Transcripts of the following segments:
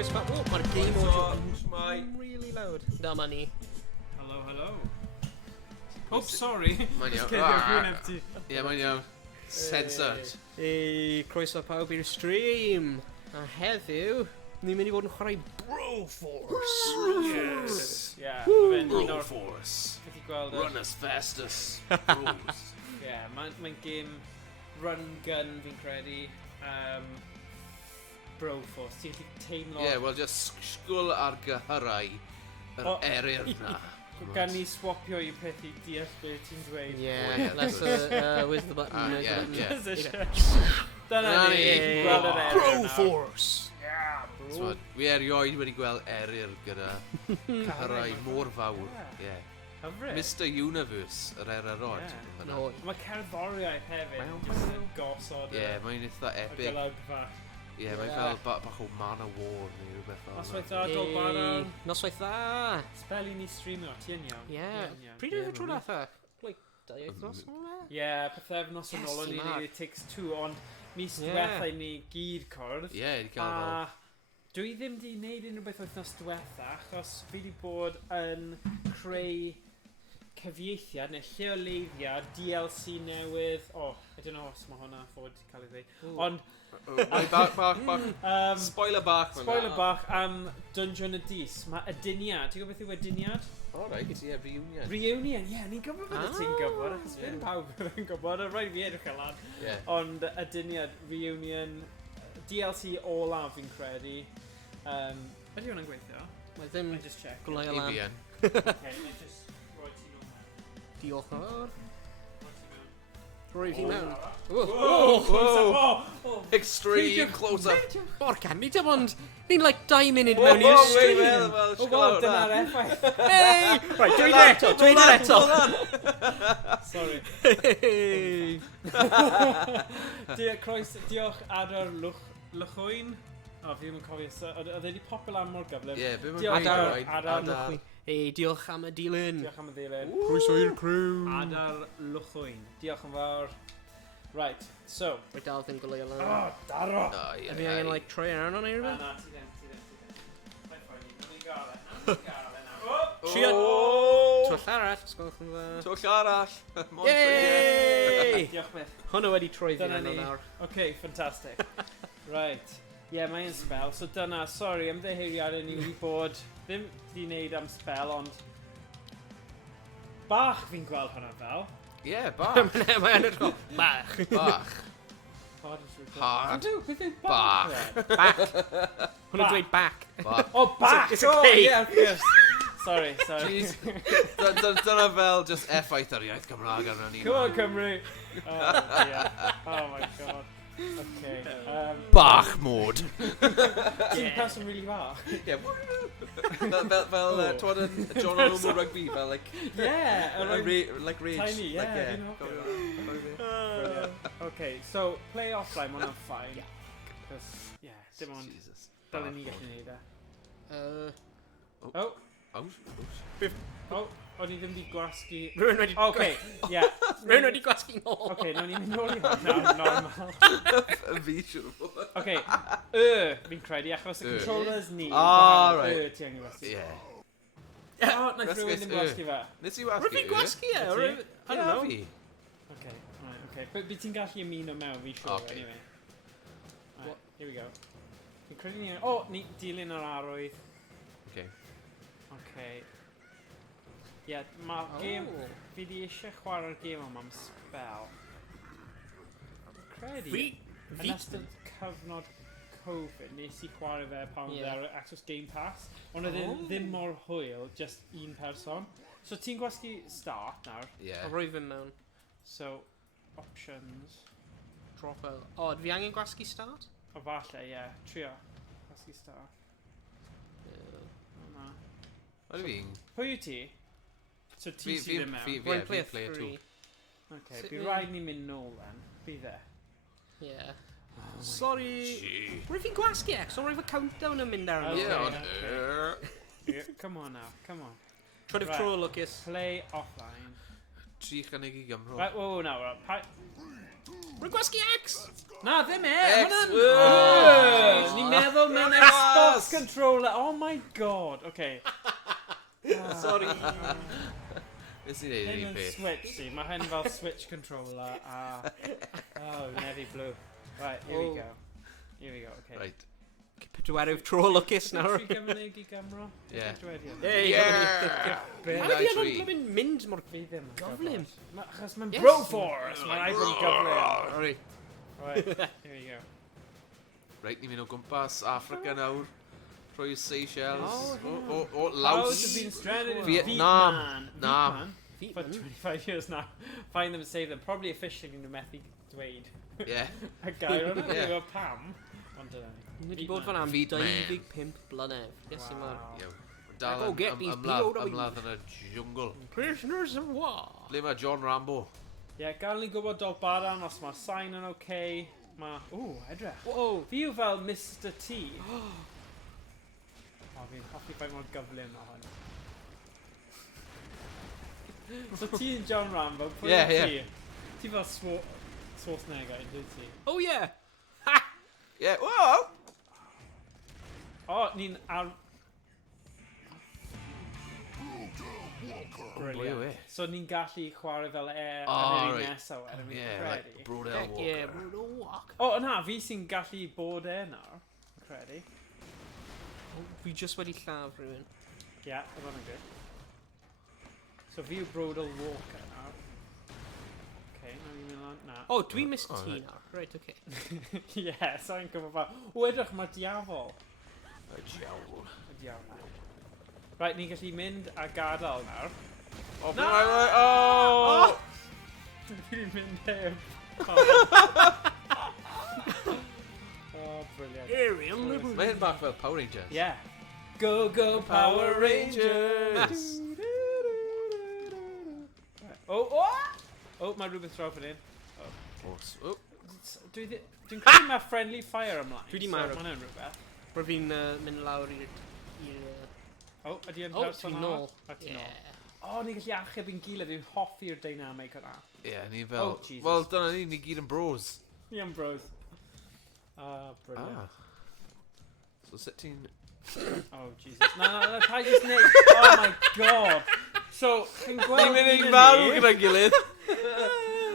croesfawr. O, mae'r game audio really loud. Dyma ni. Hello, hello. Oh, sorry. Mae'n iawn. Ie, mae'n iawn. Censored. Croeso pawb i'r stream. A heddiw, ni'n mynd I fod yn chwarae Broforce. Yes. Yeah. Broforce. Run as fast as Bros. Yeah, mae'n game run gun fi'n credu. Broforce. Ti'n gallu teimlo... Ie, wel, just sgwl ar gyhyrau yr eryr na. Gan ni swapio I peth I deall beth ti'n dweud. Yeah, let's, where's the button? Dyna ni, gweld yr eryr Broforce! Yeah, bro. Wi erioed wedi gweld eryr gyda cyhyrau mor fawr. Hyfryd. Mr Universe, yr eryroed. Mae cerddoriaeth hefyd jyst yn gosod Ie, mae'n eitha y epic. golygfa. Ie, mae'n fel bach o Man of War neu rhywbeth fel Noswaith dda, dol barod. Noswaith dda! Spel I ni streamio, ti yn iawn. Ie. Pryd oedd y tro latha? Like, 2 wythnos yn ôl? Ie, pethefnos yn ôl o'n i'n neud It Takes Two, ond mis diwetha I ni gyd cwrdd. Ie, di cael fel. Dwi ddim di wneud unrhyw beth wythnos diwetha, achos fi di bod yn creu cyfieithiad neu lleoleiddiad DLC newydd. I don't know os mae hwnna fod cael ei ddweud. Ond... Bach. Spoiler bach. Spoiler bach am Dungeon y Dis. Mae adyniad. Ti'n gwybod beth yw adyniad? O, reit, ie, reunion. Reunion, ie, ni'n gwybod beth ti'n gwybod. Achos fi'n pawb yn gwybod. Rhaid fi edrych lan. Ond adyniad, reunion, DLC olaf fi'n credu. Ydy hwnna'n gweithio? Mae ddim gwleu lan. Okay, just roi ti mewn. Diolch yn fawr. Rwy fi mewn. Extreme close-up. Borcan, ni dim ond... Ni'n like 2 munud mewn i'r stream. Wel, dyna'r effaith. Hei! Right, dweud yr eto. Sorry. Diolch Adar Lwchwyn. Fi ddim yn cofio. Oedd wedi popio lan mor gyflym. Ie, be mae'n Diolch Adar Lwchwyn. Ei, diolch am y dilyn. Diolch am y ddilyn. Croeso i'r criw. Adar Lwchwyn. Diolch yn fawr. Right, so. Rwy dal ddim gwleu lan. Daro! Fi angen, like, troi arno neu rhywbeth? Na, ti ddim. Mae'n ffain ni. Nawn ni gael e. Trio! Twll arall, sgwylwch yn dda. Twll arall. Yay! Diolch beth. Hwnnw wedi troi fi Dyna arno ni. nawr. Okay, fantastic. Right. Ie, mae'n spel. So dyna, sorry, ymddeheiriad ni wedi bod ddim di wneud am spel, ond bach fi'n gweld hwnna fel. Ie, bach. Mae'n edrych bach. Bach. Hard. Beth yw Bach. Bach. Hwnnw'n dweud back. O, bach! It's a K. Yes. Sorry. Dyna fel just effaith ar iaith Cymraeg arno ni. Come on, Cymru. Oh my god. Okay. Bach mode. Ti'n person really bach? Ie. Fel twad yn John O'Neill rugby, fel like... Yeah. Like rage. Tiny, yeah. Okay, so play offline, mae'n fine. Because, yeah, dim ond... Dylen ni gallu neud e. O'n I ddim di gwasgu... Rwy'n wedi... Okay, yeah. Rwy'n wedi gwasgu nôl. Okay, nawn ni'n mynd nôl I hwnna, normal. Fi siwr o fod. Okay, fi'n credu, achos y controllers ni. Right. Ti angen gwasgu. Ie. Naeth rhywun ddim gwasgu fe. Nes I wasgu? Rwy'n fi'n gwasgu e? I don't know. Okay, but ti'n gallu ymuno mewn, fi siwr, anyway. Right, here we go. Fi'n credu ni... ni dilyn yr arwydd. Okay. Yeah, mae game... Fi di eisiau chwarae'r game am spel. Credu... Yn ystod cyfnod Covid, nes I chwarae fe pan oedd ar Access Game Pass. Ond oedd ddim mor hwyl, just un person. So ti'n gwasgu start nawr? Ie. A rwy fy'n mewn. So, options... Drop out. Fi angen gwasgu start? O falle, ie. Trio. Gwasgu start. Oedd fi'n... Pwy yw ti? So ti sydd yn mewn? Rwy'n player 3. Okay, by rhaid ni'n mynd nôl then. Bydd e? Yeah. Sorry. Rwy'n fi'n gwasgu e, so rwy'n fy countdown yn mynd arno. Ie, ond... Come on now, come on. Trydydd cro, Lucas. Play offline. 3 chynnig I Gymro. Right, whoa, now, Rwy'n gwasgu X! Na, ddim e! X! Ni'n meddwl mewn Xbox gwmpas! controller. Oh my god. Okay. Sorry. Nes i neud Hyn un yn peth. switch, see. Mae hyn fel switch controller. Oh, navy blue. Right, here we go. Here we go, okay. Right. Pedwerydd tro lwcus nawr. Tri Gymraeg I Gymro? Yeah. Yeah! Very Mae'n nice ddim yn mynd mor Fi ddim. gyflym. Achos mae'n Yes. Broforce. Mae'n rhaid bod yn gyflym. Sorry. Right, here we go. Right, ni'n mynd o gwmpas Africa nawr. Trwy Seychelles. Oh, O, House Laos. have been stranded in Vietnam. Vietnam. Feet For man. 25 years now. Find them and save them. Probably officially yn methu dweud. Yeah. A gair o'n Yeah. efo Pam. Ond dyna ni. Ni wedi bod fan am Feet man. 25 blynedd. Yes, i mar. Ie. Dal Go get these POWs. ymladd yn y jungle. Prisoners of war. Ble mae John Rambo? Ie, gael ni'n gwybod dol baran os mae sign yn okay. Mae... Ww, edrych. Whoa. Fi yw fel Mr T. O, fi'n hoffi bai mor gyflym o hwn. So ti'n John Rambo, pwy Ie, yw ie. ti? Ti fel Schwarzenegger, dwi ti? Oh yeah. Yeah, whoa! O, ni'n ar... Pwy yw Brilliant. e? So ni'n gallu chwarae fel yn Oh, yr un right. nesaf wedyn fi'n Yeah, credu. like Brodell Heck yeah, Walker. Bruno Walker. O, na, fi sy'n gallu bod nawr. Credu. Fi just wedi llaf rhywun. Ie, yeah, oedd hwnna'n good. So fi yw Brodell Walker nawr. Okay, na fi'n mynd lan. Na. Oh, dwi'n Mr Oh, T right. nawr. Right, okay. Ie, so i'n gwybod fel... O, edrych, mae diafol. Y diawl. Y diafol. Right, ni'n gallu mynd a gadael nawr. Oh, No! oh! Fi'n mynd heb. Oh, brilliant. Aerial liberty. Mae hyn bach fel Power Rangers. Yeah. Go, go, Power Rangers! Oh, oh! Oh, mae rhywbeth draw fan hyn. Oh, Dwi'n credu mae Friendly Fire ymlaen. Dwi 'di marw. So, mae'n rhywbeth. Rwy'n fi'n mynd lawr i'r... O, ydi yn O, person ti'n arall? nôl. O, ti'n nôl. Yeah. O, ni'n gallu achub yn gilydd. Dwi'n hoffi'r dynamic yna. yeah, ni fel... Oh, Jesus. Wel, dyna ni gyd yn bros. Ni am bros. Brilliant. So sut ti'n... Oh, Jesus. Na, pa just neud. Oh my god. So, chi'n gweld... Ni'n mynd i'n farw gyda'n gilydd.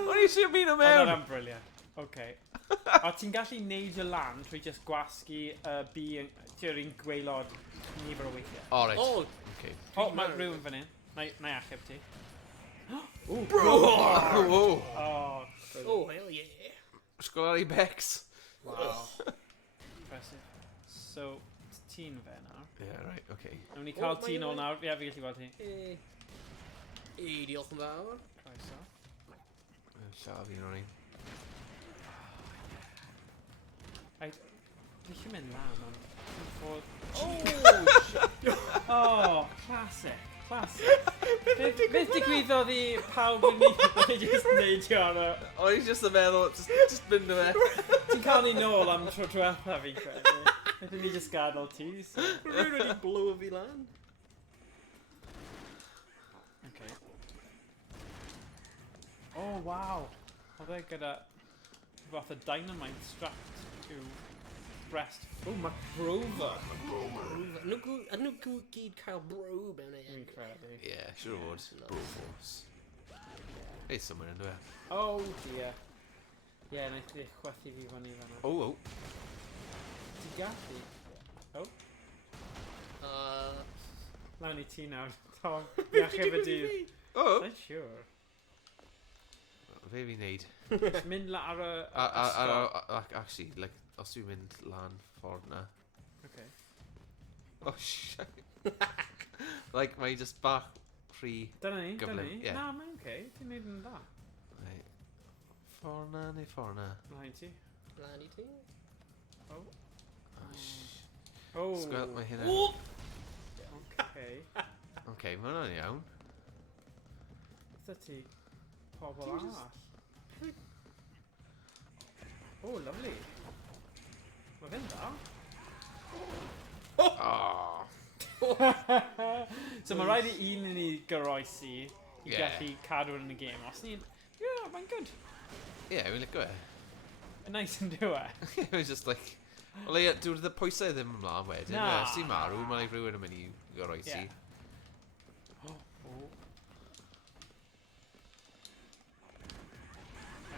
O'n i eisiau mynd o Oh, mewn. that's brilliant. Okay. A ti'n gallu neud y lan trwy just gwasgu bu yn gweilod nifer o weithiau. O, reit. Oh, Okay. O, mae rhywun fan hyn. Na i achub ti. Bro! Whoa! Oh, oh, hell yeah. Sgol ar ei becs. wow. Impressive. So, ti'n fe nawr. Yeah, right, okay. Nawn ni cael Oh, ti nôl mae- nawr. Ie, fi gallu gweld ti. Diolch yn fawr. Croeso. Llaw fi'n o'n ein. Dwi eisiau mynd lan, ond... Oh, Oh, classic. Classic. Beth digwyddodd i pawb yn ni? Ni just neidio ar y... O'n i just yn meddwl, just mynd o fe. Ti'n cael ni nôl am tro diwetha fi'n credu. Ydyn ni just gadael ti, so... Rwy'n wedi blow fi lan. Okay. Oh, wow. Oedd e gyda... fath o dynamite strapped to breast. Oh, mae Grover. Nhw gyd cael bro mewn e. Dwi'n credu. Yeah, siwr o fod. Broforce. Hey, somewhere yn dwe. Oh, dear. Ie, yeah, naeth chi chwethu fi fan i fanna. Oh, oh. Ti'n gallu? Oh, lawn i ti nawr. Tom, iachub y dydd. Oh! Sa'n siwr. Fe fi'n neud. Just mynd la ar y ysgol. Actually, like, os dwi'n mynd lan ffordd na. Okay. Oh, shit. Like, mae just bach rhy... Dyna ni, dyna Gyflym, ni. ie. Na, mae'n okay. Ti'n neud yn da. Right. Ffordd na neu ffordd na? Mlaen ti. Lan i ti. Oh. Oh, Oh. Sgwel, mae hynna... Okay. Okay, mae hwnna'n iawn. Ydw ti pobl arall? Oh, lovely. Mae fynd da. Oh! So mae rhaid i un ni goroesi i Ie. gallu cadw yn y game. Os ni'n... Yeah, mae'n good. Yeah, fi'n licio e. Nice and do it. It was just like... Wel, ie, dwi'n pwysau ddim ymlaen wedyn. Na. Sy'n marw, mae'n rhywun yn mynd i goroesi. Ie.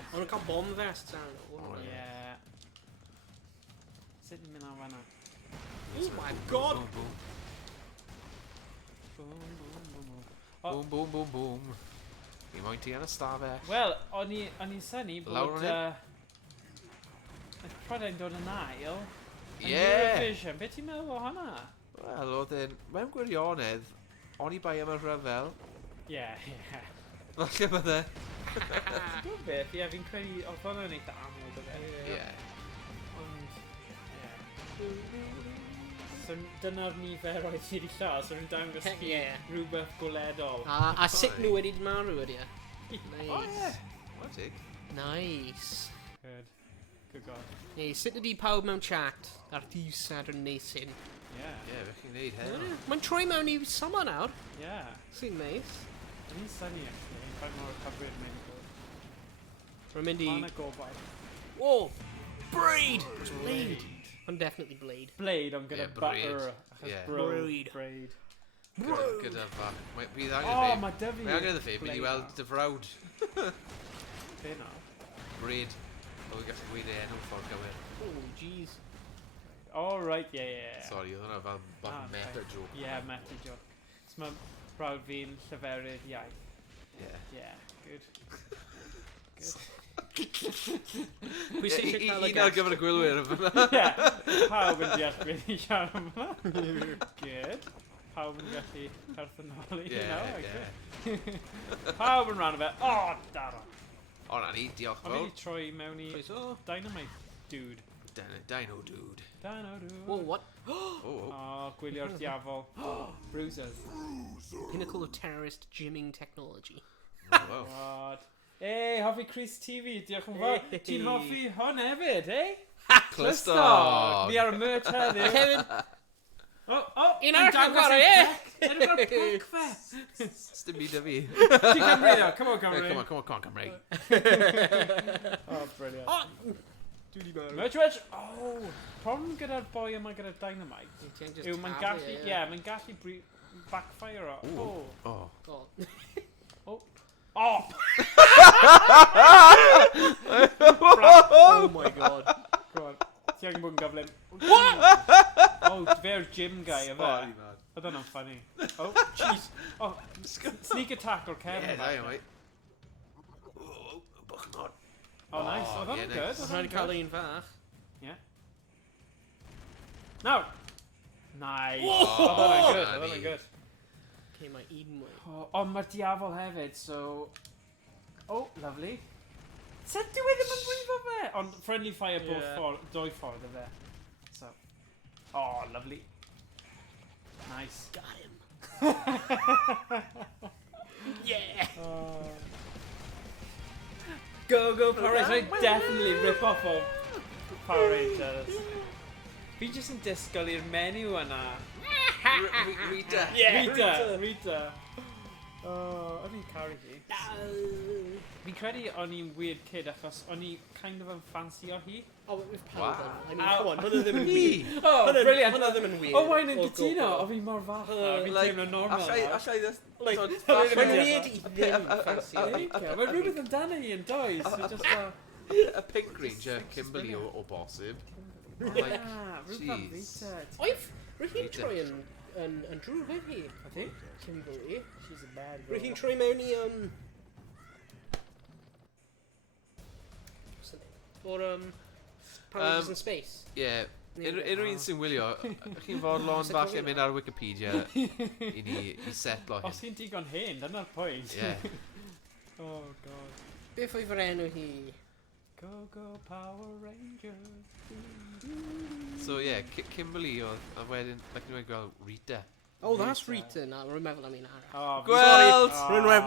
O'n nhw'n cael bomb vest ar nhw. Ie. Sut ni'n mynd am fanna? Oh my god! Boom, Boom, boom, boom, boom. boom, boom, boom, boom. Ni moyn ti yn y stafell. Wel, o'n i'n syni Lawr bod... fan hyn? y Prydain dod yn ail. Yn Ie! Eurovision. Be ti'n meddwl o hwnna? Wel, oedd yn... Mewn gwirionedd, o'n i bai am y rhyfel. Ie. Falle bydde. Dwi'n beth, ie, fi'n credu oedd hwnna'n eitha aml dy fe. Ie. Ond, ie. So dyna'r niferoedd sydd wedi lladd, so rwy'n dangos chi Ie. rhywbeth goledol. A sut nhw wedi marw ydi e? O, ie. Wel, tig. Nice. Good. Good God. Ie, sut ydi pawb mewn chat ar dydd Sadwrn Neisyn? Ie. Ie, fe chi'n neud heno. Mae'n troi mewn i summer nawr. Ie. Sy'n neis. Yn i'n syni, actually. Yn faint mor hyfryd mae'n bod. Rwy'n mynd i... Mae'n y gofal. Oh! Blade! Blade! Ond definitely Blade. Blade, ond gyda Ie, braid. butter. Achos Ie. bro. Braid. Braid. Gyda fa. Bydd angen O, fe. mae dyfu. Mae angen fe, bydd i weld dy frawd. Be na? Breed. Oedd yn gallu gweud enw ffordd gywir. Oh, jeez. Oh, right, ie, ie. Sorry, oedd hwnna fel meta joke. Ie, meta joke. So mae brawd fi'n llyferydd iaith. Ie. Ie, good. Good. Pwy sy'n Un cael y ar gall? gyfer y gwylwyr yn fyna. Ie, pawb yn deall beth i'n siarad am hwnna. Good. Pawb yn gallu perthynoli. Ie, Okay. Pawb yn rhan o fe. O, dara. O, na ni, diolch Ond fi fawr. wedi troi mewn i Croeso. Dynamite Dude. Dino dude. Dino Dude. Whoa, what? O, O, gwylio'r diafol. Bruisers. Pinnacle of terrorist gymming technology. wow. God. Ei, hoffi Chris TV, diolch yn fawr. Ti'n hoffi hon hefyd, ei? Clustog. Ni ar y merch heddiw. Hefyd, Un Un arall yn chwarae, ie? Edrych ar y pwnc fe. Sdim byd y fi. Ti'n Cymru o, come on Cymru. Come on, Cymraeg. Oh, brilliant. oh! Dwi di marw. Merch. Oh, problem gyda'r boi yma gyda Dynamite. Yw, mae'n gallu, ie, mae'n gallu backfire o. Ooh. Oh. Oh. Oh. Oh! Oh my god. Go on. Ti angen bod yn gyflym. Oh, fe'r gym guy, y fe. Sorry, man. Oedd hwnna'n funny. Oh, jeez. Oh, sneak attack o'r Kevin. Yeah, da, mate. Bwchnod. Oh, nice. Oedd hwnna'n good. Oedd rhaid i cael un fach. Yeah. No! Nice. Whoa! Oedd hwnna'n good. Na Oedd hwnna'n ni. good. Okay, mae un mwy. Oh, ond mae'r diafol hefyd, so... Oh, lovely. Sut dyw e ddim yn brifo fe? Ond friendly fire both Yeah. ffordd, dwy ffordd o fe. So... Oh, lovely. Nice. Got him. Yeah! Oh. Go Power Rangers. I definitely rip off of Power Rangers. Fi jyst yn disgwyl i'r menu yna. Rita. Yeah, Rita. Oh, o'n i'n caru hi. Fi'n credu o'n i'n weird kid achos o'n i kind of yn fancy o hi. Oh, with Wow. pawb. I mean, Ow. come on, hwnna ddim yn Ni. weird. Oh, brilliant. Hwnna ddim yn weird. Owain yn O gytuno, gwbl. o fi mor falch. Fi'n Like, teimlo normal. Allai ddys... Like, sort of mae'n Mae'n weird weird i ddim fancy. Mae rhywbeth amdano hi yn does. So just A Pink Ranger, Kimberly o bosib. Yeah, Like, rhywbeth jeez. Rita. Oedd, rwy'n hi'n Rita. troi yn drwg oedd hi. Ydi? Kimberly. She's a bad girl. Rwy'n hi'n troi mewn i, what's the name? O'r, Power Rangers in Space. Ie. Unrhyw un sy'n wylio, chi'n fodlon Sut falle cofio mynd ar Wikipedia i setlo Os hyn. hi'n digon hen, dyna'r pwynt. Ie. Oh, God. Beth oedd yr enw hi? Go Power Rangers. So ie, Kimberly oedd, a wedyn, like ni'n gweld Rita. Oh, that's Rita. Na, rwy'n meddwl am un arall. Oh, Gweld!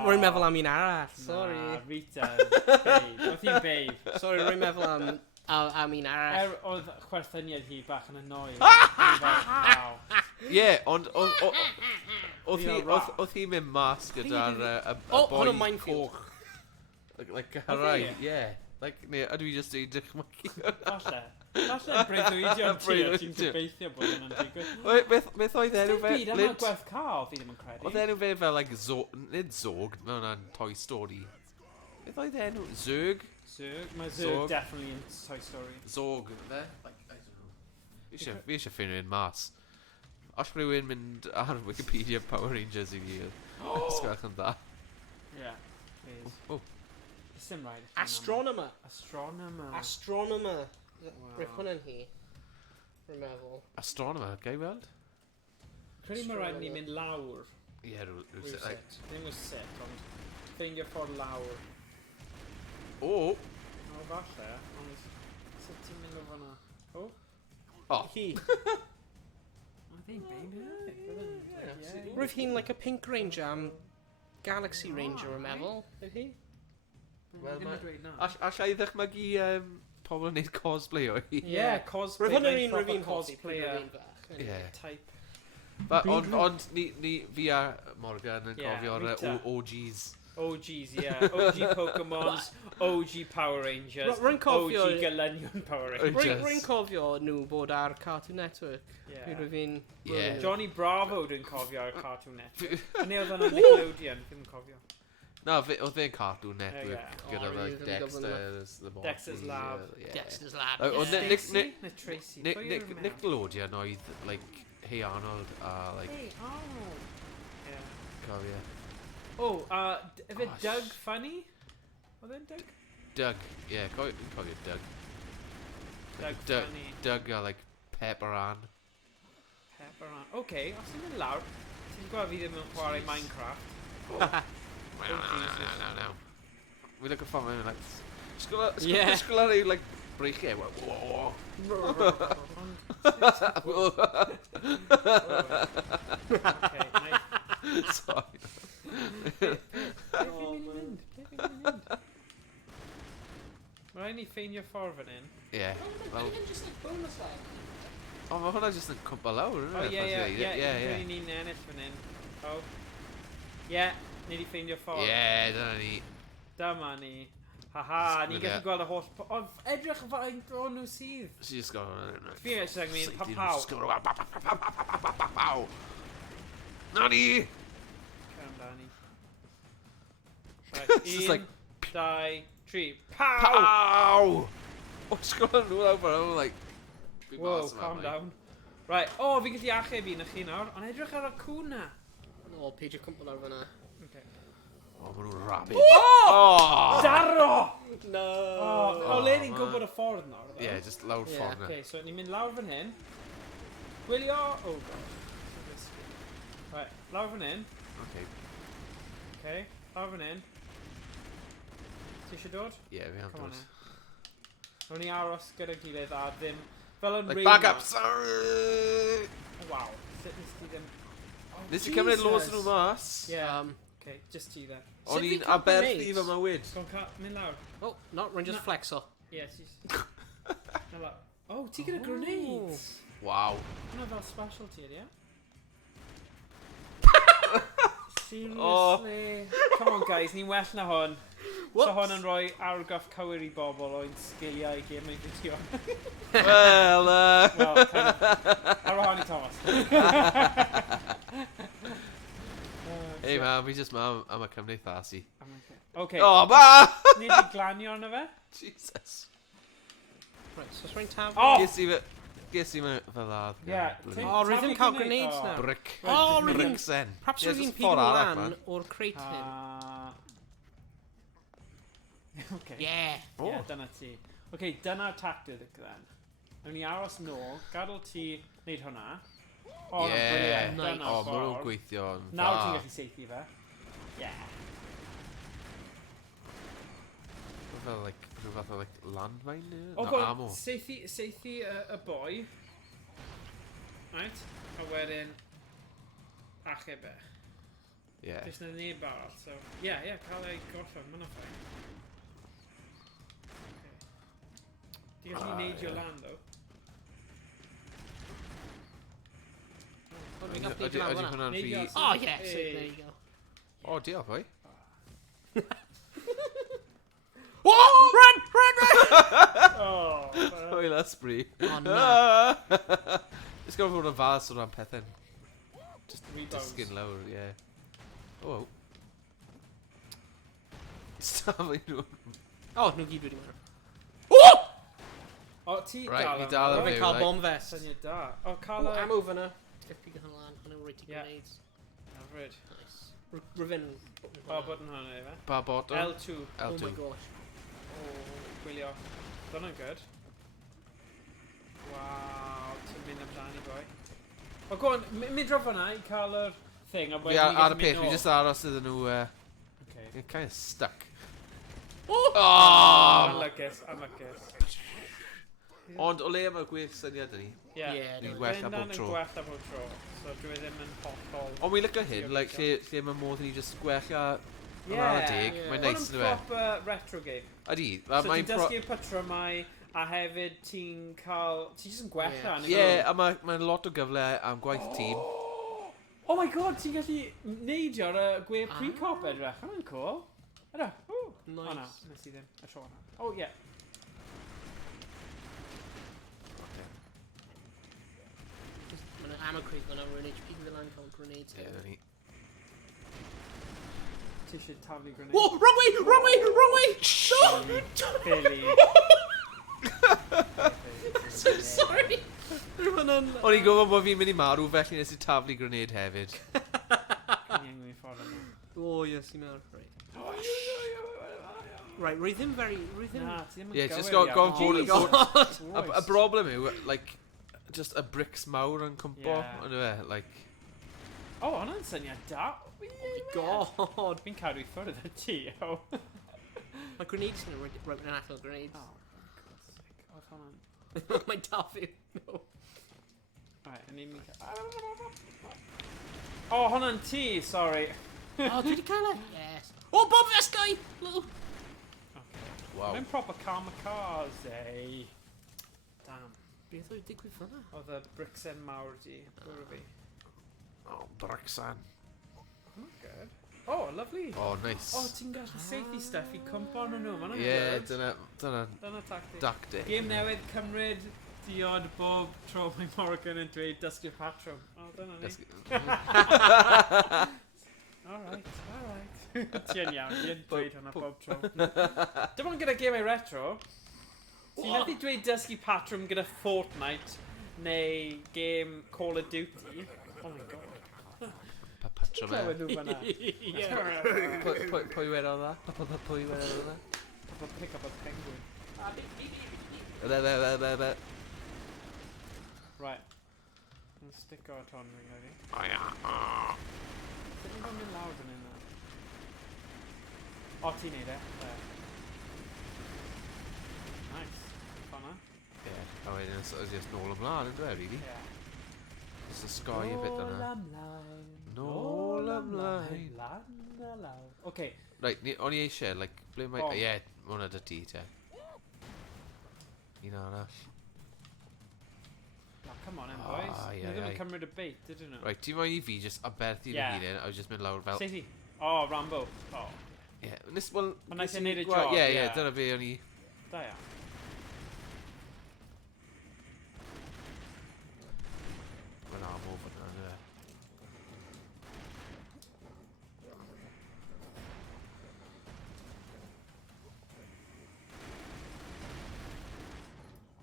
Rwy'n meddwl am un arall. Sorry. Nah, Rita. Babe. Oedd hi'n babe. Sorry, rwy'n meddwl am un arall. Oedd chwerthyniad hi bach yn annoyed. Wow. Ie, ond oedd You're right. hi mynd mas gyda'r y Oh, boi hwn yn minefield. coch. Like, carai, ie. Like, ne, ydw i just ei dychmygu. Falle. Falle breuddwydion ti a ti'n Breuddwydion. gobeithio bod hynny'n digwydd. Beth oedd enw fe? Dim byd am y gwerth car, fi ddim yn credu. Oedd enw fe fel, like, nid Zog, mae hwnna'n Toy Story. Beth oedd enw? Zerg? Zerg? Mae Zog. Zerg definitely in Toy Story. Zog, fe? Like, I don't know. Fi eisiau ffeindio un mas. Os rhywun mynd ar Wikipedia Power Rangers i fi, ysgwch yn dda. Yeah, please. Oh. Sim rhaid. Astronomer. Astronomer. Astronomer. Wow. Rwy'n hwnna'n hi. Rwy'n meddwl. Astronomer, gai weld? Credu mae rhaid ni mynd lawr. Ie, Rhyw like... sit. Ddim yn sit, ond ffeindio ffordd lawr. O! O, falle, ond sut ti'n mynd o fanna? O? O! Hi. I think maybe. Rwy'n hi'n like a pink ranger am Galaxy Ranger rwy'n meddwl. Yw hi? Wel, ddim yn dweud na. Alla i ddechmygu pobl yn neud cosplay o hi. Ie, cosplay. Rwy'n hwnna'n mae'n un proper rwy'n hoffi. cosplayer Ie. type. Ond ni fi a Morgan yn Ie, cofio'r Rita. OGs. OGs, ie. OG Pokemons, OG Power Rangers, Rwy'n cofio... OG Gelynion Power Rangers. Rwy'n cofio nhw bod ar Cartoon Network. Ie. Rwy'n... Ie. Johnny Bravo dwi'n cofio ar Cartoon Network. Yn oedd yna Nickelodeon, ddim yn cofio. Na, oedd e'n Cartoon Network. Oh, Gyda really, like really good Dexter's, the Morphe. Dexter's Lab. Yeah. Dexter's Lab. Oh, yeah. Stacey? Na Tracy? Pwy yw'r merch? Nickelodeon oedd, like, Hey Arnold a, like, Hey, oh. Yeah. cofio. Oh, if it Gosh. Doug Funny? Oedd e'n Doug? Doug, yeah, cofio Doug. Doug Doug, Funny. Doug a, like, Pepper Ann. Pepper Ann. Okay, os ti'n mynd lawr, ti'n gweld fi ddim yn chwarae Minecraft. No. We look at fun, like, Yeah. sgwyl ar ei, like, breichiau. Whoa. Okay, nice. Sorry. Rhaid ni ffeindio ffordd fan hyn. Yeah. Well, oh, mae hwnna jyst yn cwmpa lawr, O, ie, Rydyn ni'n ennill fan hyn. O. Ie, ni wedi ffeindio ffordd. Ie, dyna ni. Dyma ni. Haha, ni'n gallu gweld y holl... O, edrych faint o nhw sydd. She's just gone... Fi'n eisiau gwneud pa paw. Na ni! Cer amdani. It's just like... 1, 2, 3. Pow! Pow! O, sgwrn nhw lawr fan hwn, like... Whoa, calm down. Right, o, fi'n gallu achub un o'ch chi nawr, ond edrych ar y cwn na. O, peidio cwmpl ar fyna. Okay. O, maen nhw'n rabid. Oh! Daro! No! O, le ni'n gwybod y ffordd nawr? Ie, just lawr Ie. ffordd na. Okay, so ni'n mynd lawr fan hyn. Gwylio... Oh, gosh. Right, lawr fan hyn. Okay, lawr fan hyn. Ti eisiau dod? Ie, fi am Come on dod. now. Rwy'n ni aros gyda gilydd a ddim... Fel yn Like, reina. back up, sorry! Wow, sut nes ti ddim... Oh, Nes i cymryd los Jesus. nhw mas. Yeah, okay, just ti then. O'n Sut i'n fi'n cael aberthu grenades? fy mywyd. Mynd lawr. Oh, no, rwy'n just Na. flexo. Yeah, she's... Na lawr. Oh, ti gyda grenades! Waw. Hwna fel specialty, ie? Seriously? Oh. Come on guys, ni'n well na hwn. Whoops. So hwn yn rhoi argraff cywir i bobl o'n sgiliau i gym ei fideo. Wel, Well, kind of. Ar wahan i Thomas. Hey man, fi just ma am y cymdeithasu. Okay. Oh, ma! Nid i glanio arno fe? Jesus. Right, so rwy'n taf... Oh! Ges i fel ladd. Yeah. Oh, rwy'n ddim cael grenades Oh. now. Brick. Oh, rwy'n... Brick sen. Perhaps Ie, rwy'n just pigo ffordd arall, lan man. o'r crate hyn. Okay. Yeah. Oh. Yeah, dyna ti. Okay, dyna'r tactic then. Nawn ni aros nôl, gadael ti wneud hwnna. Oh, Ie. brilliant. Nice. Dyna'r O, maen nhw'n ffordd. gweithio yn Nawr ti'n dda. gallu seithi fe. Yeah. Fel, like, rhyw fath o, like, landmine? O, No, gweld, ammo. seithi y boi. Right? A wedyn... achub e. Ie. Does na neb arall, so... Yeah, cael ei gorffen, mae'n ffain. Di gallu neidio lan, ddo. Rwy'n gallu Ydy neidio lan fyna. hwnna'n Neidio rhy... allan. Oh, yes, Hey. there you go. O, diolch, oi. Oh, run! Oh, Oil ysbri. O, na. It's got fod yn fas o ran pethau. Just Rebounds. disgyn lawr, ie. Oh. Stafell nhw. O, nhw gyd wedi marw. O, ti Right, dal ni am- dal o, am Rwy'n fyw, cael like. bomb vest. Syniad da. O, O, cael y... ammo fyna. Tipi gyda'n lan, ond nhw'n rhaid i Ie. grenades. Hyfryd. Nice. Rwy'n O, button hwnna, efe. Ba bottom. L2. Oh L2. my gosh. O, gwylio. Dyna'n good. Waw, ti'n mynd amdani, boi. O, go on, mynd drof hwnna i cael yr thing. Fi ar y peth, fi just aros iddyn nhw... Okay. You're kind of stuck. Oh! Oh! Unluckus, unluckus. Ond o le yma gwych syniad ni. Ie. Ni'n gwella bob tro. Yn gwella bob tro. So dwi ddim yn hollol. Ond wi'n lygo hyn, like, lle mae modd i ni just gwella yn ar y dig. yeah. Mae'n Hwn neis yn yn yw e. proper retro game. Ydi. So ti'n dysgu'r patrymau a hefyd ti'n cael... Ti'n jyst yn gwella. Ie, a mae'n lot o gyfle am gwaith tîm. Oh my god, ti'n gallu neidio ar y gwe pre-cop edrych. Hwna'n cool. Ydw. O na, Nice. nes i ddim. Y tro hwnna. O ie. Mae'n ammo crate fyna, rwy'n HP gyda lan cael grenades. Ie, na ni. Ti eisiau taflu grenade. Whoa! Wrong way! Wrong way! Wrong way! Billy. So sorry! Rwy'n yn... O'n i'n gwybod bod fi'n mynd i marw, felly nes i taflu grenade hefyd. Can you move forward now? Oh, yes, you know. Right, rwy ddim very... Rwy ddim... Na, ti ddim yn Ie, gywir just iawn. go Oh fod... my god! Y broblem yw, like, just y bricks mawr yn cwmpo, Ie. ond yw e, like... O, hwnna'n syniad da. God! Fi'n cadw i ffwrdd y ti, o. Mae grenades yn rwy'n yn atal grenades. Oh, God's sake. Oedd hwnna'n... Mae'n tough i... No. Right, yn i'n mynd... O, hwnna'n ti, sorry. Oh, dwi wedi cael e? Yes. Oh, Bob Vest guy! Little... Okay. Wow. Mae'n proper kamikaze. Damn. Beth oedd digwydd fyna? Oedd y bricsen mawr di. Bwrw fi. Oh, Brixan. Oh, good. Oh, lovely. Oh, nice. Oh, ti'n gallu seithi stuff i cwmpo yn nhw. Mae'n Ie, good. dyna Dyna tactic. dactic. Game newydd cymryd diod bob tro mae Morgan yn dweud dysgu'r patrwm. O, dyna ni. Alright. Ti'n iawn, ti'n dweud hwnna bob tro. Dim ond gyda gemau retro. Ti'n methu dweud dysgu patrwm gyda Fortnite neu game Call of Duty. Oh my god. Patrwm e. Clywed nhw fyna. Pwy wedodd dda? Pwy wedodd dda? Pick up a penguin. Be. Right. I'll stick o at hon, fi'n gwneud. O ia. Sut ni'n mynd lawr fan hyn? O, ti'n neud e? There. Nice. Fanna. Ie, a wedyn it's just nôl ymlaen yn dweud, really. Yeah. It's a sky a bit yna. ymlaen. Nôl ymlaen. Lan a lawr. Okay. Right, o'n i eisiau, like, ble mae... O. Ie, mae hwnna dy ti, te. Un arall. Now, come on in, boys. Ai, Ni ai, ddim ai. yn cymryd y bait, dydyn nhw? Right, ti'n moyn i fi just aberthu Ie. yn hunain, a just mynd lawr fel... Seith i. Oh, Rambo. Oh, Ie, nes, wel... Ond wnaeth nes e i neud y gwa- job, Ie, ie. ie, dyna fe o'n i... da iawn. Mae'n aml fyna, yna.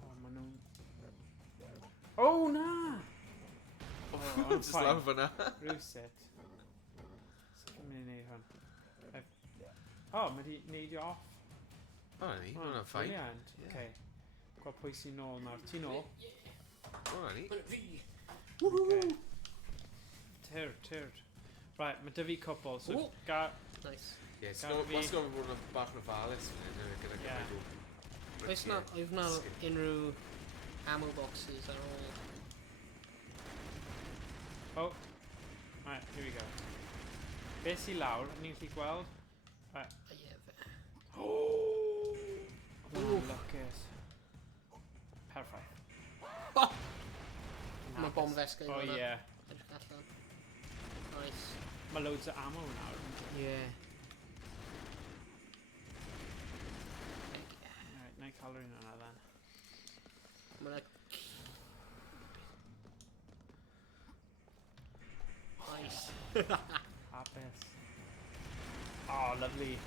Oh, ma' nhw'n... Oh, na! Oh, I'm Just lawr fine. fyna. Rwset. Sut dwi'n mynd i neud hwn? Oh, mae di neidio off. O, ni, mae hwnna'n ffain. Brilliant. Ie. Okay. Gweld pwy sy'n nôl nawr. Ti nôl? O, ni. Okay. Tyrd. Right, mae dy fi cwpl, so Woo. Nice. Ie, Gael fi- mas gofyn bod yn bach yn ofalus fan hyn, gyda Ie. gyda Oes na unrhyw ammo boxes ar ôl? Oh. Right, here we go. Be sy'n lawr, ni'n gallu gweld? Right. Ie, fe. Oh, Oof. lwcus. Perffaith. Mae bomb vest guy Oh, fyna. yeah. Edrych allan. Nice. Mae loads o ammo nawr. Ie. Right, na i cael rhywun hwnna then. Nice. Hapus. Oh, lovely.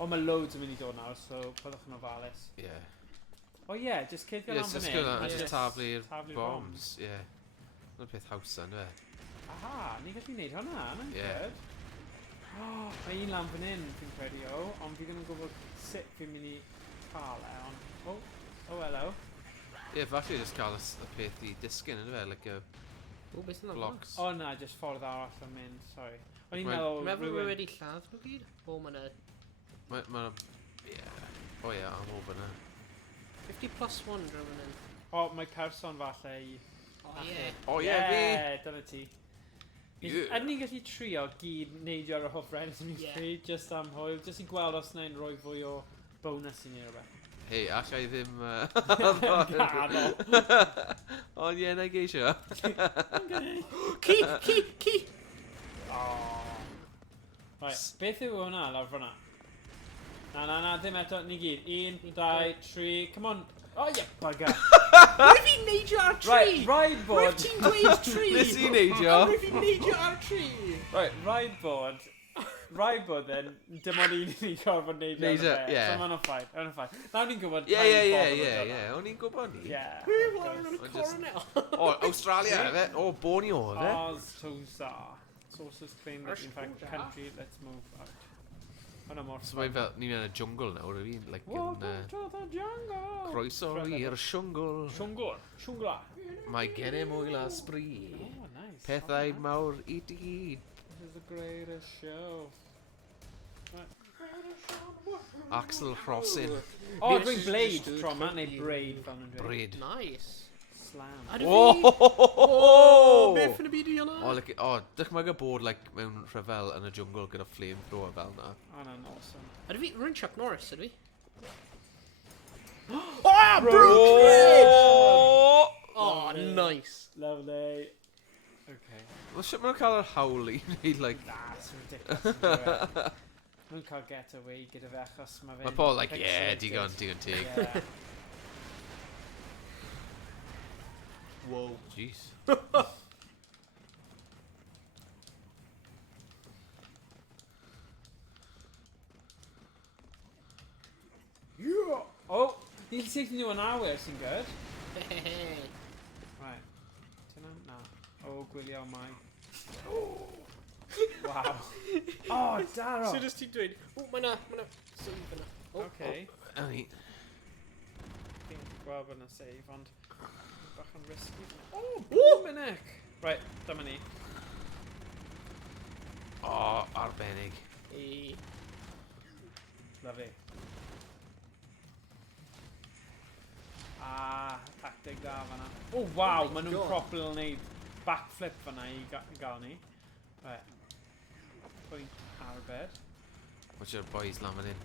O, mae loads yn mynd i dod nawr, so byddwch yn ofalus. Yeah. O ie, just ceidio Yeah, lan just fan go hyn. down, a just taflu'r taflu'r bombs. Yeah. Mae'n peth hawsa, ynddo fe? Aha, ni gallu gwneud hwnna, mae'n Yeah. good. Oh, mae un lan fan hyn, fi'n credu o, ond fi ddim yn gwybod sut fi'n mynd i cael e, ond... Oh, hello. Yeah, falle just cael y peth i disgyn, ynddo fe? Like a O, beth yna? blocks. O na, just ffordd arall yn mynd, sorry. O'n i'n Right. meddwl... Meddwl mae wedi lladd nhw gyd? O, mae yna Mae'n... Yeah. O ie, am over na. 50 plus 1 rhywun yn. O, mae person falle i... O, ie. O ie, fi! Dyna ti. Yeah. Ydyn ni'n gallu trio gyd neidio ar y hoff rhaid sy'n Ie. free, just am hwyl, just i gweld os na'n rhoi fwy o bonus i ni o beth. Hei, allai ddim... Gano. Ond ie, na i geisio. Ci! Oh. Right, beth yw hwnna lawr fyna? Na, ddim eto, ni gyd. 1, 2, 3, come on. Oh, yeah, bugger. Rwyf fi'n neidio ar tri! Right, ride board. Rwyf ti'n dweud tri! Nes i neidio. A rwyf fi'n neidio ar tri! Right, ride board. Ride board then, dim ond un i ni gorfod neidio ar y Neidio, be. ie. So ma'n ffaith, ma'n ffaith. Nawr ni'n gwybod... Ie. O'n i'n gwybod ni. Yeah. Rwyf lawr yn y Ond just- coronel. O, Australia, efe? O, Borneo, efe? Oz Tosa. Sources claim that in fact country, let's move out. Oh no, more So mae'n fel, ni'n yn y jungle nawr, yfi? Like, Welcome yn... to the jungle! Croeso i'r siwngl. Siwngla. Mae gennym wyl a sbri. Oh, nice. Pethau Oh, mawr i ti gyd. This is the greatest show. Right. Axel Rossin. Oh, This dwi'n is blade the tro ma, neu cookie. braid fel nhw'n dweud. Bread. Nice. Slam. A dy Oh! fi... O, beth yn y byd i hwnna? Dychmyg y bod like, mewn rhyfel yn y jungle gyda flamethrower fel na. Oh, no, awesome. A dy fi... Rwy'n Chuck Norris, ydw i? Oh, Oh! Oh, nice. Lovely. Okay. Wel, sut ma'n cael yr hawl i wneud, like... That's ridiculous. Nhw'n cael get away gyda fe achos mae fe'n... Mae Paul, like, pixelated. digon tig. Yeah. Whoa. Jeez. Yeah. Oh, ni'n taking you an hour sy'n good. Right. Dyna, na. O, gwylio mai. Wow. Oh, Daro. So just ti'n dweud... O, mae na... Save yna. O, Okay. Ani. Fi'n gweld bod yna save, ond... Bach yn risky. Oh, Woo! Dominic! Right, dyma ni. O, arbennig. E... Lovely. Ah, tactic da fanna. Oh, wow, Oh my maen nhw'n God. proper yn neud backflip fanna i gael ni. Right. Pwynt arbed. Watch your boys lan fan hyn.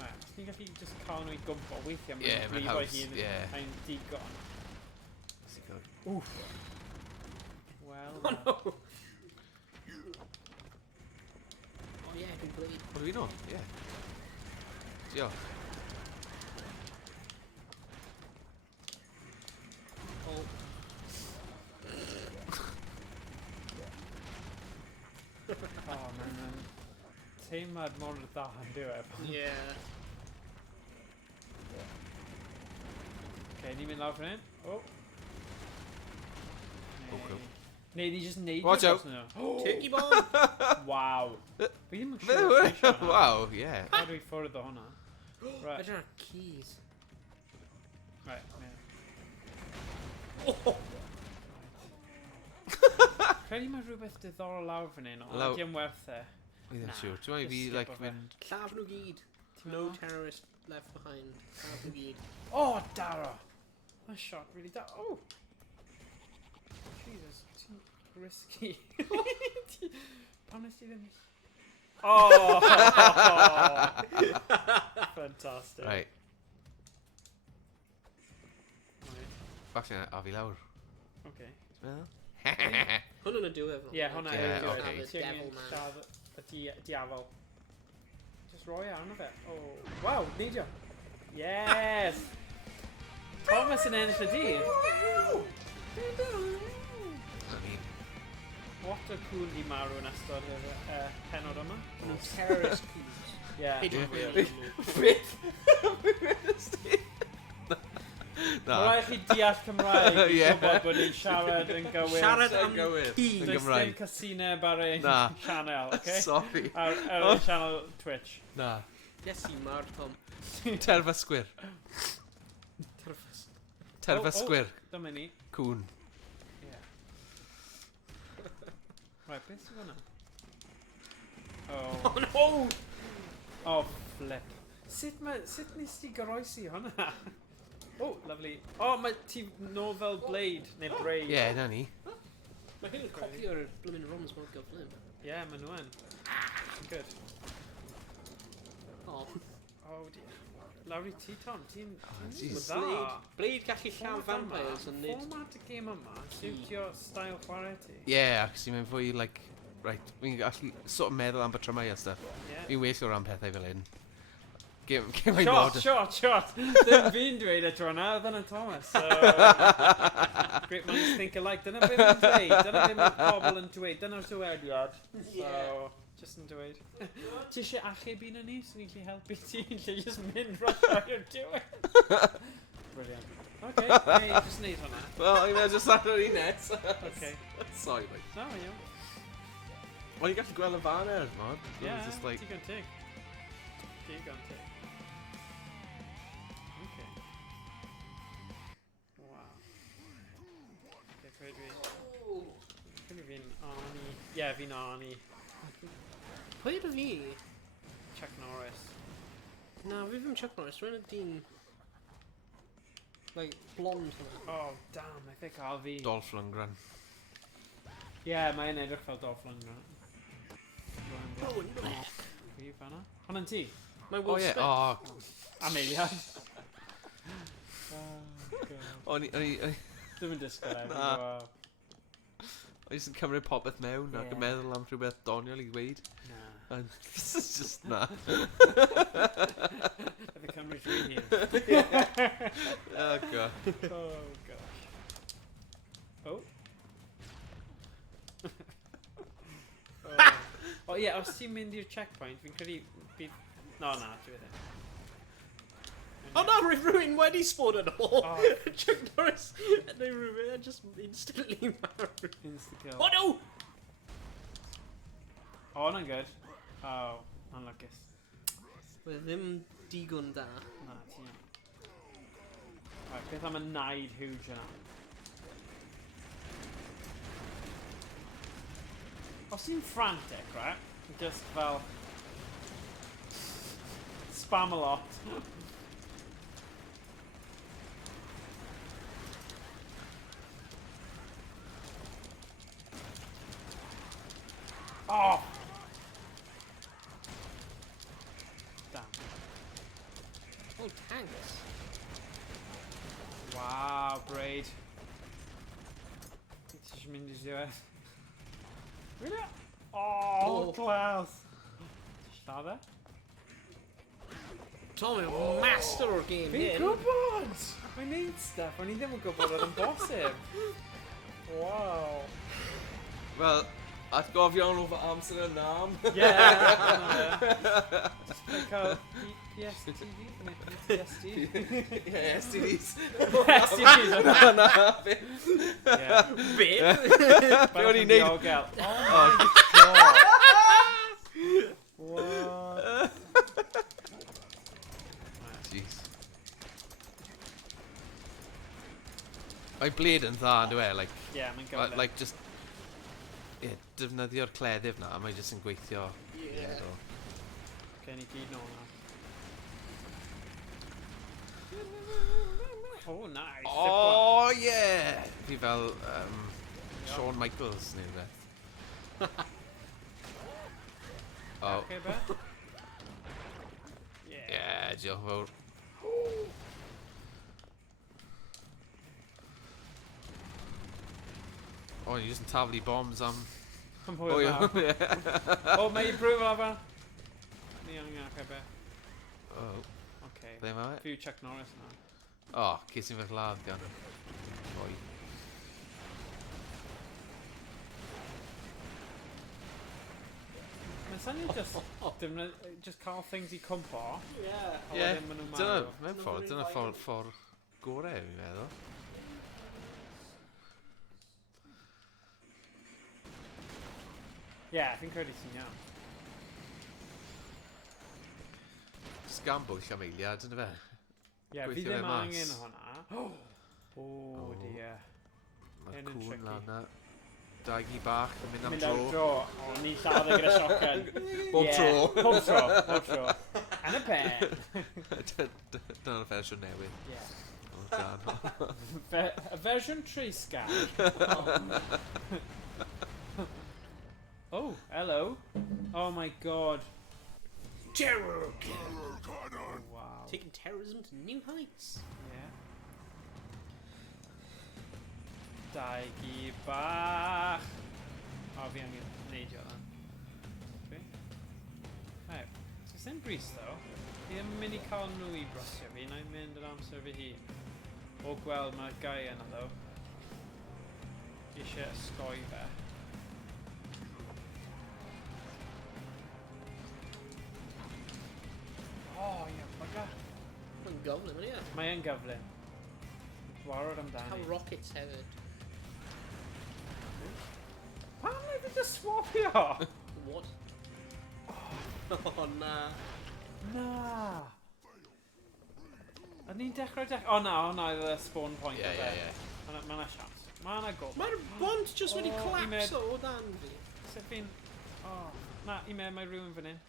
Right, os ni'n gallu just cael nhw i gwmpo, weithiau Ie, maen mae'n nhw'n haws, brifo ie. hun yn digon. Oof. Well, Oh, no. O, ie, dwi'n bleid. What do we know? Yeah. Diolch. O... oh, man. Teimlad mor dda yn diwedd. Ie. Okay, ni'n mynd lawr fan hyn. Oh. Oh, cool. Neu, ni just neud Watch out. Turkey bomb! Wow. Fi ddim yn Fe- siŵr sure Wow, yeah. How do we ffwrdd o hwnna? Right, Ydyn nhw'r keys. right, yeah. Oh! Credu mae rhywbeth diddorol lawr fan hyn, ond Law- ydy yn werth e. Fi ddim Nah, siŵr. Dwi'n just fi, skip like, over. mynd... Llaf nhw gyd. Ti'n No meddwl? terrorist left behind. Llaf nhw gyd. Oh, Dara! That shot really da... Oh! Jesus, ti'n risky. Pam nes ti ddim... Oh! Fantastic. Right. Right, Falle a fi lawr. okay. Smell? Hwnnw'n y diwedd. Yeah, hwnna Yeah, yw okay. good. Ti'n Devil mynd man. siarad y diafol. Just roi arno fe. Oh, wow, neidio. Yes! Thomas yn ennill y dydd. I mean, What o cwn di marw yn ystod yr penod yma? Nhw'n terrorist cws. Ie. Hidden Ie. Wheel. Beth? Mae rhaid chi deall Cymraeg i Ie. gwybod bod ni'n siarad yn gywir. Siarad Yn am gywir. ci. Yn Does Gymraeg. dim casineb ar ein Na. channel, okay? Sorry. Ar channel Twitch. Na. Yes, i mar, Tom. Terfa sgwir. Terfus. Terfa sgwir. Dyma ni. Cwn. Ie. Right, beth sy'n hwnna? Oh. Oh no! Oh, flip. Sut nes ti goroesi hwnna? Oh, lovely. Oh, mae ti nôl fel Blade, neu Braid. Ie, na ni. Mae hyn yn copi o'r blymyn Roms mor gyflym. Ie, mae nhw yn. Good. Oh. Oh, dear. Lawr i ti, Tom. Ti'n jeez. dda. Blade gallu llawn vampires yn nid. Format y game yma, siwtio style chwarae ti. Ie, ac sy'n mynd fwy, like, right, fi'n gallu sort of meddwl am batrymau a stuff. Ie. Fi'n well o ran pethau fel hyn. Gym ei Shot! Ddim fi'n dweud y tro na, oedd Thomas. So, great minds think alike. Dyna beth yn dweud. Dyna beth mae pobl yn dweud. Dyna'r dywediad. So, just yn dweud. Ti eisiau achub un o ni, so ni'n gallu helpu ti. Ni'n gallu just mynd rush out you're doing. Brilliant. Okay, hey, just neud hwnna. Wel, i'n meddwl just ar yr un net. Okay. Sorry, mate. No, iawn. Wel, i'n gallu gweld y banner, man. Yeah, Just like... digon tig. Digon tig. Okay. Wow. Okay, Pwy fi'n Arnie? Ie, fi'n Arnie. Pwy ydw fi? Chuck Norris. Na, fi ddim Chuck Norris. Rwy'n y dyn... Like, blond hwnna. Oh, damn, I think I'll fi. Dolph Lundgren. Ie, mae'n edrych fel Dolph Lundgren. Oh, no. Fi fanna? Hwna'n ti? Mae Oh, Will ie, Smith. o... Am eiliad. Oh, God. O'n i... Ddim yn disgwyl efo. Na. Wow. O'n i sy'n cymryd popeth mewn ac Ie. yn meddwl am rhywbeth doniol i ddweud. Na. And this is just na. Efo Cymru dwi'n hyn. Oh, God. Oh, gosh. Oh. Oh, ie, os ti'n mynd i'r checkpoint, fi'n credu bydd... No, na, dwi ddim. Oh no, rhywun wedi sbod yn ôl. Oh. Chuck Norris neu rhywun yn just instantly married. Insta-kill. Oh no! Oh, hwnna'n good. Oh, unluckus. Mae ddim digon da. Na, ti iawn. Right, beth am y naid huge yna? Os ti'n frantic, right? Just fel... Spam a lot. Oh! Damn. Oh, tanks. Wow, Braid. Ti eisiau mynd i'r diwedd? Really? Oh, class! Llada? Tom yw'n master o'r game Fi'n hyn. gwybod! Mae'n neud stuff, o'n i ddim yn gwybod oedd yn bosib. Wow. Wel, atgofion o fy amser yn nam. Yeah. Just cael PSTV? PST? Ie, STDs. STVs o'n Na, na, beth. Yeah. Bit? Be o'n i'n neud? Diogel. Oh my god. What? Jeez. Mae blade yn dda, yn dwi, like, Yeah, mae'n gyfle. like, just... Ie, defnyddio'r cleddyf na, a mae just yn gweithio. Yeah. So. Gen i gyd nôl na. Oh, nice. Oh, yeah! Fi fel Shawn Michaels neu rhywbeth. Oh, Okay, bet? yeah, diolch yn fawr. Oh, you're using taflu bombs am... Come Oh, hwyl yeah. nawr. Yeah. Oh, mae i brwyf afa. Ni o'n okay, bet? Oh, Okay. ble mae? Few Chuck Norris na. Oh, ces i'n fy lladd, gan. Oi. Mae'n swnio just cael things i cwmpo. Ie. A Ie, wedyn maen nhw'n marw. mewn ffordd, dyna ffordd gorau fi'n meddwl. Ie, fi'n credu sy'n iawn. Sgambwll Chameiliad, yna fe? Ie, fi Gweithio fe ddim mas. angen hwnna. O, dear. Mae'r Hyn yn cwn tricky. lan na. Dagi bach yn mynd am Mynd am dro. dro. O, ni lladd gyda shotgun. Bob Ie, tro. Bob tro, bob tro. And a pen. Dyna'r fersiwn newydd. Ie. O gan. A version treisgar. Oh, hello. Oh my god. Terror! Oh, wow. Taking terrorism to new heights. Yeah. Dagi bach. O, fi angen neidio lan. Fi? Hei, sy'n bris ddo. Fi ddim yn mynd i cael nhw i brosio fi, na i mynd yr amser fy hun. O gweld mae'r gai yna ddo. Fi eisiau ysgoi fe. O, ie, bugger. Mae'n gyflym, yna. Mae e'n gyflym. Warod amdani. Cael rockets hefyd. Pam na fi just swapio? What? Oh, na. Na. O'n i'n dechrau. O na, hwnna oedd y spawn point. Ie. Mae na siams. Mae na gof. Mae'r bont just wedi O, collapso o dan fi. Sef fi'n... O, na, i me, mae rhywun fan hyn.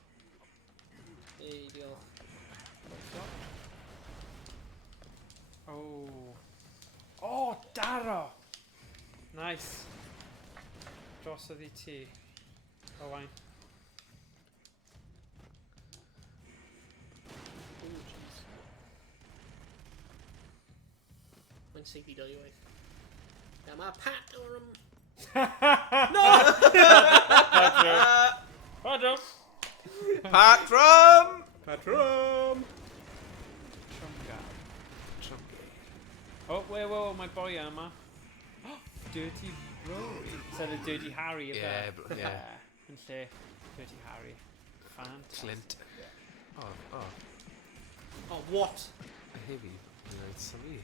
Ei, diolch. O. O, daro! Nice. Drosodd i ti. Owain. Oh, jeez. Mae'n seithi dau waith. Now mae pat o'r Pardon. Patrum! Patrum! Trumgar. Oh, wait, mae boi yma. Dirty Rory. So the Dirty Harry, Ie, Yn lle Dirty Harry. Fantastic. Flint. Oh. Oh, what? Heavy. Dwi'n rhaid sylwi.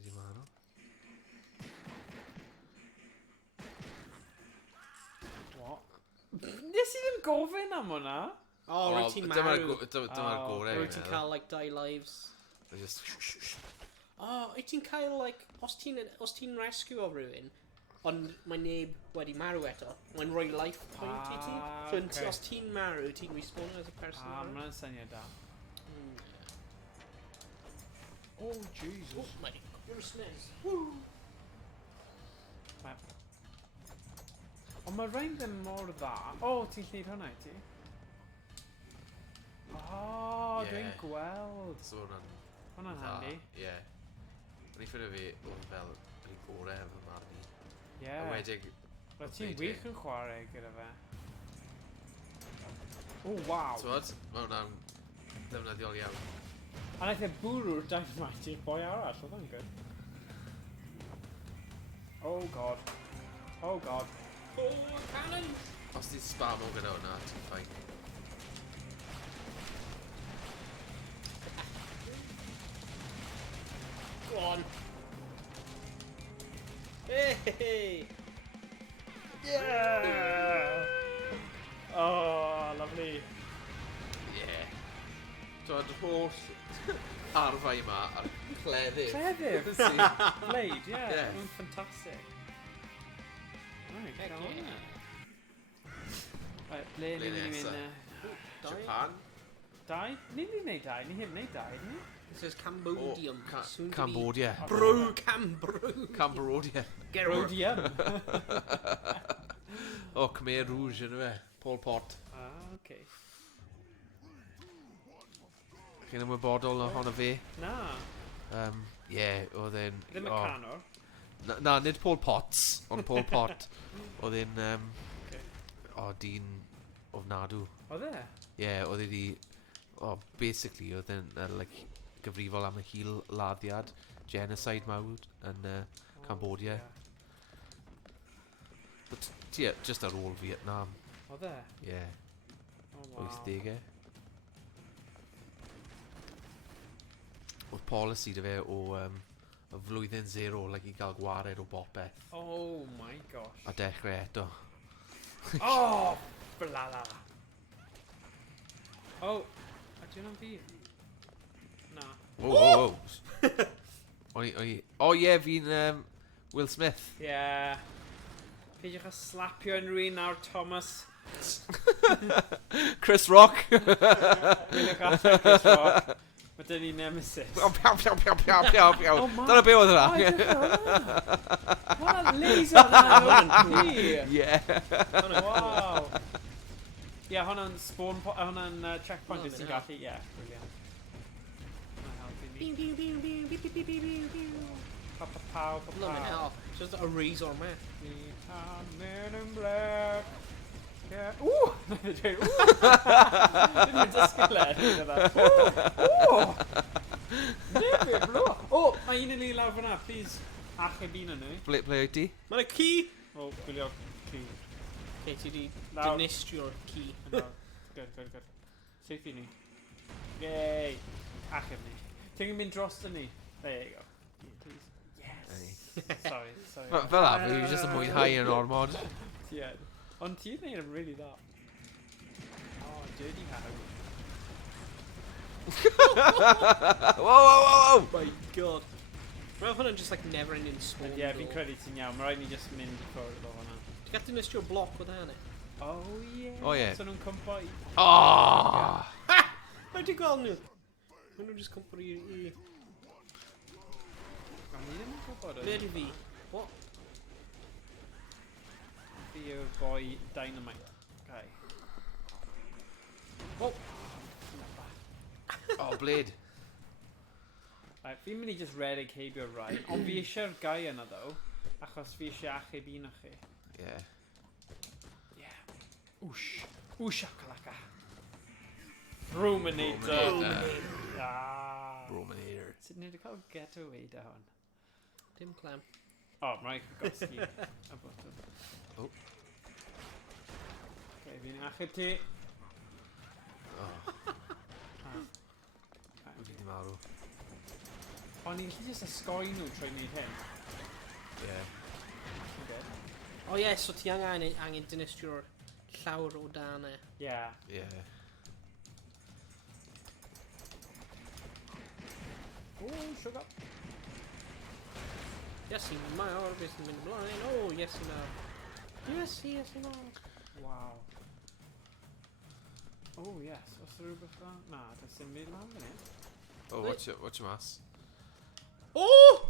Ydy marw. What? Nes i ddim gofyn am hwnna. Oh, rwy'n ti'n marw. Dyma'r gorau. Rwy'n ti'n cael, like, 2 lives. Just... Oh, wyt ti'n cael, like, os ti'n rescue o rhywun, ond mae neb wedi marw eto, mae'n rhoi life point i ti. So, okay. os ti'n marw, ti'n respawn as a person. Mae'n syniad da. Oh, Jesus. Oh, my God. You're a smash. Woo! Ond mae rhain ddim mor dda. O, ti'n lleid hwnna i ti? O, dwi'n gweld. So Hwnna'n handy. Ie. Yn ei ffynu fi, oedd fel yr un gorau efo marn i. Ie. A wedig... Roedd ti'n wych yn chwarae gyda fe. O, waw. Twod, mae hwnna'n ddefnyddiol iawn. A naeth e bwrw'r dynamite i'r boi arall, oedd o'n good. Oh god. Oh god. Oh, cannon! Os ti'n spam o gyda hwnna, ti'n ffain. Go on. Hey! Yeah! Oh, lovely. Ie. Twod, holl arfau yma ar cleddyf. Cleddyf! Blade, yeah. Yeah. Mae'n ffantastig. Right, Heck go on yeah. then. Right, ble ni mynd i nesa? mynd? Japan? Dau? Ni mynd i wneud dau, ni heb wneud dau, ni? This is Cambodium. Soon to be- Cambodia. Brew, Cambrew. Cambodia. Rhodium. O, Khmer Rouge yn fe. Pol Pot. Ah, okay. Chi'n ymwybodol ohono fe? Na, Ie, oedd e'n... ddim y canwr. Na, nid Pol Pots, ond Pol Pot. Oedd e'n... dyn ofnadw. Oedd e? Ie, oedd e di... basically, oedd e'n like, gyfrifol am y hil laddiad, genocide mawr yn Cambodia. But just ar ôl Vietnam. Oedd e? Ie. Oh, wow. 80au. Oedd policy dy fe o y flwyddyn 0 like, i gael gwared o bopeth. Oh my gosh. A dechrau eto. Oh! Blala. Oh! Ydyn nhw'n fi? Na. Oh! O ie, fi'n Will Smith. Yeah. Peidiwch a slapio unrhyw un nawr, Thomas. Chris Rock. Peidiwch allan, Chris Rock. Mae dyn ni nemesis. Piaw, piaw, piaw, piaw, piaw, piaw, piaw. Oh, man. Dyna be oedd Oh, yna. edrych ar hwnna. What a laser na. Ie. Wow. Ie, hwnna'n spawn... Hwnna'n checkpoint Oh, sy'n yeah. gallu... Ie, brilliant. Hwnna'n helpu ni. Bing, bing, bing, bing, bing, bing, bing, bing, bing. Pa-pa-pow, Blooming pa-pow. hell. Just a razor, man. Men in black. Yeah. Ooh! Didn't even disgwyl Ooh! Nefyd, blo! Oh, mae un yn ei lawr fyna, please. Achub un yn nhw. Ble wyt ti? Mae'n y key! Oh, gwylio ci. Okay, ti di Lawr. dynistio'r key. Good. Saith i ni. Yay! Achub ni. Ti'n mynd dros dy ni? There you go. Please. Yes! Sorry. Fel a, fi jyst yn mwynhau yn ormod. Yeah. Ond ti'n neud yn really dda. Oh, dirty Harry. Whoa! My god. Mae hwnna'n just like never-ending spawn. Ie, fi'n credu ti'n iawn. Mae rhaid ni just mynd i ffwrdd o hwnna. Ti'n gallu dynistio'r bloc o dda, ne? Oh, yeah. Oh, ie. So nhw'n cwmpo i... Oh! Ha! Mae'n ti'n gweld nhw? Mae nhw'n just cwmpo i... Gan ni ddim yn gwybod Be di fi? What? Fi yw'r boi Dynamite. Gai. Oh! Oh, blade. Right, fi'n mynd i just redig heibio'r rai. Ond fi eisiau'r gai yna, ddo. Achos fi eisiau achub un o chi. Ie. Yeah. Whoosh. Whoosh-a-kalaka. Ruminator. Ah. Brominator. Sut ni wedi cael getaway da hwn? Dim clam. Oh, mae gosgi. Oh. Okay, fi'n achub ti. Oh. Fi di marw. O'n i'n gallu jyst ysgoi nhw trwy wneud hyn. Ie. O ie, so ti angen dynistio'r llawr o dan e. Yeah. Ie. Oh, sugar. Yes, i mawr, beth yn mynd ymlaen. Oh, yes, i mawr. Yes, i mawr. Wow. Oh, yes. Os yna rhywbeth fan? Na, does dim byd lan fan hyn. Oh, watch your mas. Oh!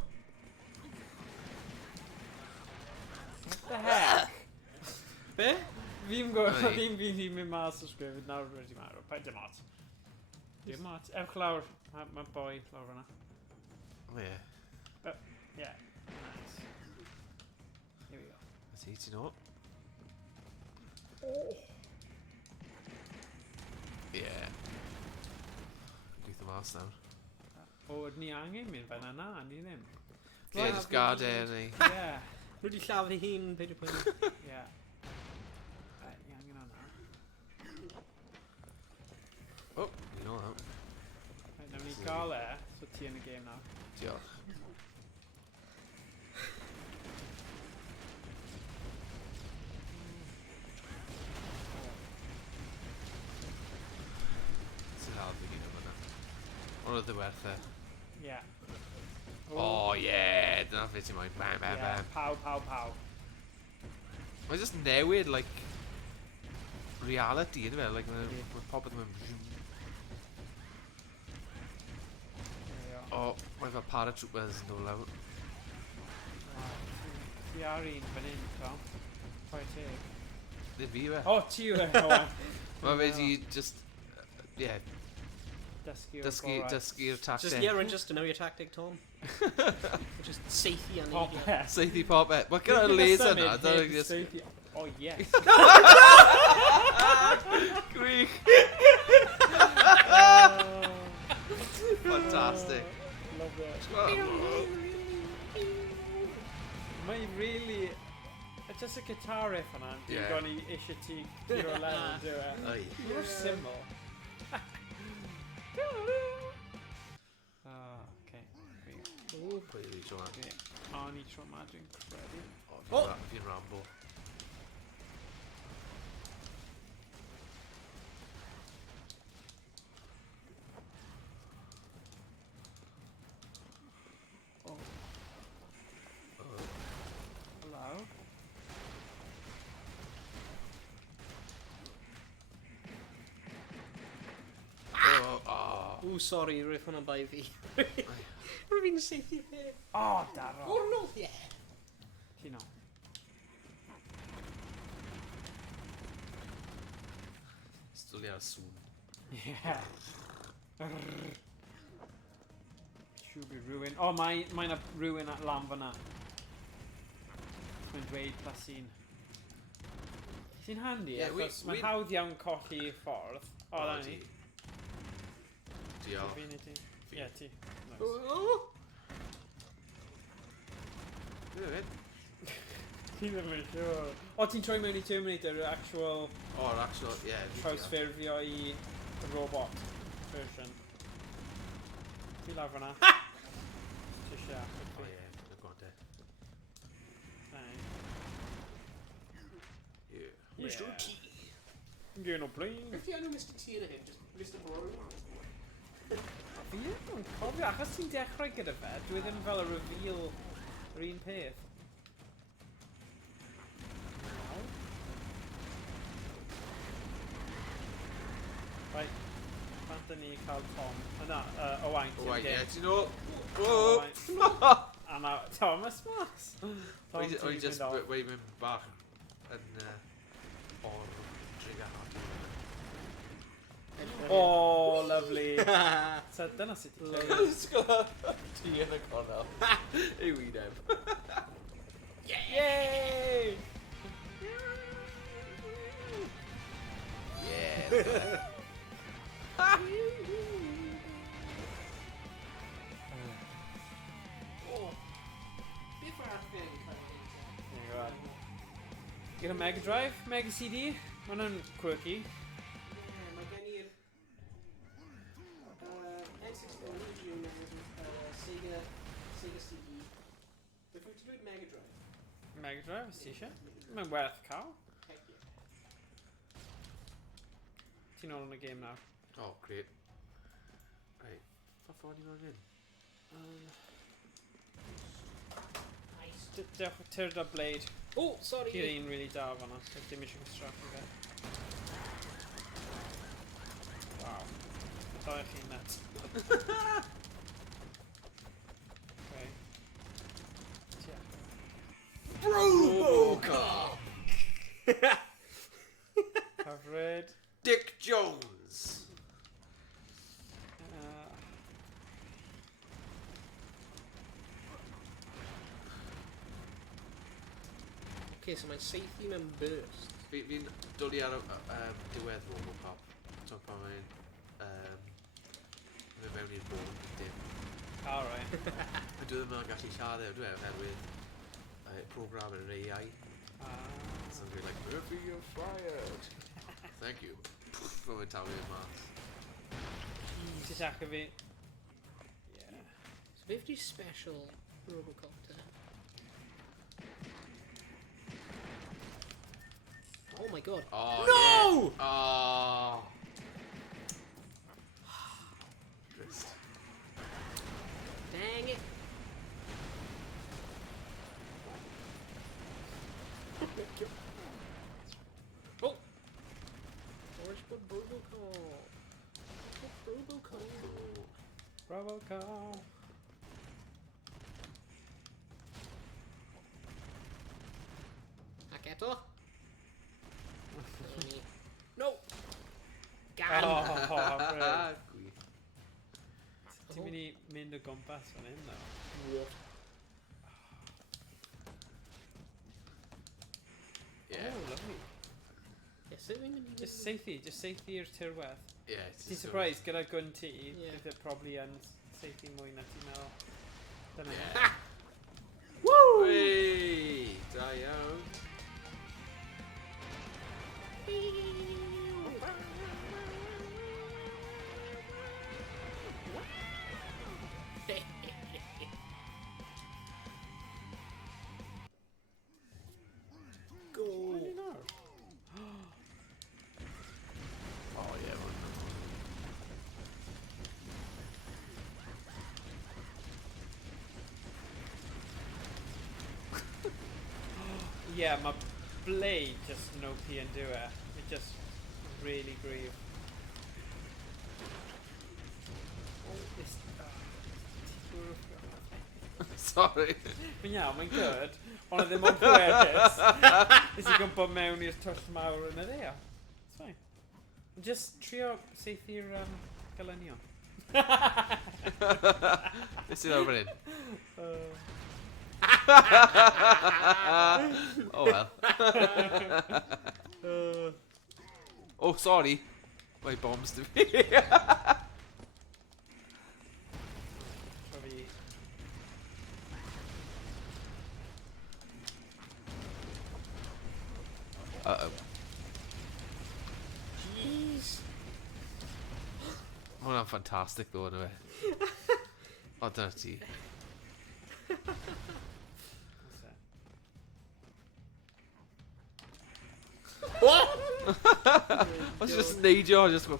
What the heck? Be? Fi'n gwybod, Oi. fi'n mynd mas o sgrifennu nawr wedi marw. Pa dim ot. Dim ot. Ewch lawr. Mae boi lawr fyna. O ie. Yeah. Nice. Here we go. Ti no? Oh. Ie. Gweithio mas nawr. O, ydyn ni angen mynd fan yna, ni ddim. Ie, just gadael ni. Yeah. Nhw wedi llafu hun, peidio pwynt. Yeah. Ni angen hwnna. Oh, you know that. Right, nawn ni gael e, so ti yn y game nawr. Diolch. Sy'n hawdd fi gyd o fyna. Ond oedd y werth e. Yeah. Oh, yeah! Dyna fe ti'n moyn. Bam, bam, Yeah, bam. pow. Mae'n just newid, like, reality, ynddo fe? Like, mae popeth yn mynd... There we go. Oh, mae fel paratroopers yn dod lawr. Wow. Ti ar un fan hyn, Tom. Chwarae teg. Ddim fi fe. O, ti yw e, Owain. Mae fe di just... Yeah, Dysgu'r dysgu'r tactic. Just, yeah, and just to know your tactic, Tom. Just safety and Pop idiot. e. Seithi popeth. Mae gyda'r laser na. Dyna just... Oh, yes. Gwych. Fantastic. Love that. Mae really A just a guitar riff yna, Ie. digon i eisiau ti tiro lefel, dyw e. Ai. Mor syml. Okay. Ooh. Pwy ydi tro yma? Okay. A ni tro yma, dwi'n credu. O, fi'n Rambo. Hello? Ooh, sorry, rwy'n hwnna'n bai fi. Rwy'n fi'n seithi pe. Oh, daro. Oh, no, yeah. Ti no. Stwli ar sŵn. Yeah. Should be ruin. Oh, mae'n ruin at lam fyna. Mae'n dweud plus un. Ti'n handi, Ie, achos wi- mae'n hawdd iawn colli ffordd. O, da ni. Diolch. Fi neu ti? Fi. Ie, ti. Nice. Oh, Ti ddim yn siŵr. O, ti'n troi mewn i Terminator, yr actual O'r actual, ie. trawsffurfio i y robot version. Ti lawr fyna. Ti eisiau. O ie, yn gwrande. Ie. Mr. T. Gen o blaen. If you know Mr. T in hyn, just Mr. Broforce. Fi ddim yn cofio, achos ti'n dechrau gyda fe, dwi ddim fel y reveal yr un peth. Right, pan da ni cael Tom, yna, Owain, ti'n Owain, ie, gêm. ti'n ôl? Owain. A na, Thomas Max. O'i just wedi mynd bach yn o'r trigger hard. Oh, lovely. So, dyna sut ti'n Lovely. Ti yn y cornel. Ei wyneb. Yay! Yeah. Oh. Beth arall gen i cael ei Gyda Mega Drive, Mega CD, ma' hwnna'n quirky. Mae gen i'r N64 Sega CD. Beth wyt ti'n dweud Mega Drive? Mega Drive, os ti eisiau. Mae'n werth cael. Heck yeah. Ti'n ôl yn y game nawr. Oh, great. Right. Pa ffordd ni'n mynd? Nice. Dewch tyrd o blade. Oh, sorry. Ti'r un really da fan'na, so dim eisiau gwastraffu fe. Waw. Da eich chi'n net. Okay. Tia. Robocop! Hyfryd. Dick Jones! Okay, so mae'n seithi mewn burst. Fi'n dwlu ar diwedd Robocop. Ti'n pan mae'n mynd mewn i'r bôn dim. Alright. Dwi ddim yn gallu siarad dwi oherwydd program yn AI. So I'm like, Murphy, you're fired. Thank you. Fy mae'n tawlu'r mas. Ti'n saco fi? Yeah. So beth di special Robocop te? Oh my god. Oh, No! Yeah. Oh. Drist. Dang it. Oh! Where's the Robocop? Robocop. Robocop. Ac eto. No! Gan! Oh, Gwych. Ti'n mynd i mynd o gwmpas fan hyn, though? What? Yeah. Oh, lovely. Yes, sut fi'n mynd i... Just seithi i'r tirwedd. Yeah. Ti'n surprised gyda gun ti, Yeah. bydd e probably yn seithi mwy na ti'n meddwl. Dyna. Yeah. Woo! Hey! Da iawn. Yeah, my blade just no P and do it. It just really grieve. Oh, this. Sorry. Mae'n iawn, mae'n good. Ond oedd ddim o'n pwerus. Nes I gwmpa mewn i'r twll mawr yn yr ea. It's fine. Just trio saethu'r galenio. This is over in. Oh well. Oh, sorry. My bombs to me. Probably. Uh-oh. Jeez. Oh, that's fantastic though, anyway. Oh, dirty. What's that? What? I was just need you, I just go.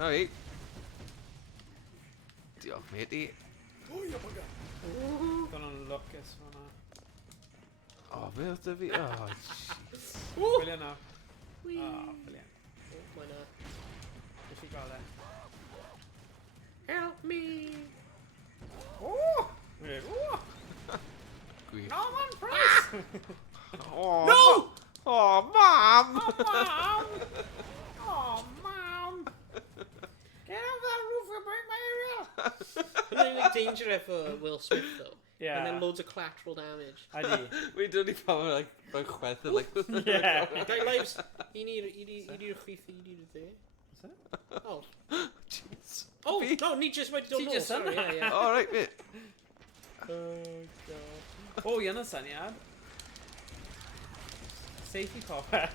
Alright. Diolch, matey. Gone on look as one. Oh, beth dy fi? Oh, jeez. Brilliant now. Whee. Oh, brilliant. Why not? Nes I gael e? Help me. Oh! Wait, oh! Gwych. No one price! Oh, No! Oh, Mum! Oh, Mom! Oh, Mom! Get off that roof and break my aerial! And then like danger for Will Smith though. Yeah. And then loads of collateral damage. I do. We don't even have like my chwetha like. Yeah. Like lives. You need a chwith. You need a there. What's that? Oh. Jeez. Oh no! Need just wait. Don't Ti know. just Sorry. done Yeah. All right, mate. Oh, God. Oh, yan yn syniad. Safety popper.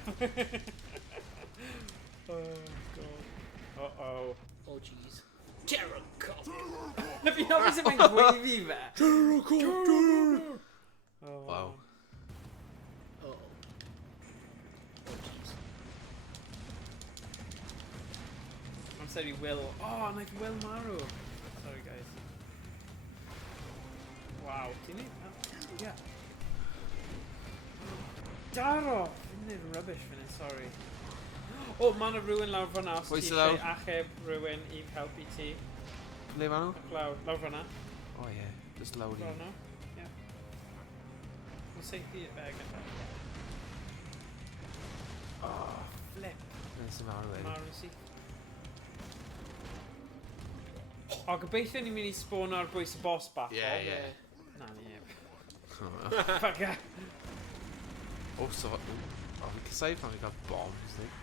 Oh, God. Uh-oh. Oh jeez. Terracopter. Have you noticed it mae'n gweiddi fe? Terracopter. Oh, Wow. Oh. Oh jeez. I'm sorry, Will. Oh, and Will Marrow. Sorry, guys. Wow. Do you need that? Yeah. Daro! Fi'n neud rubbish fan hyn, sorry. Oh, ma' 'na rhywun lawr fan'na os Pwy ti sydd lawr? eisiau achub rhywun i helpu ti. Le ma nhw? Lawr fan'na. Oh yeah, just lawr Lawr i. fan'na. Yeah. We'll safety it back and back. Oh, Flip. nes i marw wedyn. Marw si. O, gobeithio ni'n mynd i spawn ar bwys y boss back. Yeah, yeah. Na, ni eb. Oh, Bugger. oh, so... Oh, we can save when we got bombs, I think.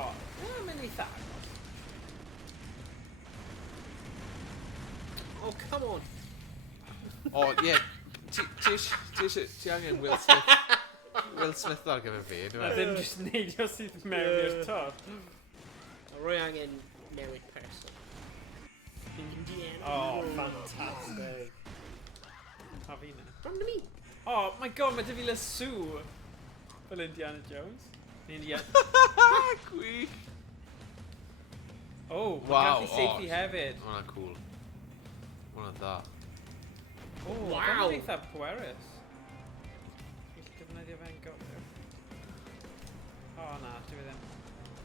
O, mae'n mynd i ddangos. Oh come on. Oh, yeah. Ti angen Will Smith. Will Smith ar gyfer fi, A dwi'n ddim jyst neidio sydd mewn i'r top. Rwy angen newid person. Indiana. Oh, fantastic. A fi na. Run to me. Oh my god, mae dy fi Sue. Fel Indiana Jones. Indiana. Gwych. Oh, Wow, mae gallu safety oh. hefyd. Hwna cool. Hwna da. Oh, Wow. wow. Mae'n eitha pwerus. Gallu defnyddio fe'n gofio. Oh na, dwi ddim.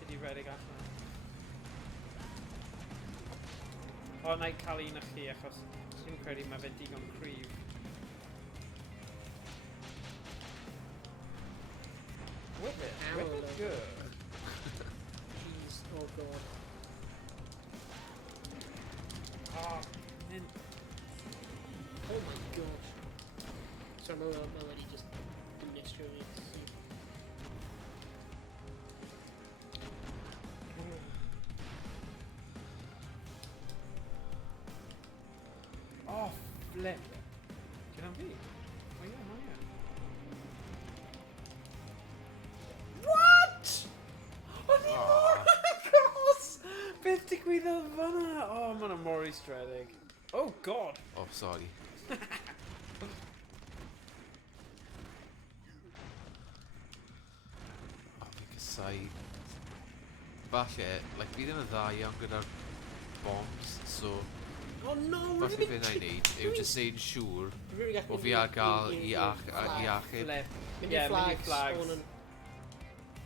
Ydi redig allan. O, na i cael un o chi achos dwi'n credu mae fe digon cryf. Whip it. Whip it good. Jeez. Oh god. Oh, man. Oh my gosh. Sorry, my melody just destroyed it. Oh, flip. Can I be? Oh yeah, oh yeah. What? O'n i mor agos! Beth digwyddodd fan'na? Oh, mae yna mor eastredig. Oh god. Oh, sorry. Oh, fi casau... Falle, like, fi ddim yn dda iawn gyda'r bombs, so... Oh no, Falle beth I neud yw just neud siŵr o fi ar gael i achub. Ie, mini flags. spawn yn...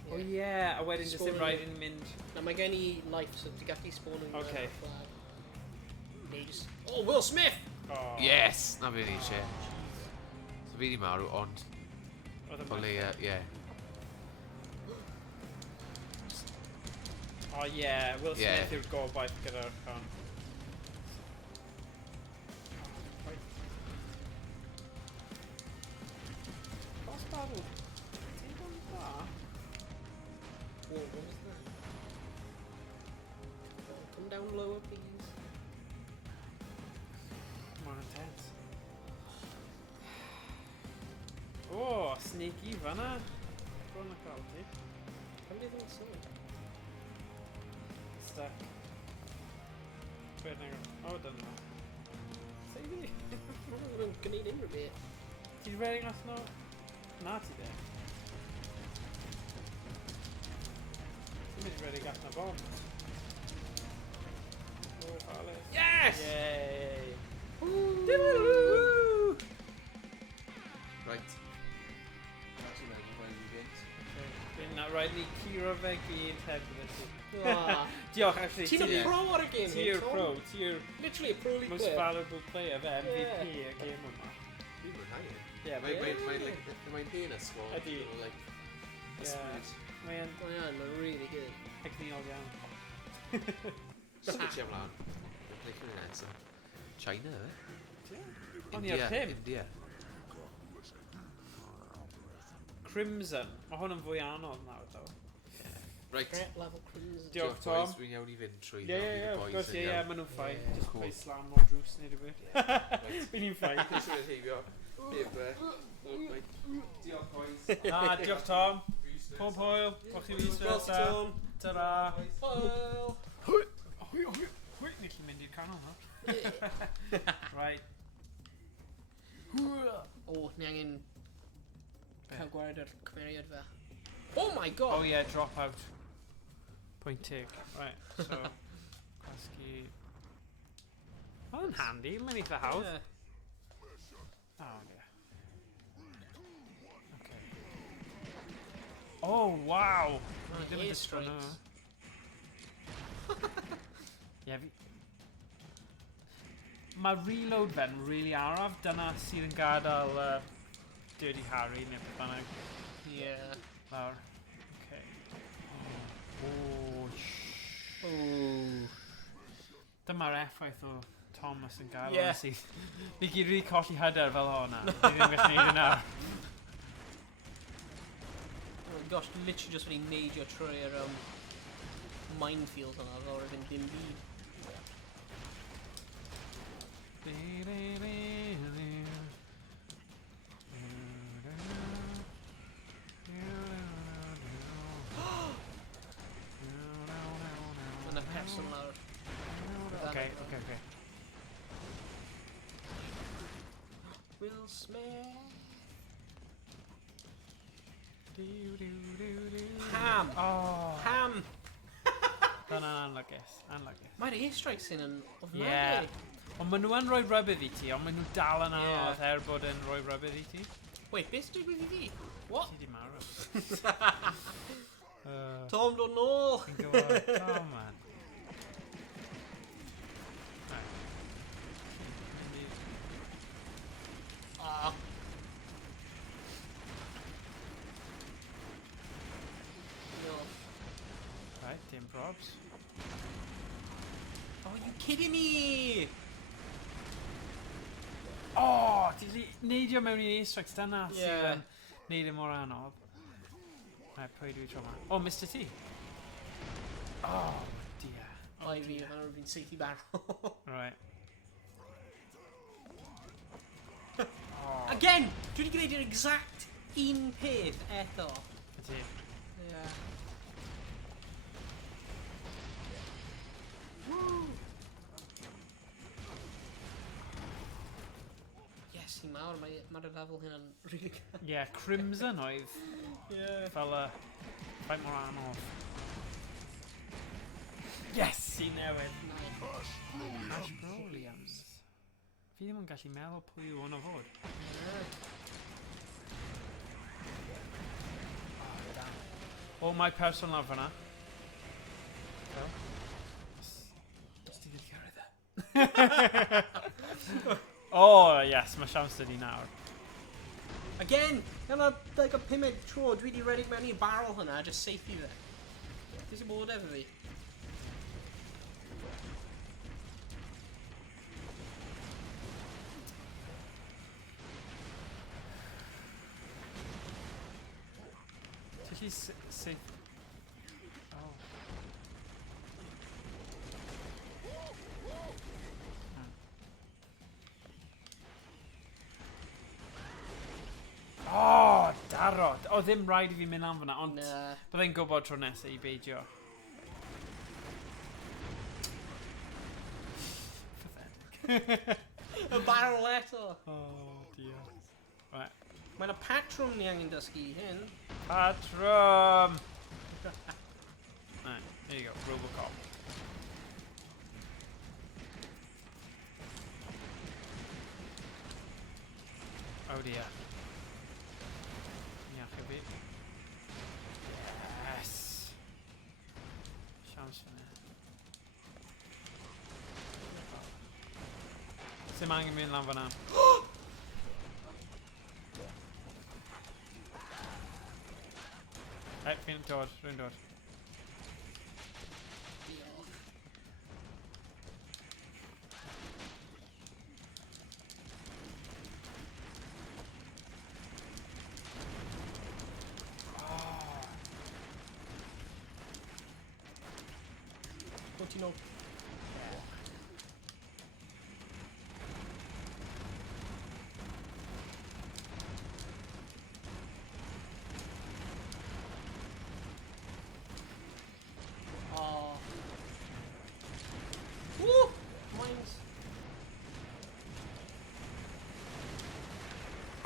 O ie, a wedyn jyst ddim Spawn rhaid yn- i'n mynd... Na, mae gen i life, so ti gallu spawn yn Ocê. flag. Neu just... Oh, Will Smith! Oh. Yes! Na fe ni eisiau. So fi di marw, ond Oedd o yn leia, ie. O ie, Will Ie. Smith yw'r gobaith gyda'r con. Boss battle. Ti'n bod yn dda? Whoa, what was that? Come down lower, please. Mae'n intense. O, sneaky fanna. Bron a cael ti. How do you think so? Stuck. Wait, hang on. Oh, done now. Say fi. I'm going to gwneud unrhyw beth. Ti'n ready os no? Na ti de. Ti'n mynd ready gas na bomb. Oh, Alice. Yes! Yay! Woo! Right. Actually, no, you're going to get. Dwi'n na rhaid ni curo fe gyd heb gyda ti. Ah. Diolch, actually. Ti'n y pro ar y game, Ti'r Tom? pro. Ti'r Literally a pro league most player. valuable player fe MVP y game yma. Fi'n mwynhau e. Ie, Mae'n hen ysgol. Ydi. Like, Ie. ysbryd. Mae'n Oh yeah, mae'n really good. egniol iawn. Switch ymlaen. Like yn nesaf. China, e? O'n i ar pum. India. Crimson. Mae hwn yn fwy anodd nawr, do. Right. Threat level cruise. Diolch, boys, Tom. Dwi'n iawn i fynd trwy. Ie, of course, ie, maen nhw'n ffain. Ie, Just cool. play slam o drws neu rhywbeth. Fi'n ni'n ffain. Dwi'n mynd heibio. Diolch, boys. Diolch, Tom. Pob hwyl. O'ch chi fys Diolch, fesa. Tom. Ta-ra. Well. Hwy, ni chi'n mynd i'r canol, no? Right. O, ni angen cael gwared ar cymeriad fe. Oh my god! Oh yeah, drop out. Point tig. Right, so... Cwasgu... Oedd yn handy, mae'n eitha hawdd. Yeah. Oh, yeah. Okay. Oh, wow! Oh, Ddim yn disgwyl nhw. Ie, fi... Mae reload fe'n really araf. Dyna sydd yn gadael Dirty Harry neu beth bynnag. Yeah. Lawr. Okay. Oh, Dyma'r effaith o Thomas yn gael Ie. sydd. Ni gyd wedi colli hyder fel hwnna. Ni ddim yn gallu neud yna. Oh gosh, literally just wedi neidio trwy'r minefield yna, fel rydyn dim byd. Yna person lawr. Okay. Will Smith. Ham! Oh. Ham! Dyna'n anlygus. Mae'r airstrikes hyn yn ofnadwy. Ie. Ond maen nhw yn rhoi rybydd i ti, ond maen nhw dal yn Ie. anodd bod yn rhoi rybydd i ti. Wait, beth sy'n digwydd i fi? What? Ti di marw. Tom, dod nôl! Ti'n gwybod, Tom, man. Ah. No. Right, dim probs. Oh, are you kidding me? Oh, ti di neidio mewn i airstrikes dyna sydd Ie. yn neud e mor anodd. Right, pwy dwi tro ma? Oh, Mr T. Oh, dear. Oh, I fi, fan fi'n seithi barrow. Right. Oh, Again! Dwi wedi gwneud yr exact un peth eto. ydi. Yeah. Yes, i mawr, mae'r lefel hyn yn really good. Ie, Crimson oedd Yeah. fel y faint mor anodd. Yes, i newydd. Nice. Hash Williams. Fi ddim yn gallu meddwl pwy yw hwn o fod. Oh, my person lawr fan'na. Does ti ddim cyrraedd e? Oh, yes, mae siawns dydi nawr. Again, yna like o 5 tro dwi wedi redeg mewn i'r barrel hwnna a just seithi fe. Dis i bod efo fi. Ti'n safe. Oh. Oh, daro. O, ddim rhaid I fi mynd am fyna, ond byddai'n gwybod tro nesaf I beidio. Pathetic. Y barrel eto. Oh, dear. Right. Mae yna patrwm ni angen dysgu hyn. Patrum! Right, there you go, Robocop. Oh dear. Yeah, a bit. Yes! Siawns fyna. Sim angen mynd lan fyna. Fi'n dod, rwy'n dod. What do you know?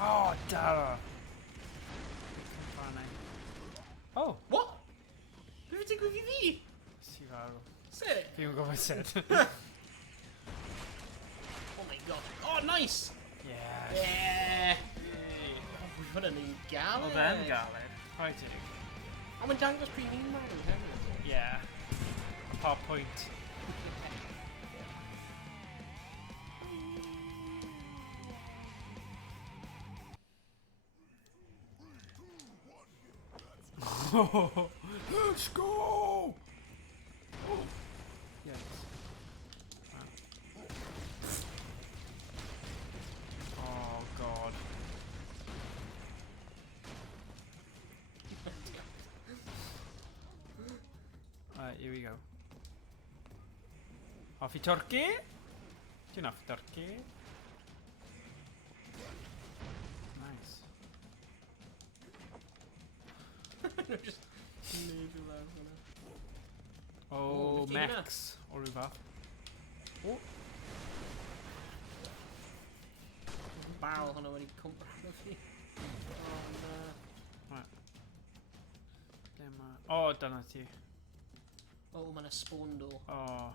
Oh, dara. Oh, What? Be fi digwydd I fi? si farw. Sut? Fi'n gwybod sut. Oh my god. Oh, nice! Yeah. Yeah! Oh, we hwn yn ein galed. Oedd e'n galed. Right i. Ond mae'n dangos pryd ni'n marw hefyd. Yeah. A pa pwynt. Let's go! Yes. Oh god. Alright, here we go. Off I turkey? Ti'n off I turkey? Nice. Just neud o lawr hwnna. Oh, be' 'di hynna? Mex. O ryw fath. O! Barrel hwnna wedi cwmpa arno fi. Oh, na. Right. Lle ma... Oh, dyna ti. Oh, mae'n a spawn door. Oh.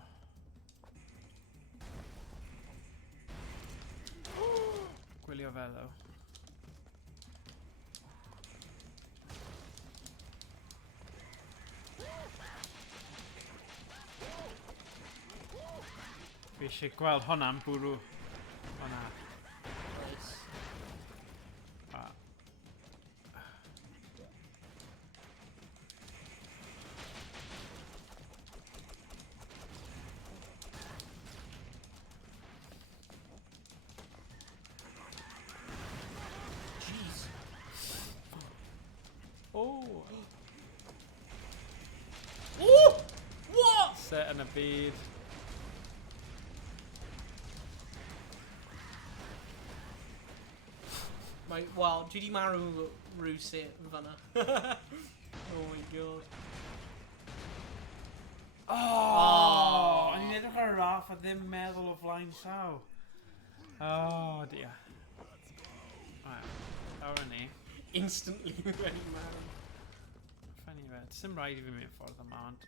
Gwylio fe, though. Fi eisiau gweld hwnna'n bwrw. Hwnna. Nice. Ah. Jeez. Oh! Ooh! What? Set yn y byd. Wel, dwi di marw rhywsut fanna. Oh my god. Oh! O'n i'n edrych ar y raff a ddim meddwl o flaen llaw. Oh, dear. Right, awr ni. Instantly wedi marw. Funny fe. Sim rhaid I fi mynd ffordd yma, ond...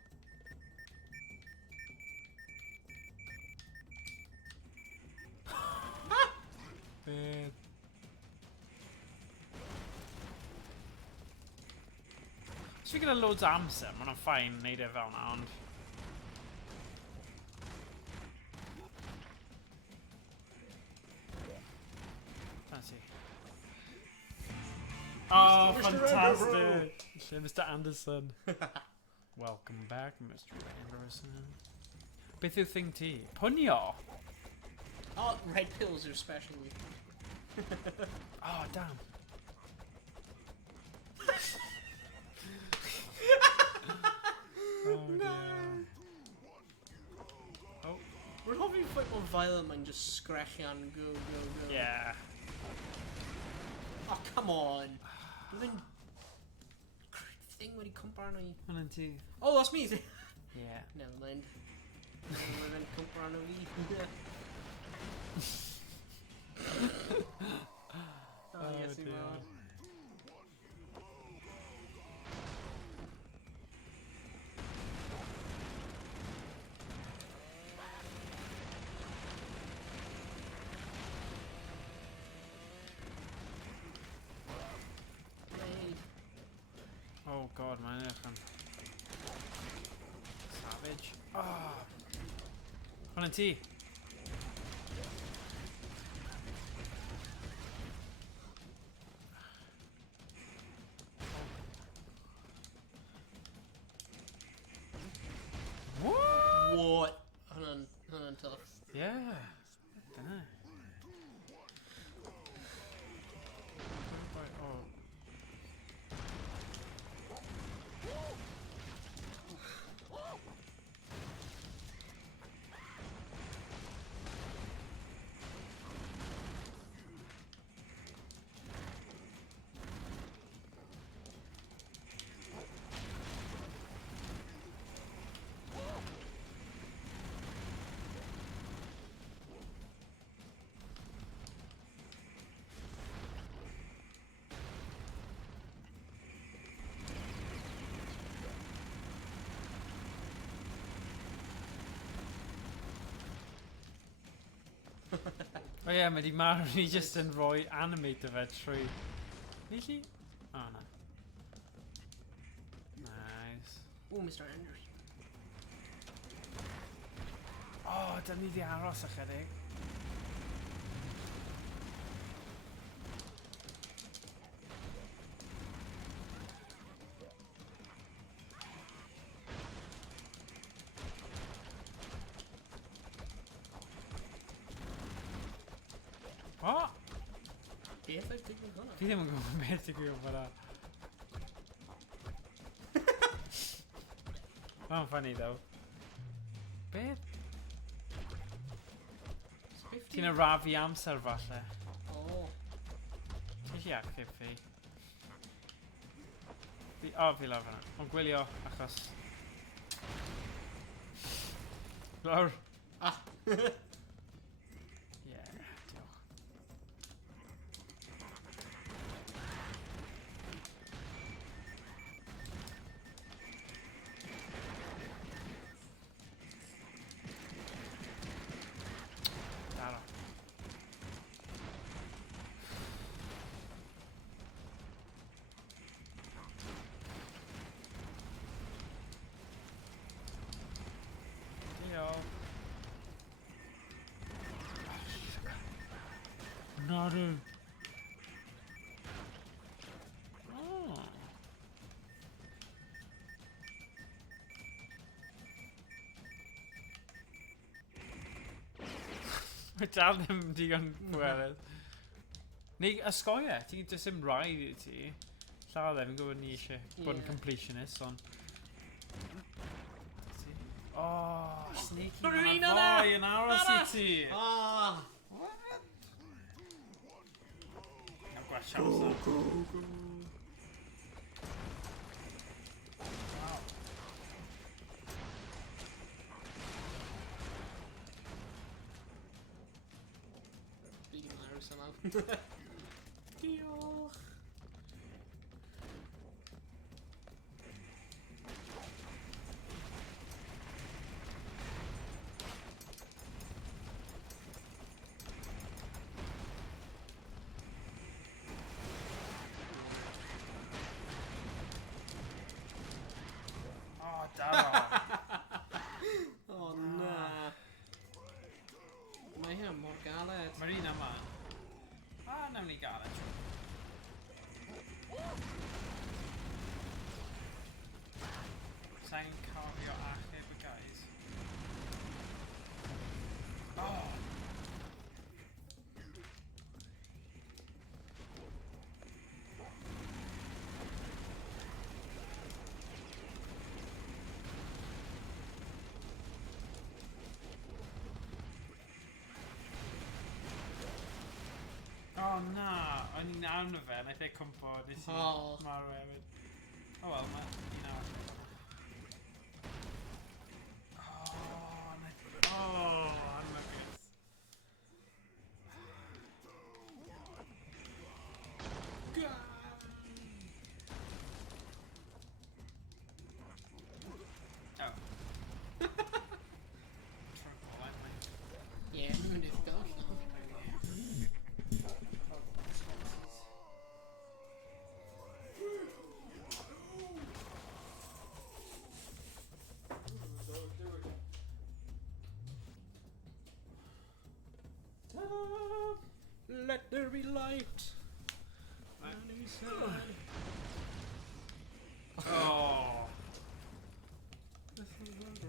Os fi gyda loads o amser, ma'n ffain neud e fel na, ond... Fancy. Oh, Mr. fantastic! Mr. Anderson. Welcome back, Mr. Anderson. Beth yw thing ti? Pwnio? Oh, red pills are especially. Oh, damn. Oh, No. dear. Oh, We're hoping for more violent and just scratching and go, go, go. yeah. Oh, come on. Even thing when he come down on you. 1 and 2. Oh, that's me. Yeah. Never mind. We're going to come down on me. Oh, yes, we dear. are. Oh god, man. Savage. Ah. 1 and 2. What? What? Hold on, tough. Yeah. Dunno. Oh. Oh yeah, mae di marw ni just yn rhoi animator fe trwy. Really? Oh no. Nice. Oh, Mr. Anders. Oh, da ni di aros ychydig. What? Beth oedd digwydd hwnna? Fi ddim yn gwybod beth i gwybod fyna. Mae'n funny though. Beth? Ti'n arafu amser falle. Oh. Ti'n si actif fi? Fi lawr fyna. Ond gwylio achos... Lawr. Ah. Yeah, diolch. Daro. Diolch. Naru. Oh. Mae dal ddim digon pwerus. Neu ysgoia, ti'n just ddim rhaid i ti. Lladd fi'n gwybod ni eisiau bod yn completionist, ond... Oh, sneaky. Rwy'n Mae'n yna! fwy yn aros i ti. Ah. Go, go, go. Bleeding Irish somehow. Diolch. Daro. O, na. Mae hyn mor galed. Mae'r un yma. Nawn ni gael e. Sa'n cofio achub y guys. Oh! Oh na, o'n i'n awn o fe, naeth e cwmpo, nes i marw hefyd. O wel, mae un arall. Anlygys. Oh. Triple, aren't we? Ie, mae'n difficult. Let there be light. And he said, Oh. "This is the road."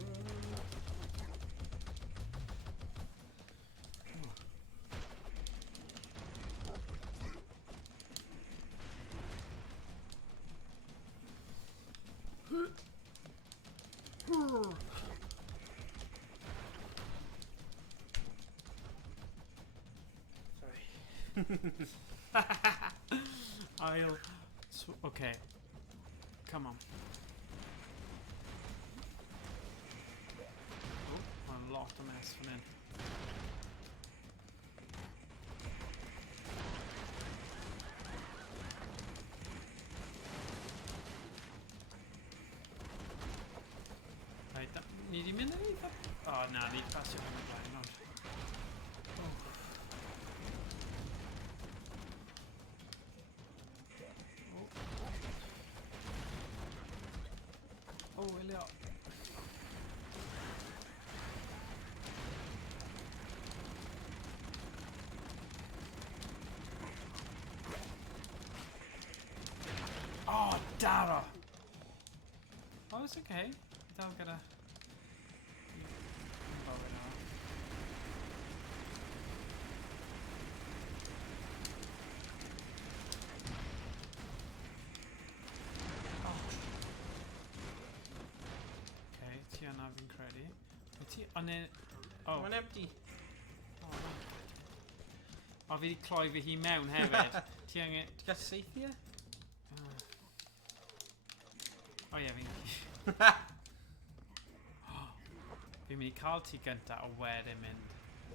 Okay. Come on. Oh, a lot of mess for him. Right, need him in there? Oh, no, need to pass it on the blind, not. Oh, really? Oh, Dara! Oh, it's okay. I'll get a... Ti yna fi'n credu. Ti on e... Oh. Mae'n empty. O, fi di cloi fy hi mewn hefyd. Ti angen... Ti'n gallu seithi e? O ie, fi'n... Fi'n mynd i cael ti gynta a wedyn mynd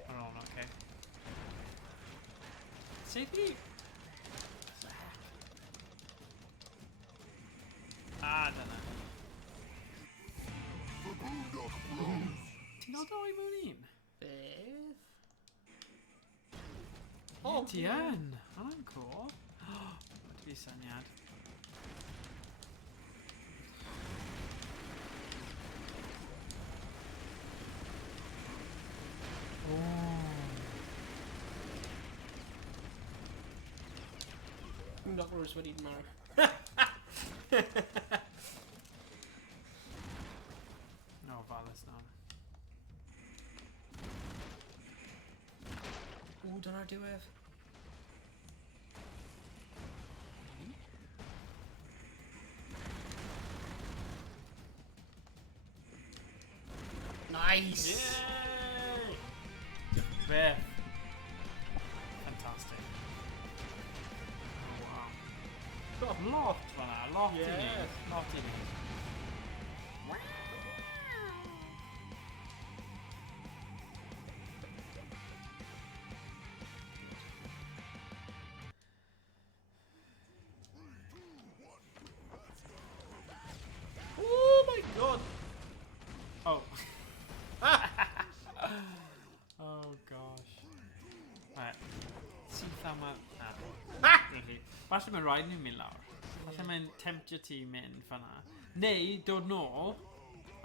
ar ôl, oce? Seithi? Dyna. Ti'n gael doi mewn un? Beth? O, ti yn! Hwna'n cool. Dwi syniad. Not Rose wedi marw. No, Valus now. Ww, dyna'r diwedd. Nice! Yay! Beth. Fantastic. Oh, wow. Got a lot fan'na, lot I ni. Lot I ni. Oh my god! Oh. Oh gosh. Right. Sy'n thama... Falle mae'n rhaid ni'n mynd lawr. Falle mae'n temptio ti mynd fan'na. Neu, dod nôl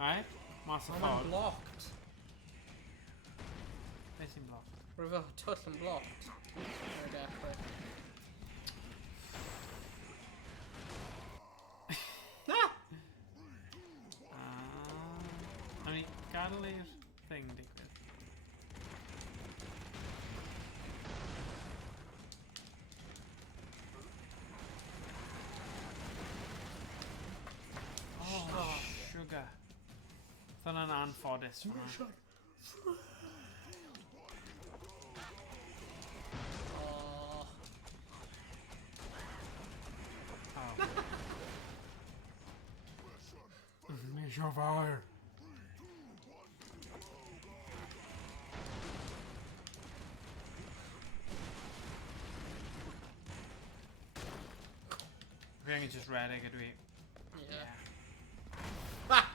Right? Mas y Oh, mae'n ffordd. blocked. Beth sy'n block? Rwy'n twll yn blocked. Ar y dechrau. Ah! Nawn ni gadael i'r thing digwydd. Oh, sugar. Thyn yn anffodus fan'na. Oh. Mis o fair. Fi angen just redig ydw i. Yeah. Ah!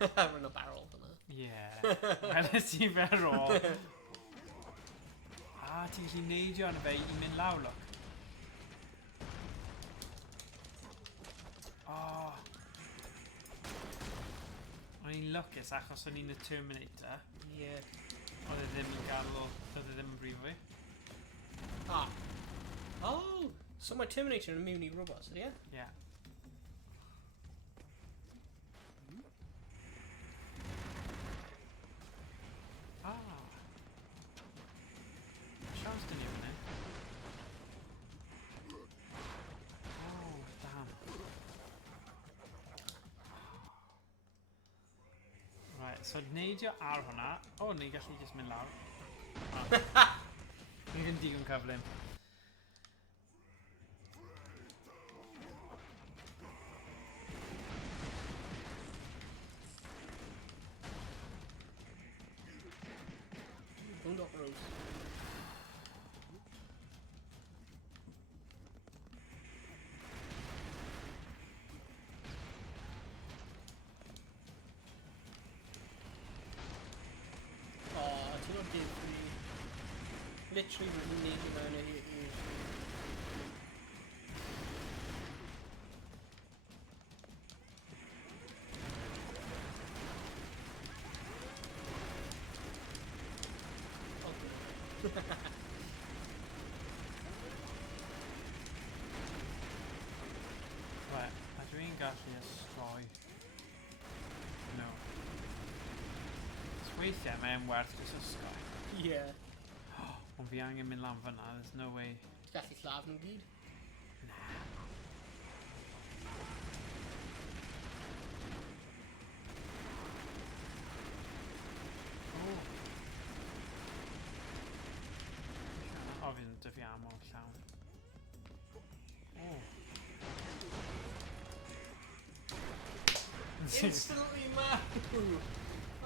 Rwy'n o barrel fyna. Yeah. Wedys ti fe rôl. Ti'n gallu neidio arno fe i mynd lawr, look. Oh. O'n i'n lwcus achos o'n i'n y Terminator. Yeah. Oedd e ddim yn gadw, oedd e ddim yn brifo fi. Ah. Oh! So mae Terminator yn mewn I robots, ydy e? Yeah. Ah. Siawns dyn ni fan hyn. Oh, damn. Right, so neidio ar hwnna. O, ni gallu just mynd lawr. Oh. Ni ddim digon cyflym. Boondock Rose. Oh, ti'n o'r dydd fi. Literally rwy'n neud I fewn I Right, a dwi'n gallu osgoi. No. Weithiau mae'n werth jyst osgoi. Yeah. Ond fi angen mynd lan fyna, there's no way. Ti'n gallu lladd nhw gyd? O, fi'n dyfu amol llawn. Instantly marw!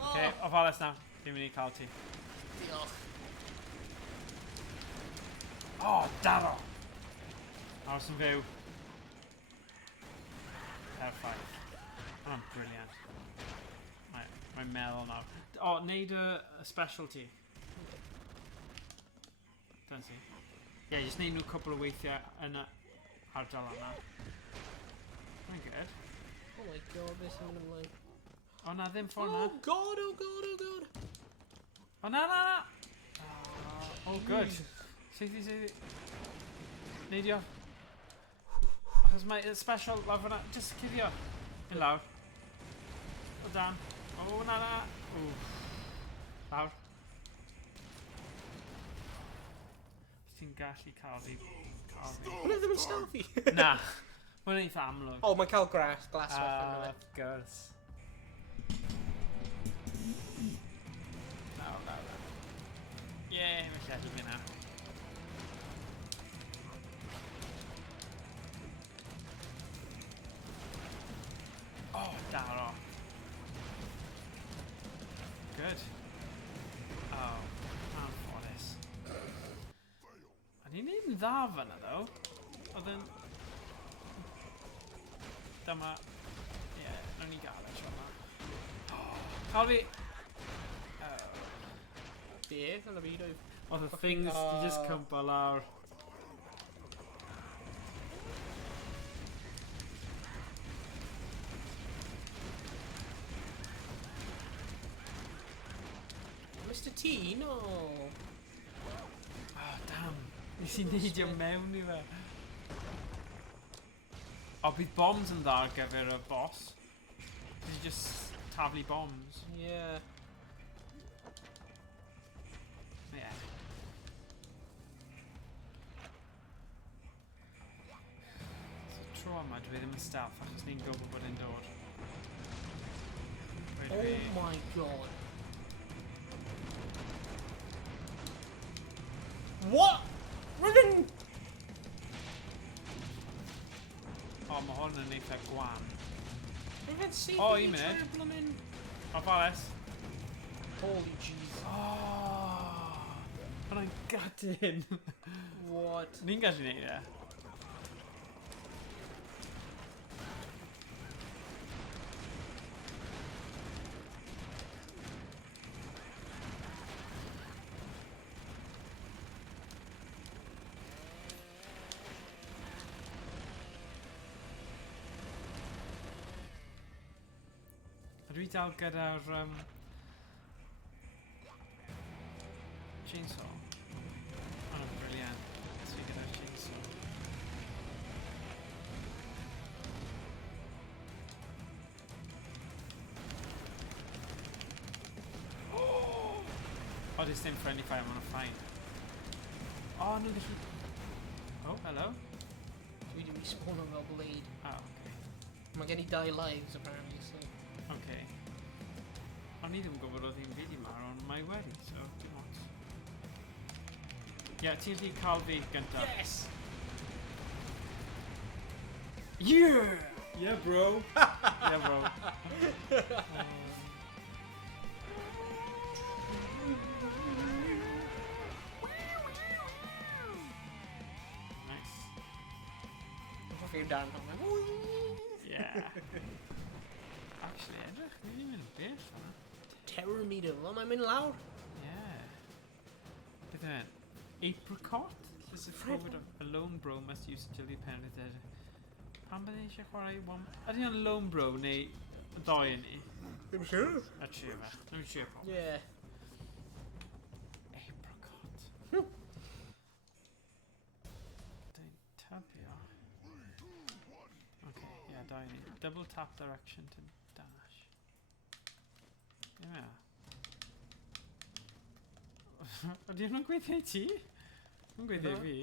Okay, ofalus nawr. Fi'n mynd I cael ti. Diolch. Oh, daro! Aros yn fyw. Perffaith. Hwna'n briliant. Mae'n meddwl nawr. O, neud y specialty. Dyna ti. Ie, just neud nhw cwbl o weithiau yn y ardal yna. Mae'n good. Oh my god, beth sy'n mynd ymlaen? O, na ddim ffordd na. Oh god, oh god, oh god! O, na! Oh, good. Seithi. Neidio. Achos mae y special lawr fyna. Just cuddio. Yn lawr. O dan. O, na. Lawr. Os ti'n gallu cael fi. Hwna ddim yn stealthy! Na. Mae'n eitha amlwg. Oh, mae'n cael glas allan o fe. Of course. No. Yeah, mae'n lledl fi na. Oh, daro. Good. Oh, anffodus. A ni'n neud yn dda fyna, ddo. Oedd yn... Dyma... Ie, nawn ni gael eich yma. Cael fi... Beth yn y byd oedd? Oedd y things di just cwmpa lawr. Mr T, no. Oh, damn. Nes i neidio mewn I fe. O, bydd bombs yn dda ar gyfer y boss. Did you just taflu bombs? Yeah. Yeah. So tro yma dwi ddim yn stealth achos ni'n gwybod bod e'n dod. Oh my god. What? Rydyn! O, mae hwn yn eitha gwan. Rydyn sydd O, yn un munud. ei blymyn. O, Fares. Holy Jesus. Oh, hwnna'n gadyn. What? Ni'n gallu neud e. Dwi dal gyda'r chainsaw. Oh, brilliant. Dwi gyda'r chainsaw. Oh, there's dim friendly fire, I'm on a fight. Oh, no, there's... Oh, hello. Dwi wedi respawno fel blade. Oh, okay. Mae gen I 2 lives, apparently, so... Okay. O'n I ddim yn gwybod oedd hi'n fyd I mar, ond mae wedi, so dim ots. Ie, ti'n gallu cael fi gyntaf. Yes! Yeah! Yeah, bro. Yeah, bro. Nice. Dwi'n ffyr dan hwnna. Yeah. Actually, edrych, ni ddim yn beth hwnna. Terror meter, wel, mae'n mynd lawr. Yeah. Beth yna? Apricot? This is forward of a lone bro must use agility penalty. Pam byddai eisiau chwarae one... Ydy o'n lone bro neu y ddoi yn ni? Ddim siŵr. A trio fe. Dwi'n trio po. Yeah. Apricot. Dwi'n tabio. Okay, yeah, ddoi ni. Double tap direction to dash. Yeah. Ydy hwnna'n gweithio I ti? Yn gweithio I fi.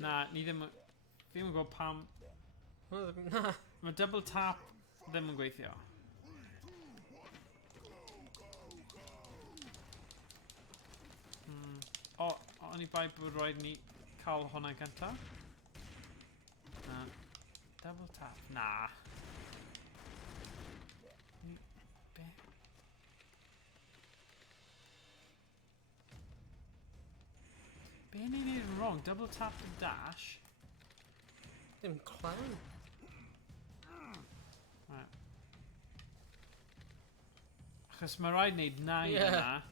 Na, ni ddim... Fi ddim yn gwybod pam... Na. Mae double tap ddim yn gweithio. O, o'n I bai bod rhaid ni cael hwnna gyntaf? Na. Double tap. Na. Be? Be ni'n neud yn wrong? Double tap to dash? Dim clown. Right. Achos mae rhaid wneud 9 Yeah. yna.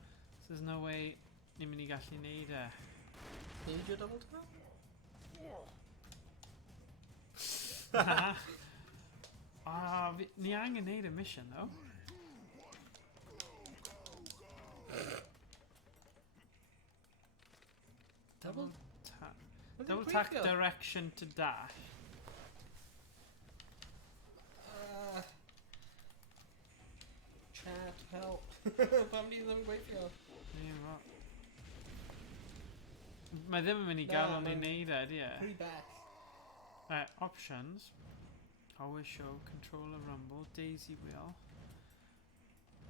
So there's no way ni'n mynd I gallu wneud e. Need your double tap? Na. Ni angen wneud y mission, though. Double tap. Double tap direction to dash. Chat, help. Pam ni ddim yn gweithio? Mae ddim yn mynd I Na, gael o'n I mae'n- wneud e, ydy e? Pretty bad. Options. Always show controller rumble, daisy wheel.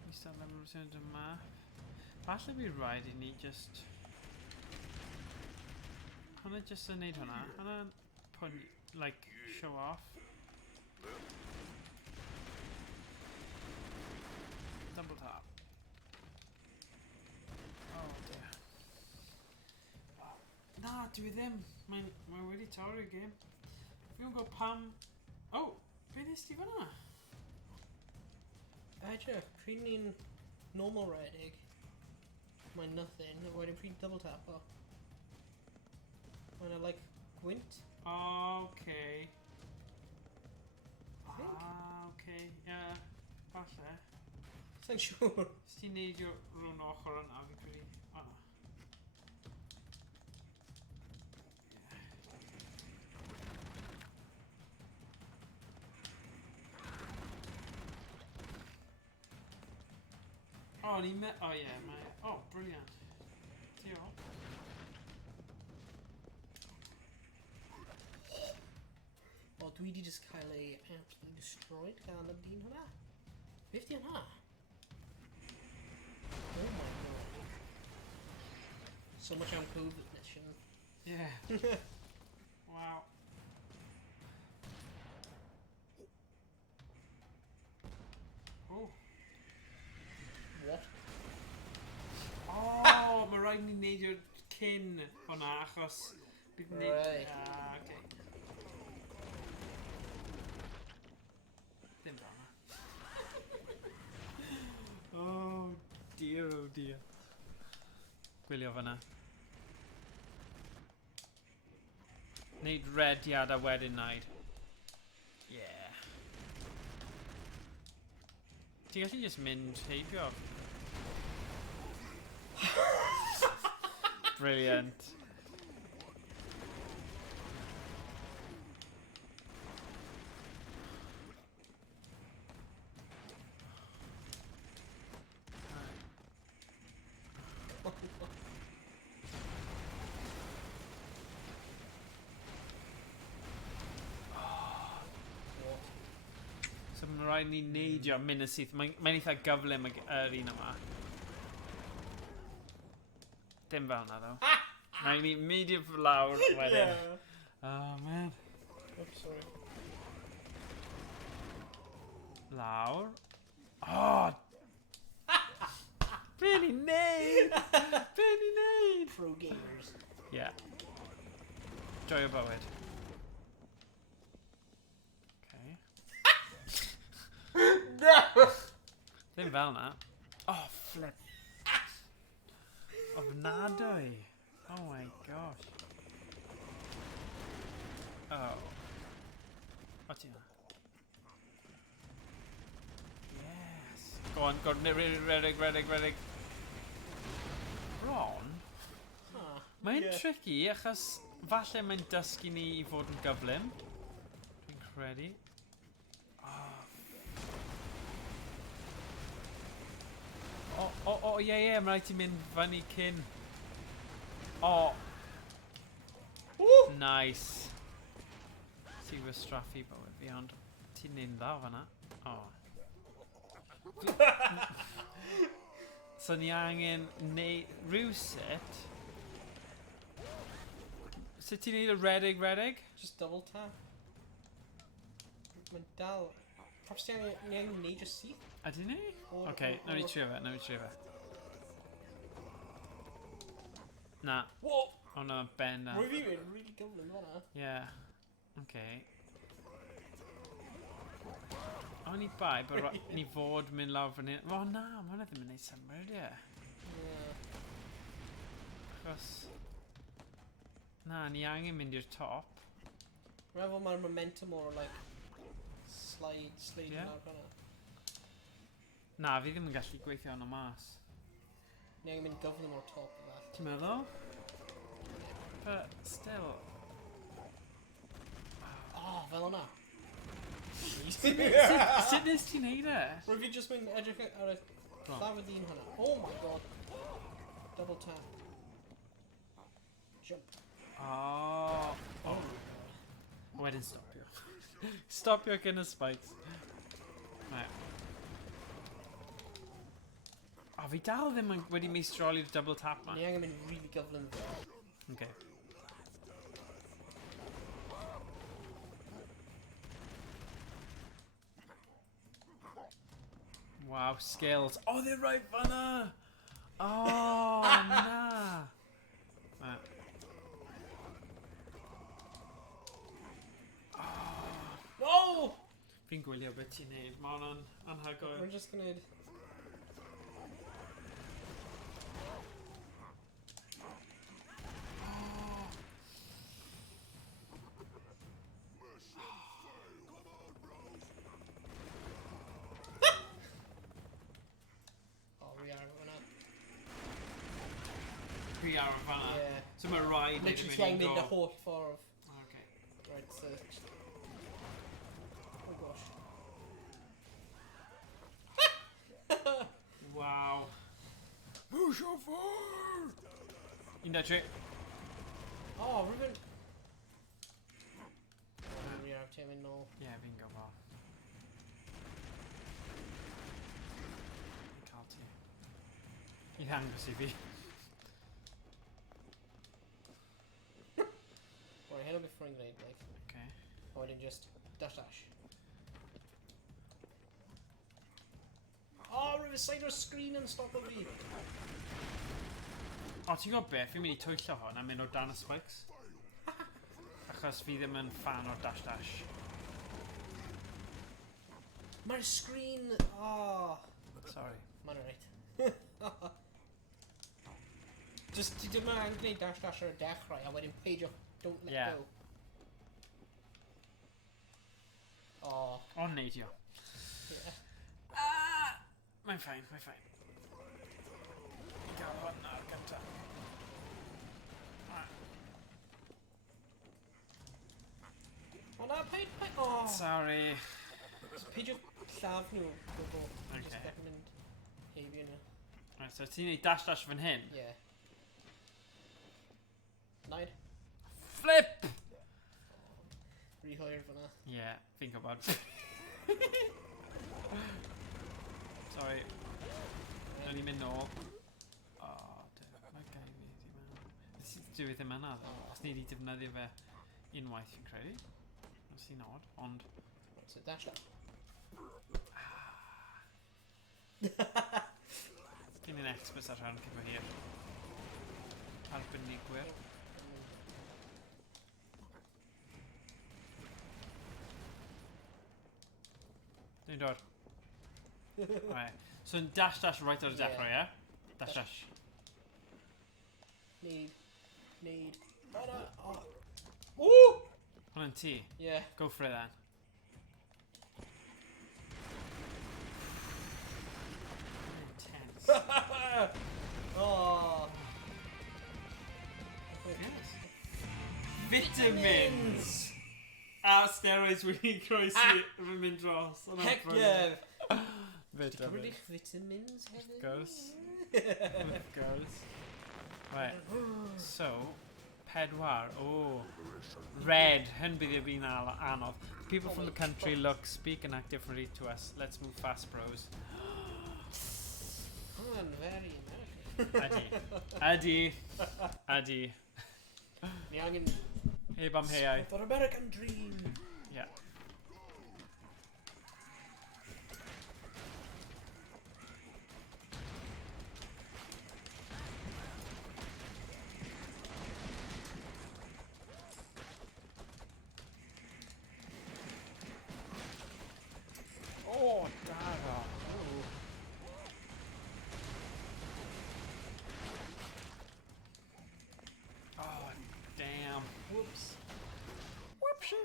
Restart level, return to map. Falle bydd rhaid I ni just... Hwna just yn neud hwnna. Hwna'n pwn, like, show off. Double tap. Oh dear. Na, dwi ddim. Mae wedi torri'r game. Fi'n gwybod pam... Oh, be nes ti fan'na? Edrych, pryd ni'n normal redig, mae'n nothing, wedyn pryd double tap o. Mae'n like gwynt. Okay. think. Ah, Okay, ie. Falle. Sa'n siŵr. Os ti'n neidio rhwng ochr yna, fi'n credu... O, na. O, ni'n me... O, ie, mae... O, briliant. Diolch. O, dwi di just cael ei absolutely destroyed gan y dyn hwnna. Beth di hwnna? Oh my god. So much improved this mission. Yeah. Wow. Oh. What? Oh, mae rhaid ni neidio cyn hwnna achos... bydd ni... Right. Ah, okay. Dim fel yna. Oh dear, oh dear. Gwylio fyna. Neud rediad a wedyn naid. Yeah. Ti'n gallu just mynd heibio? Brilliant. So mae'n rhaid ni neidio mynd y syth. Mae'n eitha gyflym yr un yma. Dim fel yna ddo. Rhaid ni medium lawr wedyn. Yeah. Oh man. Oops, sorry. Lawr. Oh! Be ni'n neud? Be ni'n neud? Pro gamers. Yeah. Joio bywyd. Okay. No! Ddim fel na. Oh, flip. Ofnadwy. Oh my gosh. Oh. O ti yna? Yes. Go on, go on. Redig. Bron? Huh. Mae'n Yeah. tricky achos falle mae'n dysgu ni i fod yn gyflym. Dwi'n credu. O, ie, mae'n rhaid ti mynd fyny cyn. O. Nice. Ti wedi straffu bywyd fi, ond ti'n neud yn dda fan'na. O. So ni angen neud rhywsut. Sut ti'n neud y redig? Just double tap. Mae'n dal... Perhaps ni angen neud y syth? Ydyn ni? Oce, nawn ni trio fe. Na. Whoa! O na, ben na. Rwy fi mynd really gyflym fan'na. Yeah. Okay. O'n i bai, but ni fod mynd lawr fan hyn. O na, mae hwnna ddim yn neud symud, ie. Yeah. Achos... Na, ni angen mynd i'r top. Rwy'n meddwl mae'r momentum o'r, like, slide Yeah. lawr fan'na. Na, fi ddim yn gallu gweithio hwnna mas. Ni angen mynd gyflym o'r top o fath. Ti'n meddwl? But still... Oh, fel hwnna. Sut nes ti'n neud e? Rwy fi just mynd edrych ar y llafur dyn hwnna. Oh my god. Double tap. Jump. Oh. Oh. Wedyn stopio. Stopio gen y spikes. Right. O, fi dal ddim wedi meistroli'r double tap ma. Ni angen mynd really gyflym fel. Okay. Wow, skills. Oh, they're right fan'na! Oh, na! Right. No! Fi'n gwylio beth ti'n neud. Mae hwnna'n anhygoel. We're just gonna... PR yn fanna. Ie. So mae rhaid neud Literally yn ti'n mynd mynd y go. holl ffordd. Okay. Right, so... Oh gosh. Wow. Push your far! Un da tri. Oh, Ruben! You're out to him nôl. Ie, fi'n gofo. Fi'n cael ti. I ddangos i fi. Right, Heno before I'm gonna like. Okay. A wedyn just dash dash. Oh, Ruben, side o'r screen yn stop o fi. O, ti'n gwybod beth? Fi'n mynd i twyllo hon a mynd o dan y spikes. Achos fi ddim yn fan o'r dash dash. Mae'r screen... Oh. Sorry. Mae'n right. Just, ti ddim yn gwneud dash dash ar y dechrau a wedyn peidio, don't let Yeah. go. Oh. Ond neidio. Yeah. Mae'n ffain, mae'n ffain. I gael hwn ar gyntaf. O na, paid, oh. Sorry. Peidio llaf nhw, gwbl. Okay. Just get mynd heibio nhw. Right, so ti'n neud dash dash fan hyn? Yeah. Naid. Flip! Rehoir fyna. Yeah, fi'n gwybod. Sorry. Rhaid ni mynd nôl. Oh, mae gai fi di mewn. Dwi ddim yna ddo. Os ni wedi defnyddio fe unwaith fi'n credu. Os i'n odd, ond... So dash up. Fi'n un expert ar rhan cyfo hir. Arbenigwyr. Dwi'n dod. Right. So yn dash dash right ar y dechrau, ie? Dash dash. Need. Oh no. Oh. Ooh! Hwn yn ti. Yeah. Go for it then. Intense. Oh. Yes. Vitamins! A steroids wedi'n croesi yn mynd dros. Heck yeah! Vitamins. Cymryd eich vitamins hefyd? Goes. Goes. Right. So, pedwar. Oh. Red. Hyn bydd i'r un anodd. People from the country look, speak and act differently to us. Let's move fast, bros. Oh, I'm very American. Adi. Ni angen... Heb am heiau. For American dream! Yeah. Oh, dara. Oh, damn. Whoops. Whoopsie.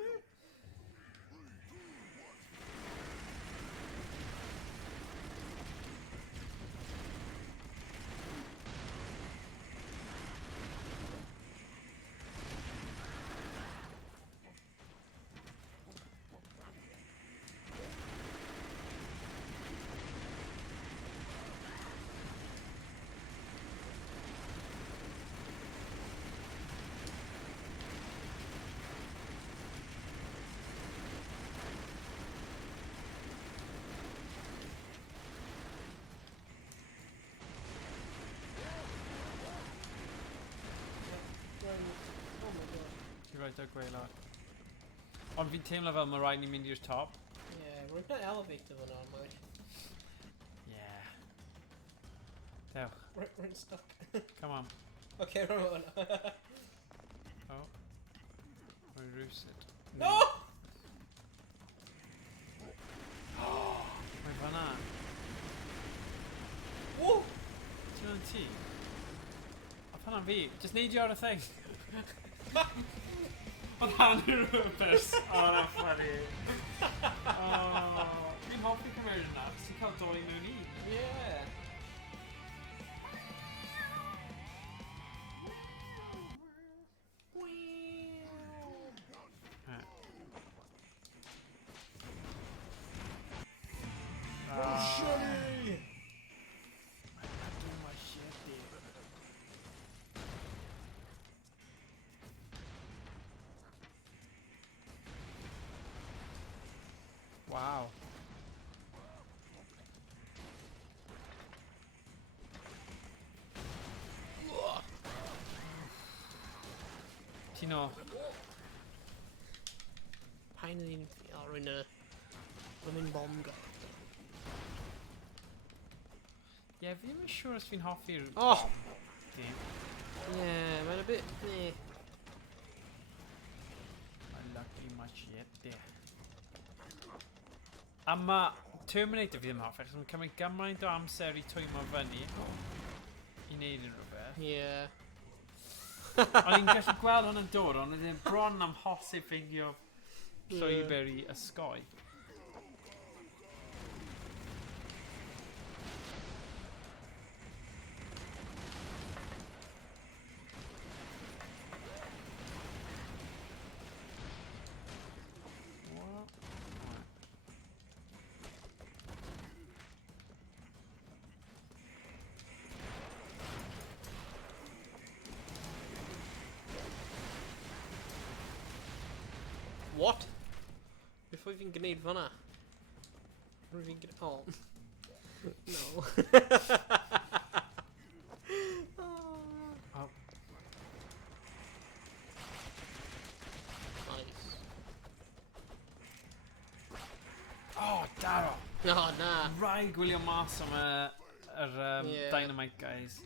Oh my god. Ti'n rhaid o'r gweilad. Ond fi'n teimlo fel mae rhaid ni mynd i'r top. Yeah, we're not elevator fyna, mwy. Yeah. Dewch. We're stuck. Come on. Okay, we're on. Oh. We're roosid. No! Mae fanna. Woo! Ti'n o'n ti? O, pan am fi. Just neidio ar y thing. Oedd hanner rhywbeth. Oh, na funny. Oh. Fi'n hoffi cymryd yna. Ti'n cael doi mewn un. Yeah. Ti'n o? Pa'n ni'n rwy'n blooming bomb drop. Ie, fi ddim yn siŵr os fi'n hoffi'r... Oh! Game. Yeah, mae'n a bit... Nee. I lucky my shit, yeah. A ma Terminator fi ddim yn hoffi, achos mae'n cymryd gymaint o amser i twymo fyny i neud yn rhywbeth. Yeah. O'n i'n gallu gweld hwn yn dod, ond oedd e'n bron am hosib ffeindio llwybr i ysgoi. What? Before fi'n gwneud fanna? Rwy'n fi'n gwneud... Oh. No. Oh. Nice. Oh, Daro! No, na. Rai gwylio mas am Yeah. Dynamite guys.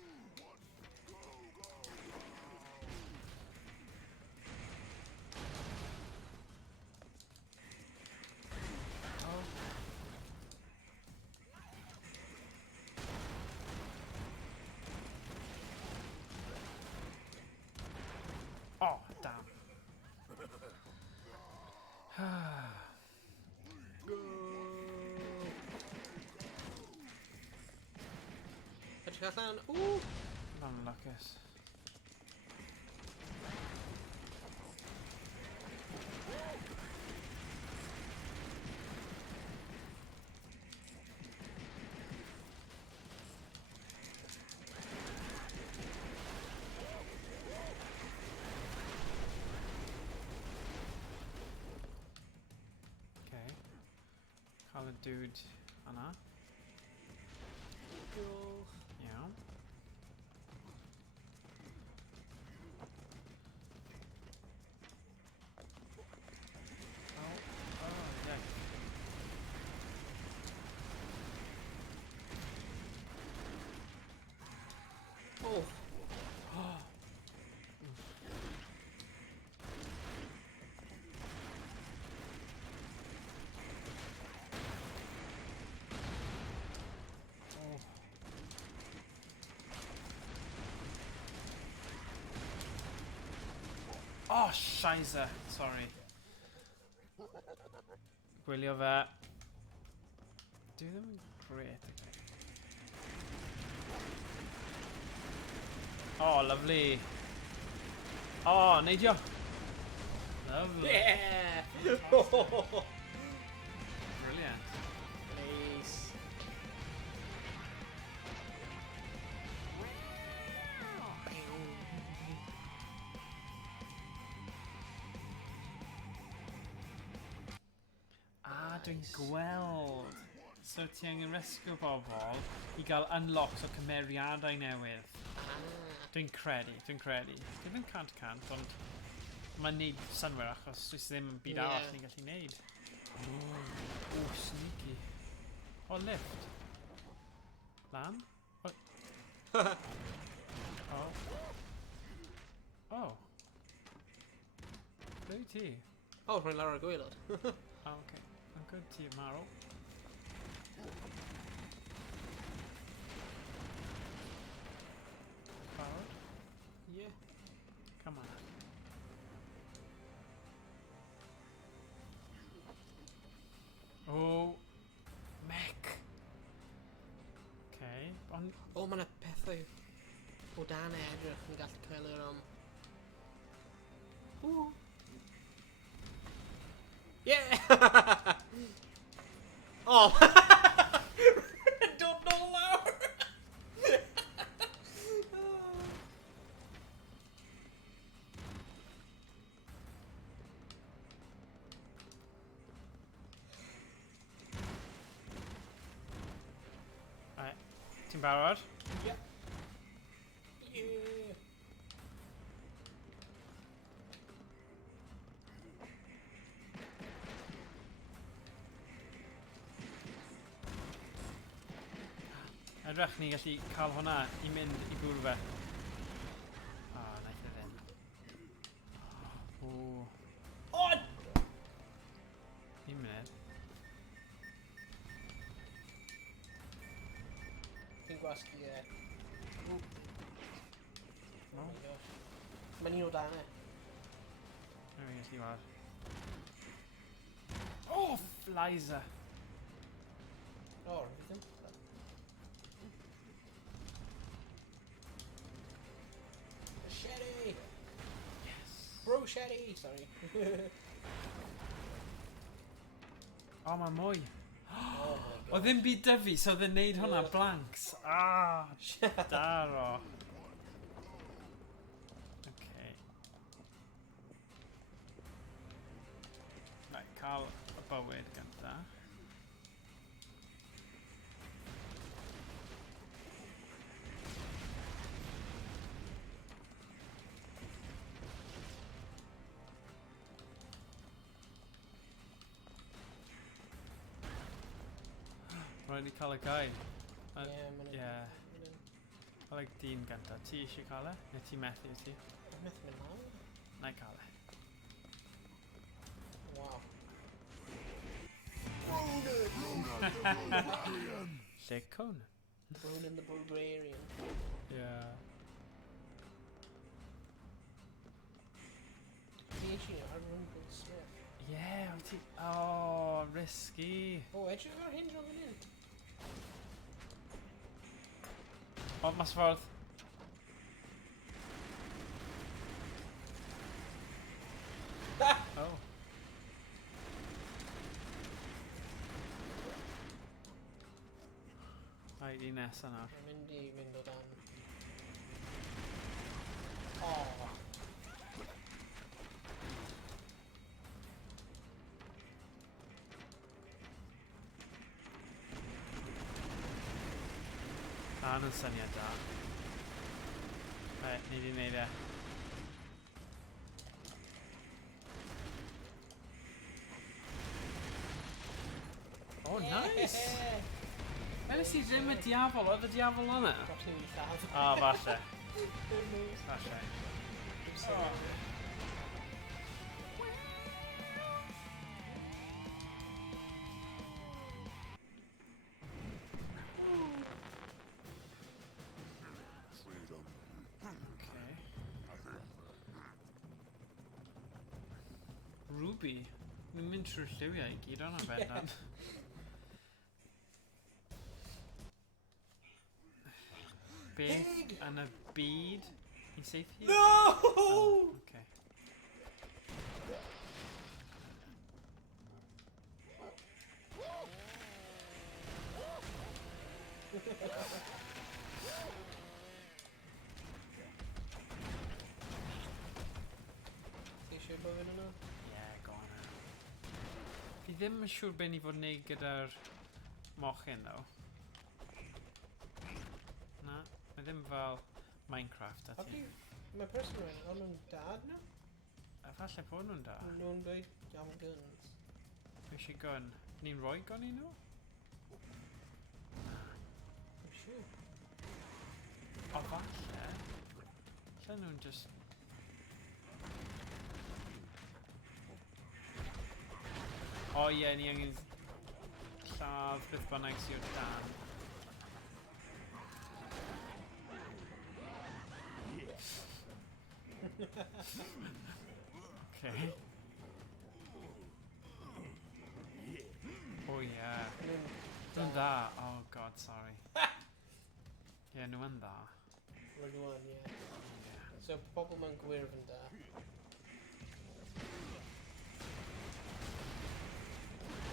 Oh, damn. Edrych allan. Ooh! I'm luckus. Okay. Cael y dude yna. Iawn. Oh, yeah. Oh. Oh, scheisse. Sorry. Gwylio fe. Dwi ddim yn great. Oh, lovely. Oh, neidio. Lovely. Yeah! Brilliant. Nice. Dwi'n gweld. So ti angen rescue bobl i gael unlocks o cymeriadau newydd. Dwi'n credu. Dwi ddim cant, ond mae'n neud synwyr achos dwi ddim yn byd arall ni'n gallu neud. Oh, sneaky. Oh, lift. Lan? Oh. Oh. Ble yw ti? Oh, rwy'n lawr y gwaelod. Oh, okay. I'm good to you, Marl. Forward. Yeah. Come on. Oh, mech. Okay. On. O, mae yna pethau o dan edrych yn gallu cael yr Ooh. Yeah! Oh! Don't know lawr! Right. Ti'n barod? Yeah. Yeah. edrych ni gallu cael hwnna i mynd i bwrw fe. O, naeth e ddim. O. O! Un munud. Fi'n gwasgu e. Oh No. my gosh. Mae'n un o dan e. Rwy'n gallu weld. O, Liza. O, rydym. Sherry! Yes. Bro Sherry! Sorry. O, mae mwy. Oh my god. O ddim byd dyfu, so oedd e'n neud hwnna blanks. Ah, daro. Okay. Right, cael y bywyd gynta. Rhaid i cael y gael. Cael y dyn gynta. Ti eisiau cael e? Neu ti methu ti? Methu mynd mlaen. Na i cael e. Wow. Lle cwn? Ronan the Bulgarian. Yeah. Ti eisiau ar Rumble Smith. Yeah, wyt ti... Oh, risky. O, edrych ar hyn o fan hyn. O, mas ffordd. Oh. Ai, un nesa nawr. Mae'n mynd i mynd o dan. O. Na, yn syniad da. Right, ni di wneud e. Oh, nice! Nes i ddim y diafol, oedd y diafol yna? Gos ni'n lladd. O, falle. Falle. Oh. Okay. Ruby. Ni'n mynd trwy'r lliwiau i gyd o'n bendan. Beth yn y byd i seithi? No! Oh, okay. Ti eisiau bywyd yno? Yeah, go on now. Fi ddim yn siŵr be ni fod wneud gyda'r mochyn though. Na, mae ddim fel Minecraft a ti. Mae person rhaid, ond nhw'n dad nhw? Falle bod nhw'n da. Nhw'n dweud am guns. Fi eisiau gun. Ni'n rhoi gun i nhw? I'm sure. O falle. Lle nhw'n just... O ie, ni angen lladd beth bynnag sydd o'r dan. Okay. Oh yeah. Nhw'n dda. Oh god, sorry. Yeah, nhw'n dda. Roedd nhw'n, ie. Yeah. So, pobl mewn gwyrf yn da.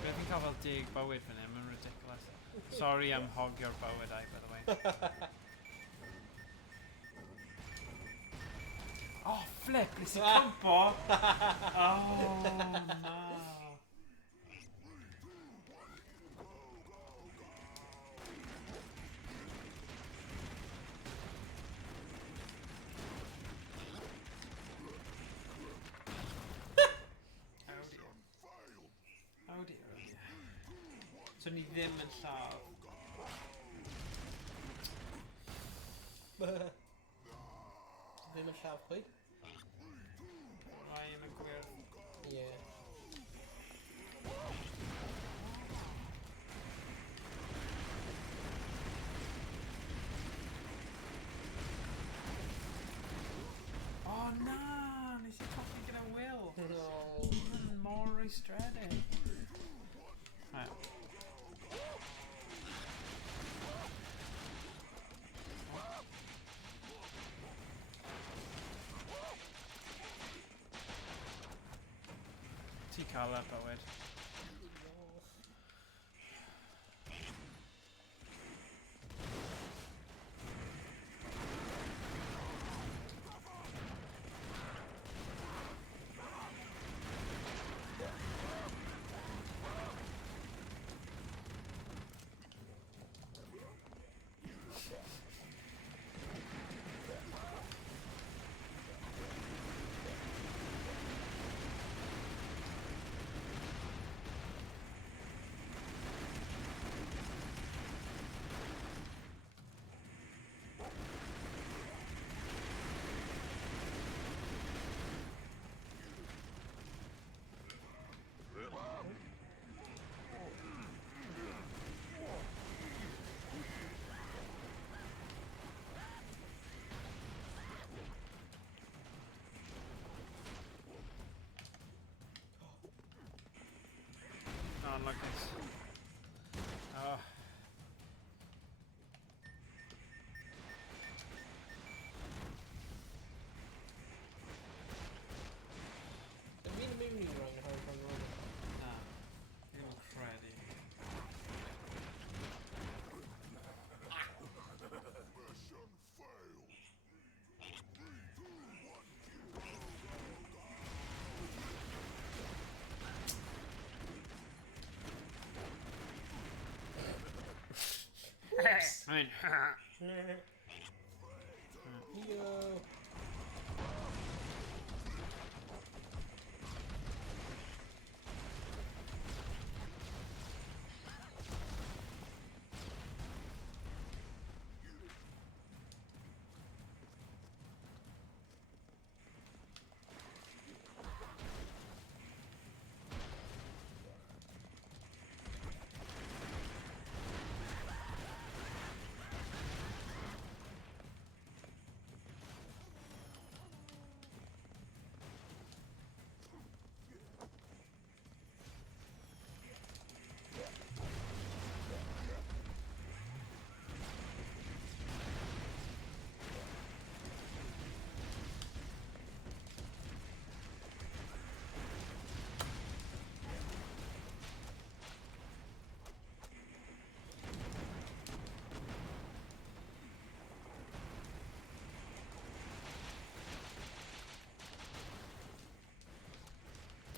Beth fi'n cael fel 10 bywyd fan hyn, mae'n ridiculous. Sorry, I'm hogio'r bywydau, by the way. Oh, flip! Nes i cwmpo! Oh, no. Oh dear. So ni ddim yn lladd. Ddim yn llaw pwy? Ryan y gwir. Ie. Oh na! Nes i colli gyda Will. No. Mae'n mor rwystredig. Right. Ti cael y bywyd. Oh, look at this. Oh. Dwi'n mynd mewn i rhaid yn hawdd rhaid. Na. Ddim credu. I mean, Yo.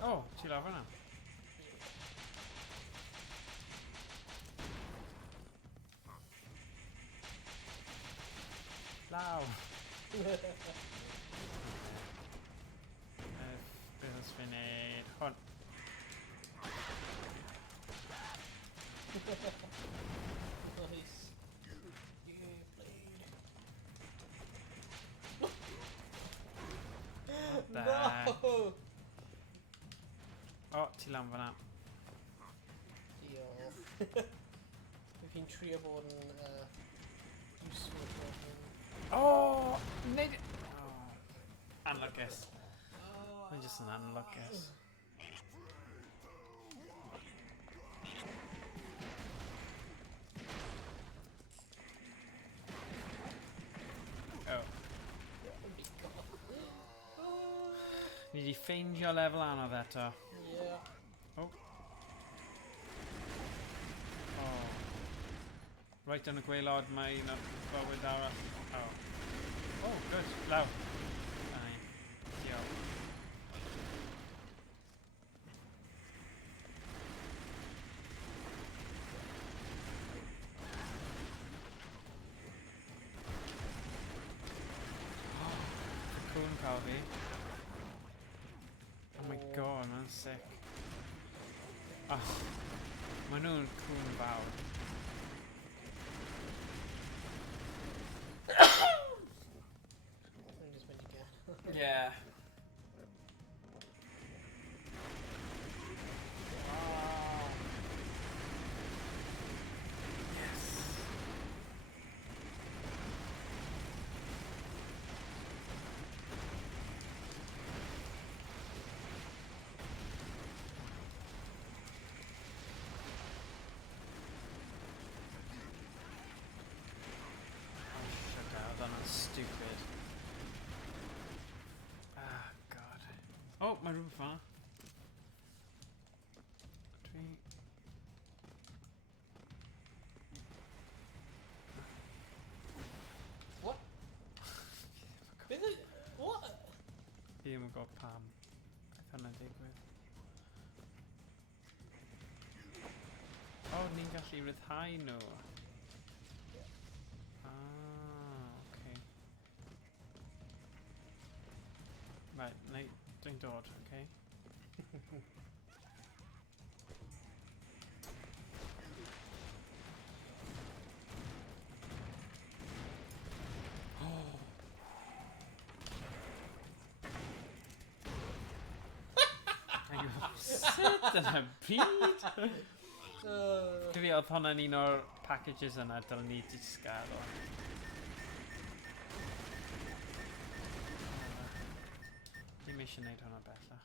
oh, ti lawr fan'na. Law. Beth os fi'n neud hwn? Nice. You played. No! O, ti lan fan'na. Diolch. Fi'n trio bod yn useful bod yn... O! Neud... O. Unluckus. Mae'n just yn unluckus. O. Ni wedi ffeindio lefel anodd eto. Yeah. O. O. Right yn y gwaelod mae un o'r bywyd arall. O. O, good. Law. Ai. Diolch. Cwn cael fi. Oh my god, mae'n sick. Oh, maen nhw'n cwn fawr. Yeah. Stupid. Ah, God. Oh, my room fire. What? What? Ddim yn gwybod pam. Beth hwnna'n digwydd. O, ni'n gallu ryddhau nhw. Right, dwi'n dod, okay? Sut yn y byd? Gyfi, oedd hwnna'n un o'r packages yna dylwn ni disgad o. Dim eisiau gwneud hwnna bellach.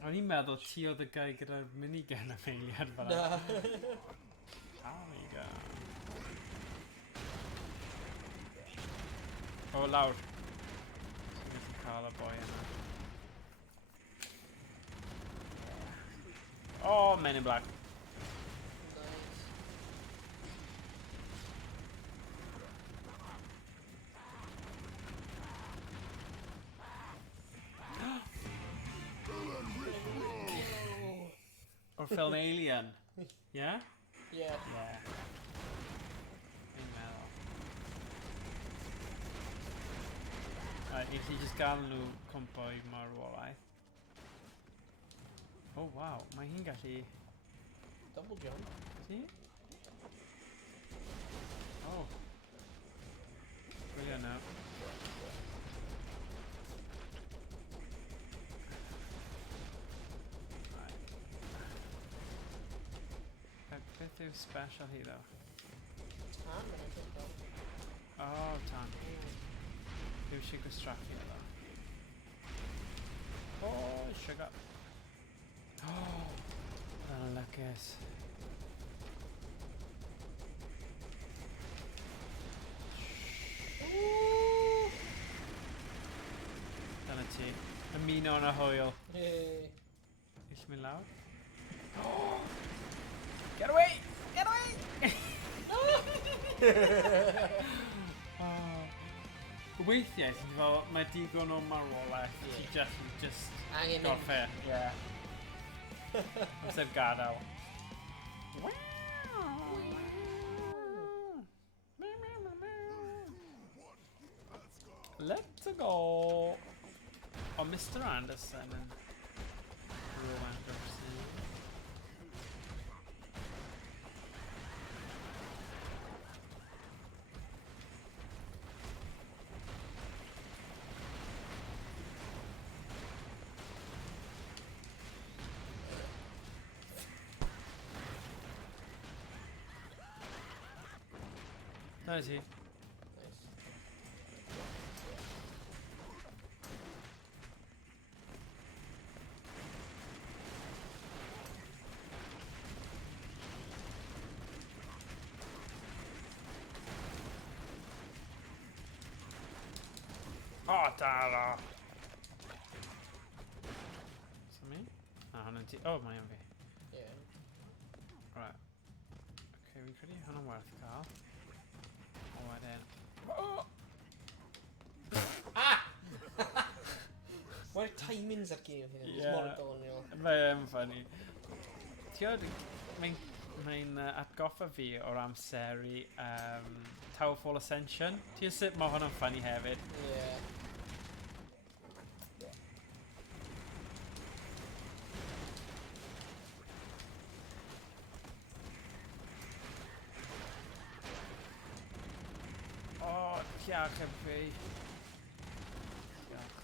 O'n i'n meddwl ti oedd y gai gyda'r minigun am eiliad fan yna. Oh my god. O, lawr. Ti'n gallu cael y boi yna. O, Men in Black. O'r ffilm Alien. Yeah? Yeah. Yeah. Fi'n meddwl. I chi jyst gael nhw cwmpo I marwolaeth. Oh wow, mae hi'n gallu... Double jump. See? Oh. Brilliant now. Beth yw special hi ddo? Tan, mae'n edrych fel. Oh, tan. Yw eisiau gwastraffu ddo. Oh, sugar. Oh, yn lygus. Dyna ti. Ymuno yn y hwyl. Eich mynd lawr? Oh! Get away! Get away! Weithiau, ti'n fel, mae digon o marwolaeth. Ti just gorffa. Yeah. Amser gadael. Let's go! O, Mr. Anderson yn Owain. Nice. Nice. Oh, Tara! Is that me? Oh, my envy. Yeah. Right. Okay, we credu hwnna'n werth cael. O, wedyn... Oh! Ah! Mae'r timings ar gêm hyn. It's mor doniol. Mae yn funny. Ti'n gwybod, Mae'n atgoffa fi o'r amseru Towerfall Ascension. Ti'n sut mae hwn yn ffynnu hefyd? Ie. O, diolch yn fi. Diolch.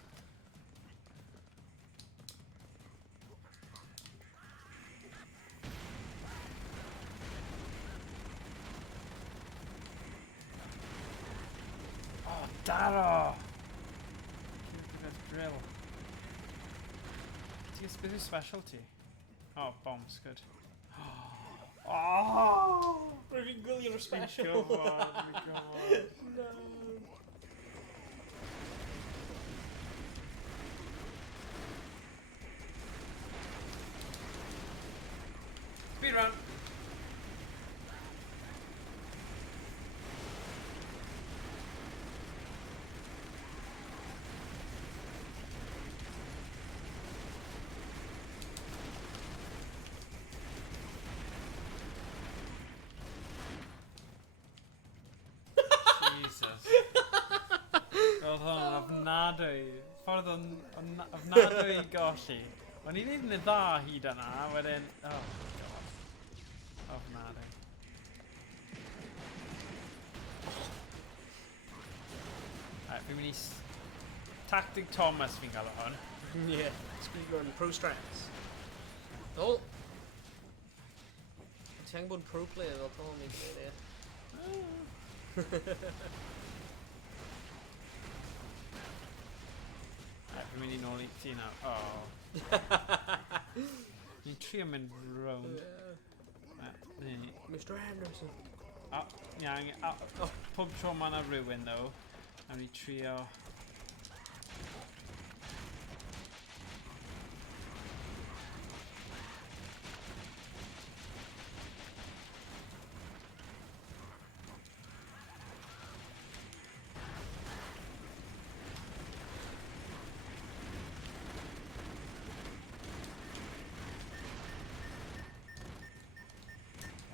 O, daro! Give it a drill. Beth yw'r specialty? Oh, bombs, good. Oh! Rwy'n fi'n gwylio'r special. Go on, go on. No. Speedrun! Jesus. Oedd hwn yn ofnadwy. Ffordd o'n ofnadwy golli. O'n i ddim yn dda hyd yna, wedyn... Oh, god. Ofnadwy. Fi'n mynd i... Tactic Thomas fi'n cael o hwn. Ie. Speedrun pro strats. O! Ti angen bod yn pro player fel Tom i gwneud e. Fi'n mynd i nôl i ti nawr. Oh. Ni'n trio mynd round. Mr Henderson. Pob tro mae yna rhywun ddo. A ni trio...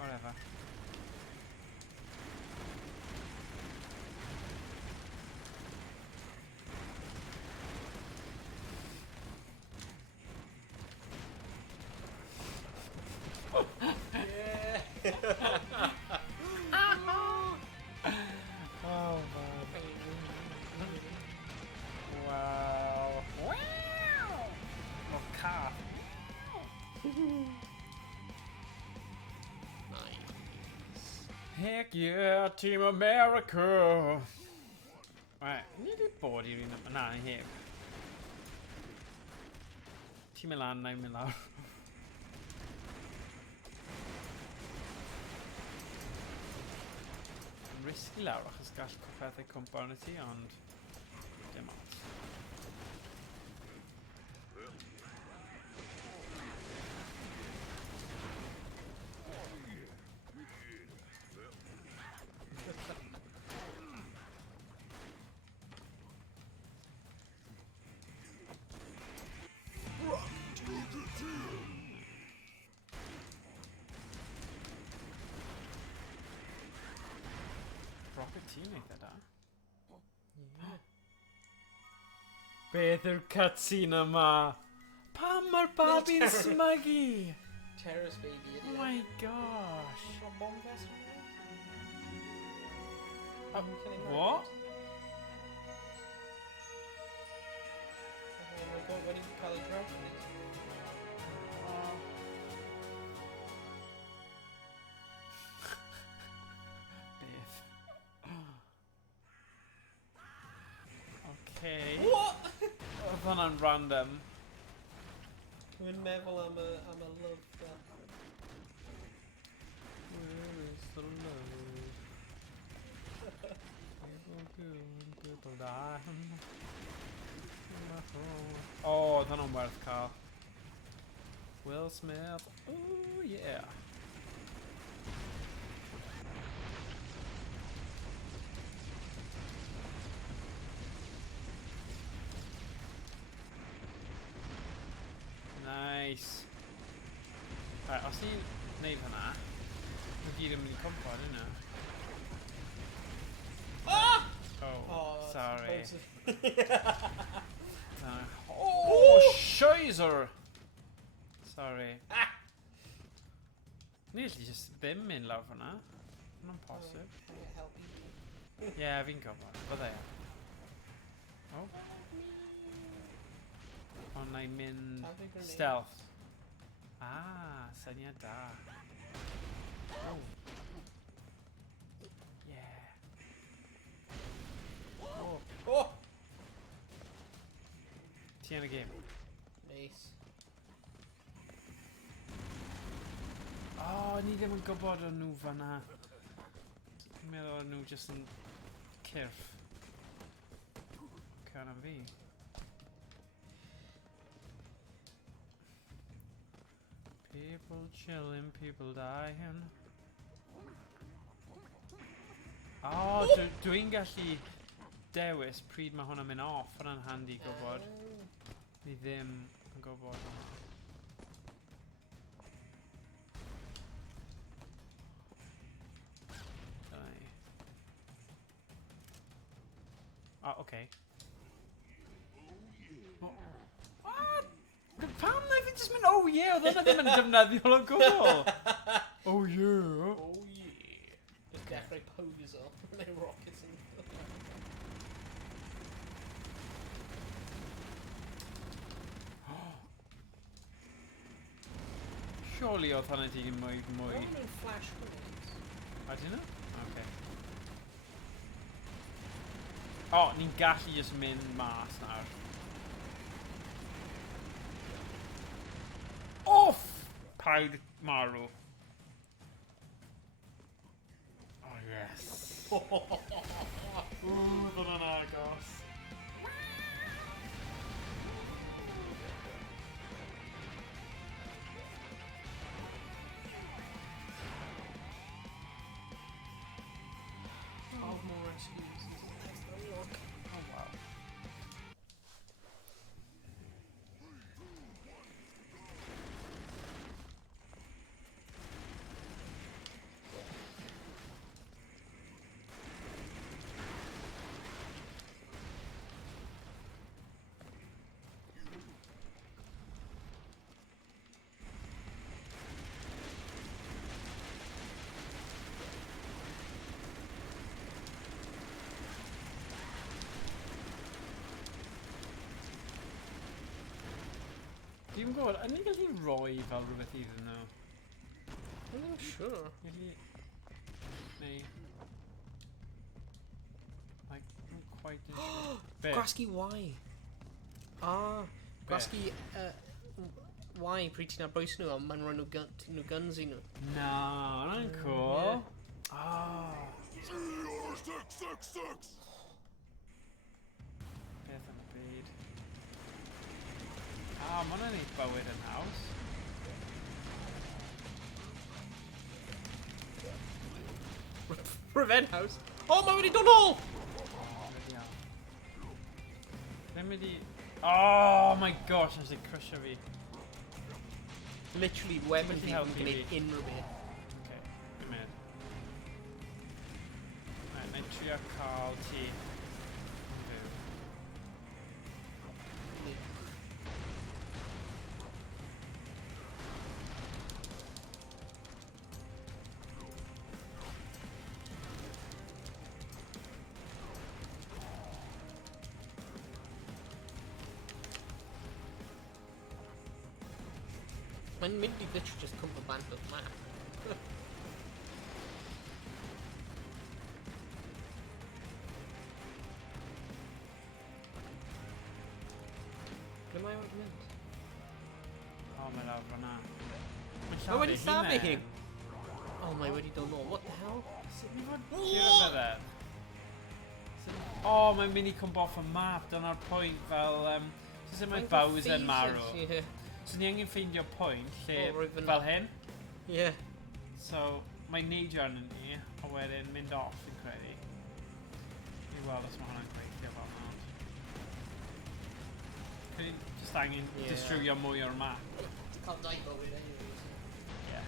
Whatever. Oh man. Wow. Wow. Oh, car. Nice. Heck yeah, Team America! Right, ni wedi bod i'r un... Na, ni heb. Ti'n mynd lan, na'n mynd lawr. Yn risky lawr achos gall pethau cwmpo arno ti, ond... Dim ond. Rocket team eitha da. Beth yw'r cutscene yma? Pam mae'r babi'n smygu? Terrace baby. Oh my gosh. Bomb vest. What? Oh my god, when you call it dropping it. Beth. Okay. What? Oedd hwnna'n random. Dwi'n meddwl am y love that. Where is the love? People good, people die. Oh, oedd hwnna'n werth cael. Will Smith. Oh yeah. Nice. Right, os ni'n neud hynna, Mae gyd yn mynd i compod, yna. Ah! Oh, sorry. Sorry. Oh, shizer! Sorry. Ni allu just ddim mynd lawr fyna. Mae'n posib. Yeah, fi'n gwybod. Bydda e. Oh. O, na I mynd stealth. Ah, syniad da. Oh. Yeah. Oh. Oh! Ti yn y game? Nice. Oh, ni ddim yn gwybod o nhw fanna. Dwi'n meddwl o nhw jyst yn cyrff. Can am fi. People chilling, people dying. Oh, dwi'n gallu dewis pryd mae hwnna'n mynd off. Hwnna'n handi gwybod. Ni ddim yn gwybod. Ah, okay. What? Pam na fi jyst mynd, oh yeah, oedd hwnna ddim yn defnyddiol o gwbl. Oh yeah. Oh yeah. Just dechrau pose o. Neu rockets yn... Surely oedd hwnna di mwy... Mae'n nhw'n flash grenades. I don't know. Okay. O, ni'n gallu just mynd mas nawr. Off! Paid marw. Oh, yes. Ooh, hwnna'n agos. More rescues. Oh, wow. Dwi'n gwybod, yn ni'n gallu roi fel rhywbeth iddyn nhw? I'm not sure. Gallu... Neu... Like, not quite in sure. Be? Gwasgu Y. Ah, gwasgu Y pryd ti'n arbwys nhw, ond mae'n rhoi nhw guns i nhw. No, hwnna'n cool. Ah. Beth yn y byd. Ah, mae hwnna'n neud bywyd yn haws. Prevent house. Oh, mae wedi dod nôl! Ddim wedi... Oh my gosh, nes i crusio fi. Literally, weapon Wedi fi helpu yn gwneud fi. unrhyw beth. Okay, dwi'n mynd. Right, na i trio cael ti. Yn fyw. Mae'n mynd i literally just cwmpa bant o'r map. Ble mae wedi mynd? O, mae lawr fan'na. Mae wedi llafu hi! Oh, mae wedi dod nôl. What the hell? Sut ni fod cyrra fe? O, mae'n mynd i cwmpa off y map. Dyna'r pwynt fel... Sut mae Bowser yn marw. Yeah. So ni angen ffeindio pwynt lle rwyf yn- fel hyn. Yeah. So mae'n neidio arno ni, a wedyn mynd off yn credu. I weld os mae hwnna'n gweithio fel yna. Credu just angen Ie. distrywio mwy o'r map. Cael dau bywyd anyways. Yeah.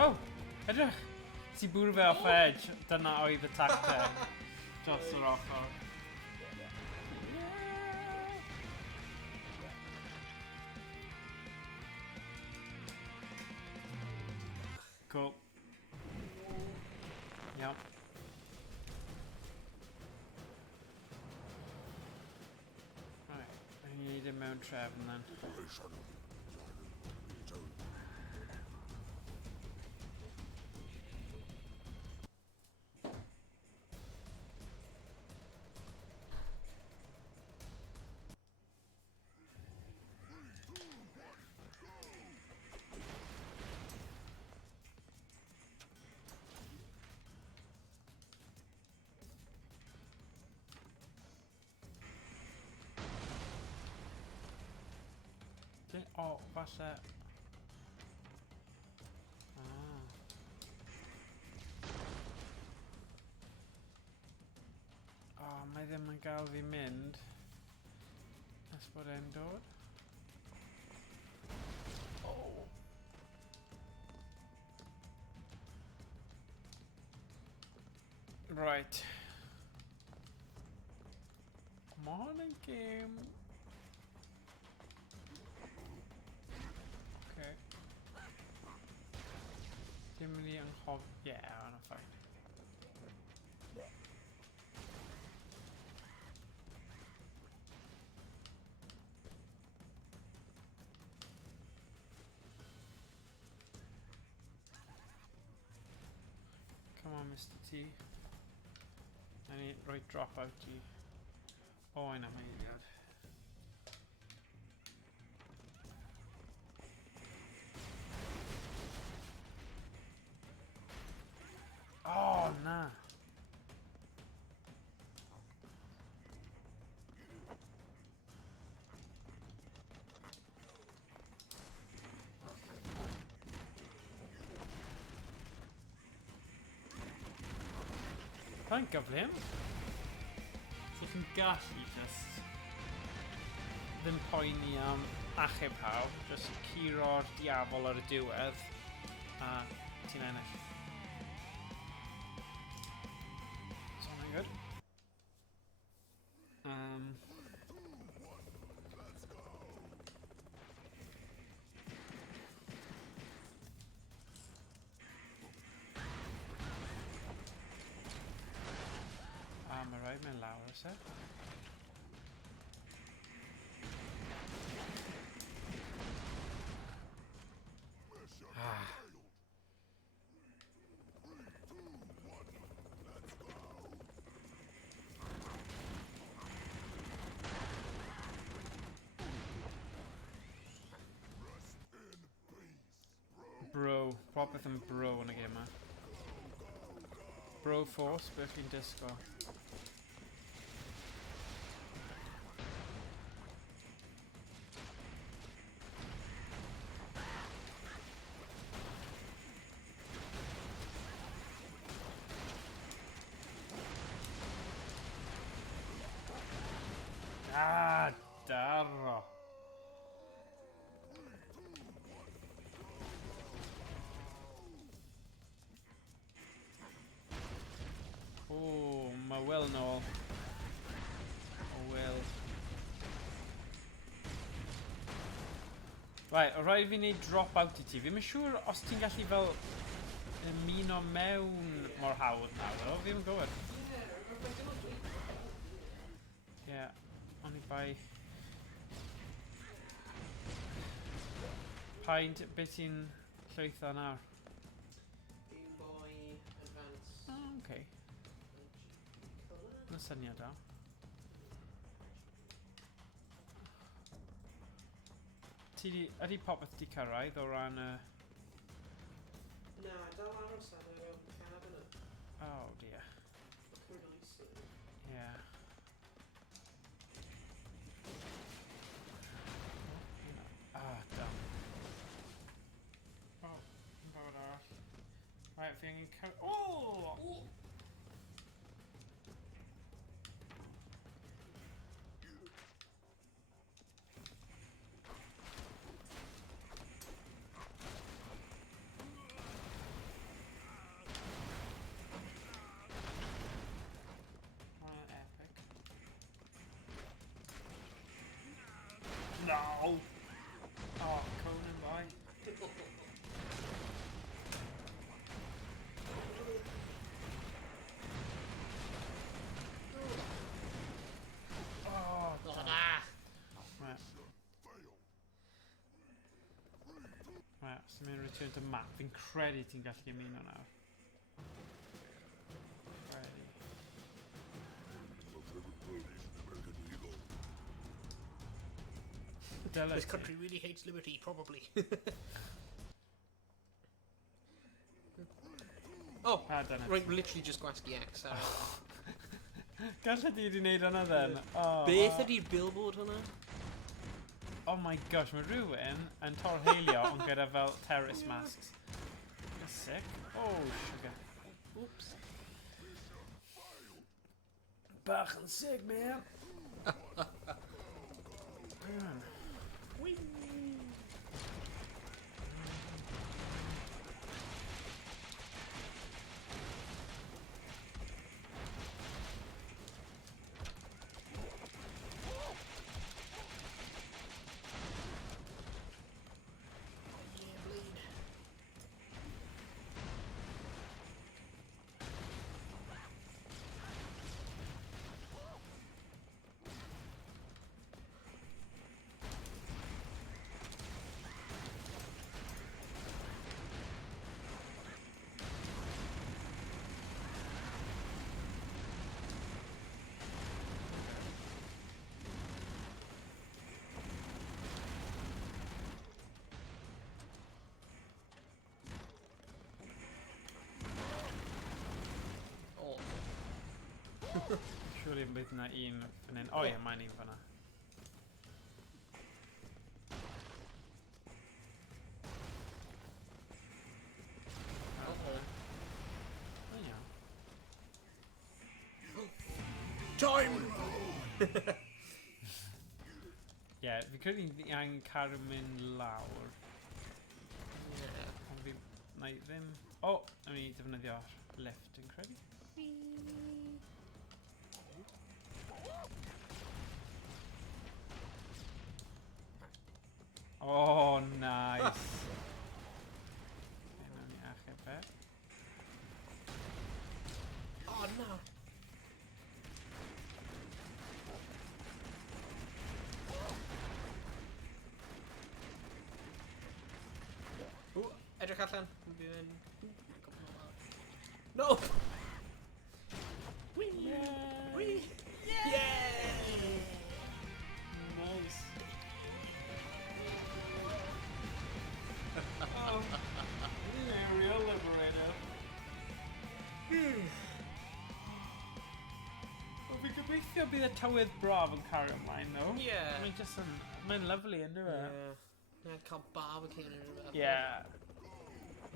Oh! Edrych! Si bwrw fe off edge. Dyna oedd y tacteg. Dros yr ochr. Cool. Iawn. Right, I need him mewn trefn then. O, falle... O, mae ddim yn gael fi mynd. Nes bod e'n dod. Right. Morning game. Okay. Dim yn i anghof... Yeah, on a fact. Come on, Mr. T. I need right drop out G. Oh, I know my idiot. Oh, nah. Think of him. Ti'n gallu just ddim poeni am achub pawb, just curo'r diafol ar y diwedd a ti'n ennill. So hwnna'n good. Mae rhaid mewn lawr ys e. Bro, popeth yn bro yn y gêm yma. Broforce, beth chi'n disgo? Ah, darro. Oh, mae Will nôl. Oh, Will. Right, o rhaid fi wneud drop out i ti. Fi'n mynd siŵr os ti'n gallu fel ymuno mewn mor hawdd nawr, o? Fi'n gywir. Yeah, oni bai. Paid, beth ti'n llwytho nawr? Game Boy Advance. Oh, okay. Na syniad da. Ydy popeth di cyrraedd o ran y... Na, dal aros ar y cab yna. Oh dear. Yeah. Ah, damn. Oh, yn fawr arall. Right, fi angen cael... Oh! Oh, Conan, bye. Oh, Oh, damn. nah. Right. Right, so mae'n return to map. Fi'n credu ti'n gallu ymuno nawr. Credu. Dyla This ti. country really hates liberty, probably. Oh, Dyna right, ti. literally just gwasgu X. Gallai di wedi wneud hwnna then? Oh, Beth ydy'r billboard hwnna? oh my gosh, mae rhywun yn torheilio ond gyda fel terrorist masks. That's sick. Oh, sugar. Oops. Bach yn sick, man. Whee! Surely bydd yna un fan hyn. O ie, mae'n un fan'na. Mae'n iawn. Time! Ie, fi credu ni angen cario mynd lawr. Yeah. Ond fi... Na i ddim... O! Nawn ni defnyddio'r lift yn credu. Oh, nice. Nawn ni achub e. Oh no! Ooh, edrych allan. No! Whee! Yay! Whee! Yay! Nice. Oh, area liberator. Wel, fi'n gobeithio bydd y tywydd braf yn cario ymlaen, no? Yeah. Mae'n just yn... Mae'n lyflu, yn dwi? Yeah. Cael barbecue yn rhywbeth. Yeah.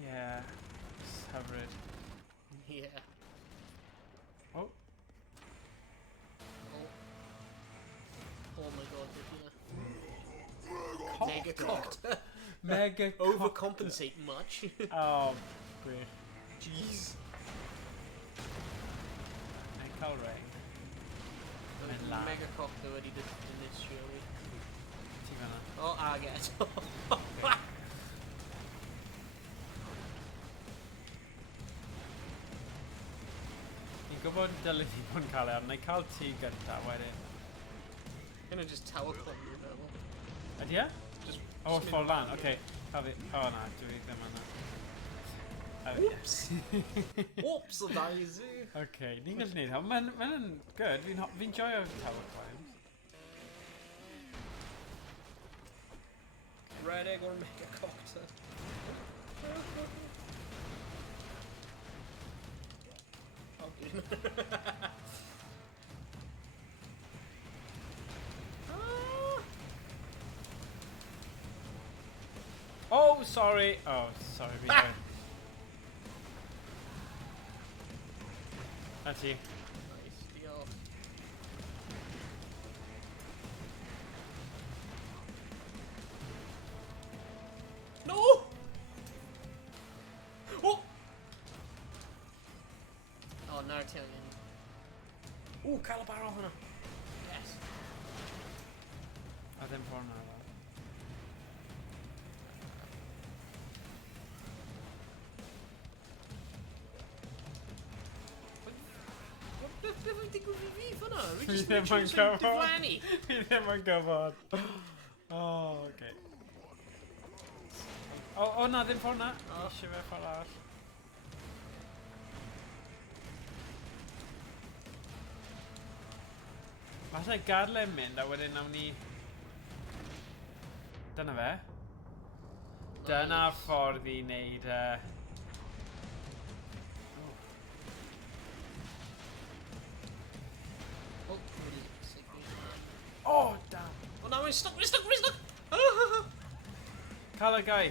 Yeah. It's hyfryd. Yeah. Oh. Oh. Oh my god, yeah. Mega cocked. Mega Overcompensate much. Oh, great. Jeez. Mae'n cael rain. Mae'n lan. Mega cocked already did in this show. Ti fan'na. Oh, I get. Ni'n gwybod dylai ti bod yn cael e, ond na i cael ti gynta wedyn. Gonna just tower climb you know. Ydy e? Just. O, it's fall lan, oce. Cael fi... O na, dwi ddim yna. Whoops! Whoops, o daisy! Oce, ni'n gallu neud hwn. Mae'n good, fi'n joio tower climbs. Red egg or mega cocked. Oh, dude. Oh, sorry. Oh, sorry, fi'n joio. That's you. Nice deal. No! Oh! Oh, Naruto. Ooh, Calabaro hwnna. Yes. A ddim ffordd na, dda. yn digwydd i fi ffynna? Fi Fi ddim yn jyst gwybod. diflannu. Fi ddim yn gwybod. O, oce. O, na, ddim ffordd na. Eisiau fe ffordd arall. Falle gadle mynd a wedyn nawn ni... Dyna fe. Dyna'r ffordd i wneud... Oh, damn. O na, mae'n stuck! Cael y gai.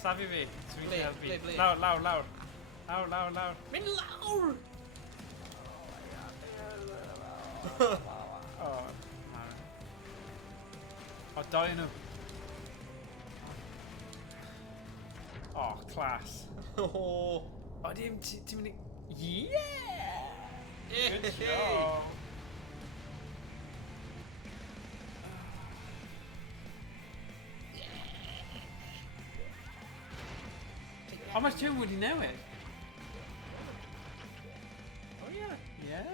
Safi fi. Dwi'n Ble, helpu. ble, ble? Lawr. Lawr. Mynd lawr! O, na. O, doi nhw. O, clas. O, O, ti'n mynd i... Yeah! Good hey. job. O, mae'r tiwn wedi newid. O ie. Yeah.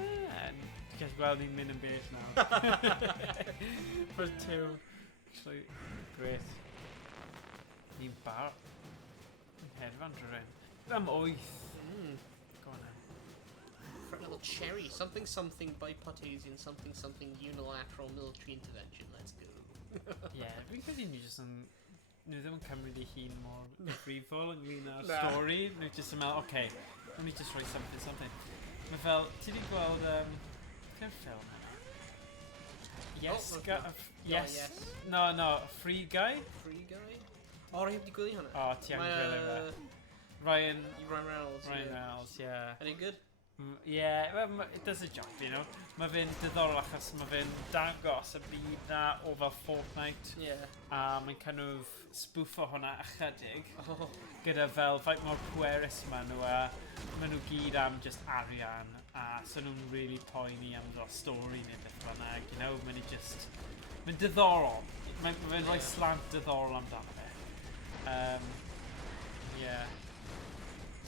Ti'n gallu gweld ni'n mynd yn bell nawr. Mae'r tiwn. Actually, great. Ni'n bar. Ni'n hedfan drwy'n. Am 8. Go on then. For a little cherry. Something bipartisan, something unilateral military intervention. Let's go. Yeah, fi'n credu ni jyst yn... Nhw ddim yn cymryd ei hun mor frifol ynglyn â'r Na. stori. Nhw jyst yn meddwl, oce, let me just rhoi something. Mae fel, ti wedi gweld, ffilm yna? Yes, yes. No, Free Guy? Free Guy? O, rhaid wedi gwylio hwnna? O, ti angen gwylio fe. Ryan Reynolds, yeah. Any good? Yeah, well, it does a job, you know. Mae fe'n diddorol achos mae fe'n dangos y byd na o fel Fortnite. Yeah. A mae'n kind of spoofo hwnna ychydig. Oh. Gyda fel faint mor pwerus ma nhw a maen nhw gyd am just arian a so nhw'n really poeni am the stori neu beth bynnag, you know, mae'n diddorol. Mae'n rhoi slant diddorol amdano fe. Yeah.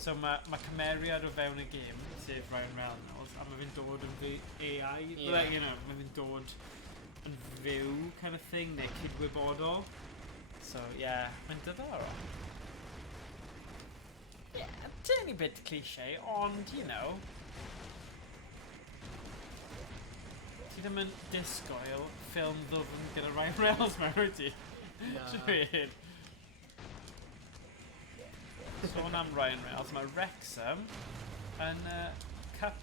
So mae cymeriad o fewn y gêm, sef Ryan Reynolds, a mae fe'n dod yn AI, like, you know, mae fe'n dod yn fyw kind of thing, neu cydwybodol. So, yeah, mae'n diddorol. Yeah, a tiny bit cliché, ond, you know, ti ddim yn disgwyl ffilm ddwfn gyda Ryan Reynolds mewn wyt ti? Na. Dwi'n sôn am Ryan Reynolds, mae Wrexham yn cup,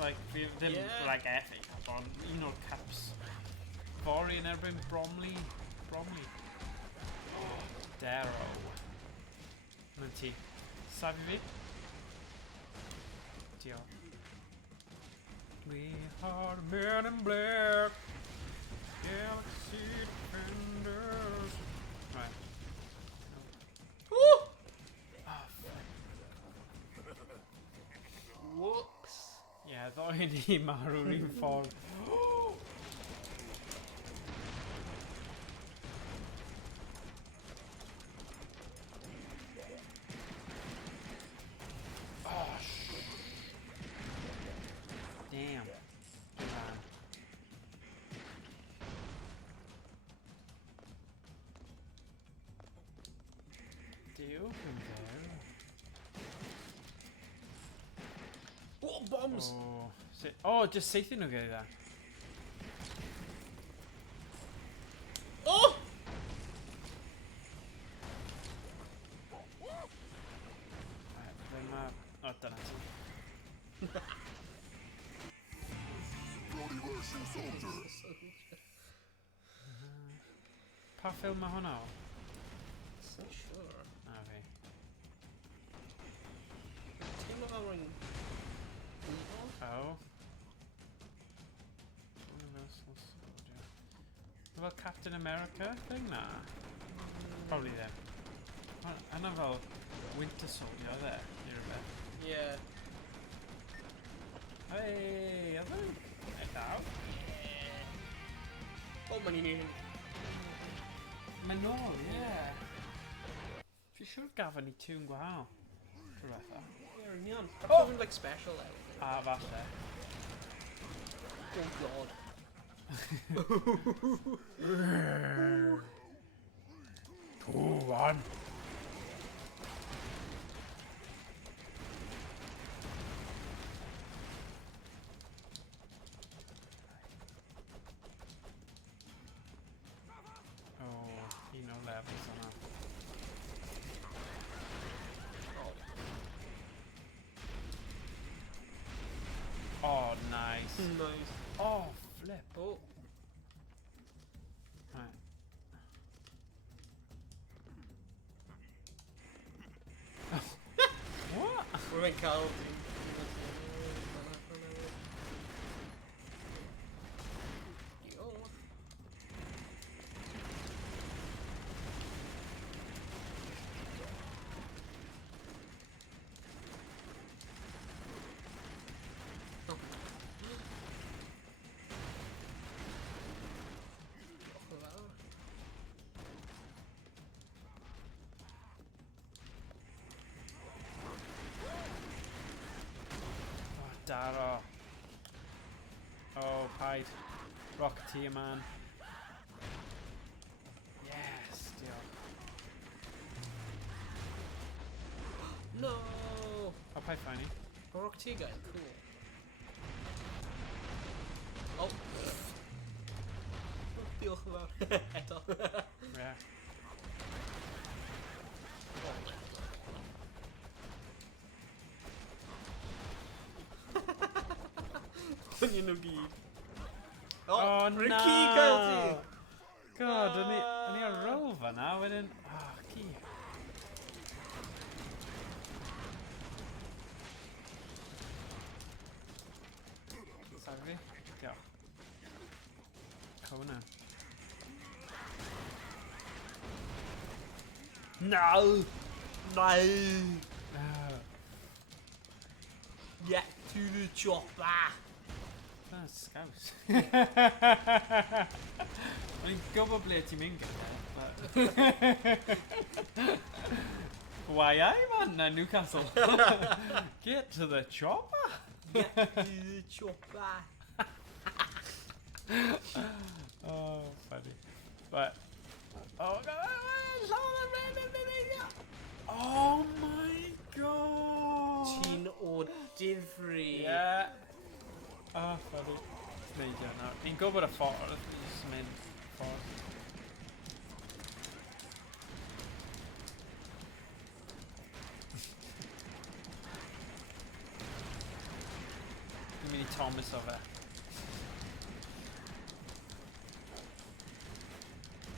like, ddim like FA Cup, ond un o'r cups fori yn erbyn Bromley. Darrow. Mae'n ti. Safi fi? Diolch. We are men in black, galaxy defenders. Right. Woo! Whoops. Yeah, ddoi ni marw'r un ffordd. Damn. Good man. Deal from there. Oh, bombs! Oh, just seithio nhw gyda. Oh! O, dyna ti. Pa ffilm mae hwnna o? So sure. A fi. Teimlo fel rwy'n... O. Fel Captain America thing na? Probably ddim. Hynna fel Winter Soldier oedd e, i rhywbeth. Yeah. Hei, oedd e'n edaw? Oh, mae'n un un. Mae'n nôl, ie. Fi siwr gafon ni tiwn gwahanol. Rhywbeth o. Ie, rwy'n iawn. Perhaps something like special there. A falle. Go on. Oh, Heno levels on that. Oh, nice. Nice. Oh, flip. Oh. Right. What? We went Carl. Dara. Oh, Pied. Rocketeer man. Yes, deal. No! Oh, Pied funny. Rocketeer guy, cool. Oh! Diolch yn fawr. Eto. Yeah. Yn nhw gyd. Oh, Ricky no! gael ti! God, o'n i ar roll fan'na, wedyn... Oh, ci. Sorry fi. Diolch. Hwna. No! No! Oh, Get to the chopper! that's scaws. O'n i'n gwybod ble ti'n mynd gyda, but... Why I man na Newcastle? Get to the chopper! Get to the chopper! Oh, funny. But... Oh, God! Oh my God! Ti'n o difri. Yeah. Oh, funny. Neidio nawr. Ni'n gwybod y ffordd, ni'n just mynd ffordd. Ni'n mynd i Thomas o fe.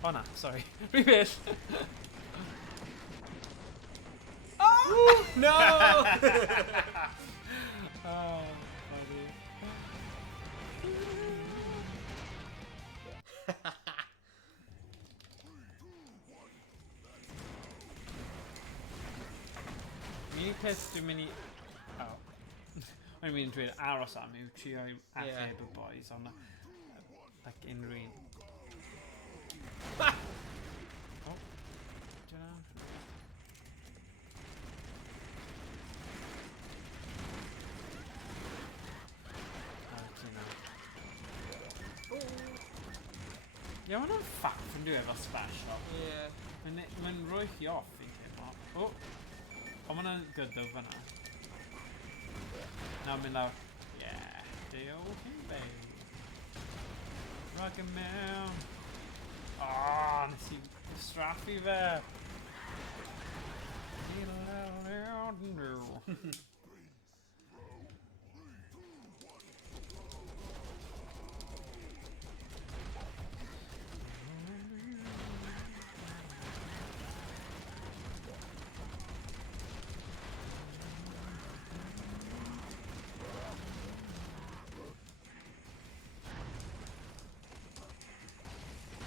O na, sorry. Rhy bell. Oh! No! Oh, funny. Mi'n peth dwi'n mynd i... Oh. Mae'n mynd i dweud aros am yw trio i achub y boys, ond like unrhyw un. Oh. Dyna. Ie, mae hwnna'n ffact yn dweud efo special. Ie. Mae'n rhoi chi off i teimlo. O! O, mae hwnna'n gydw fyna. Nawr mynd lawr. Yeah, diolch yn bew. Rag y mewn. O, nes i straffu fe.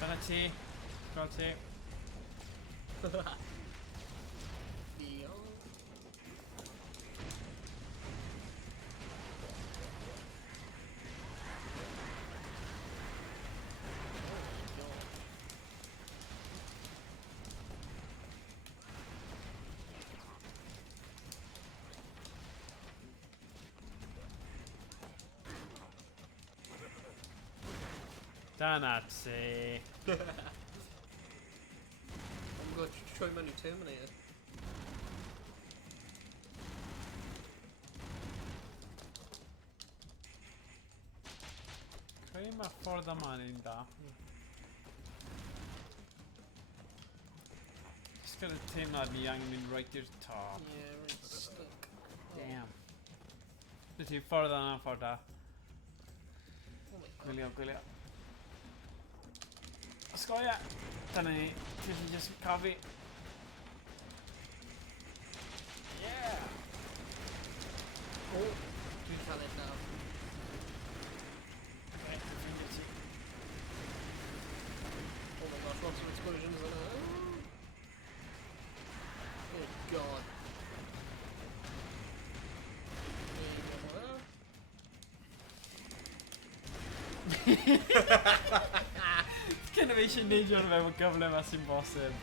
Dyna ti. Gweld ti. Dyna ti. I'm going to try my new Terminator. Creu mae ffordd yma'n un da. Just gyda teimlad ni angen mynd right i'r top. Yeah, right stuck. Damn. Dwi ti ffordd yna ffordd da. Oh my god. Gwylio, gwylio. Osgoia! Dyna ni. Ti'n just cael fi. Yeah! Oh, dwi'n cael it now. Right, dwi'n ffindio ti. Oh my gosh, lots of explosions on it. Oh god. Cyn o fi eisiau neidio ar fewn gyfle yma sy'n bosib.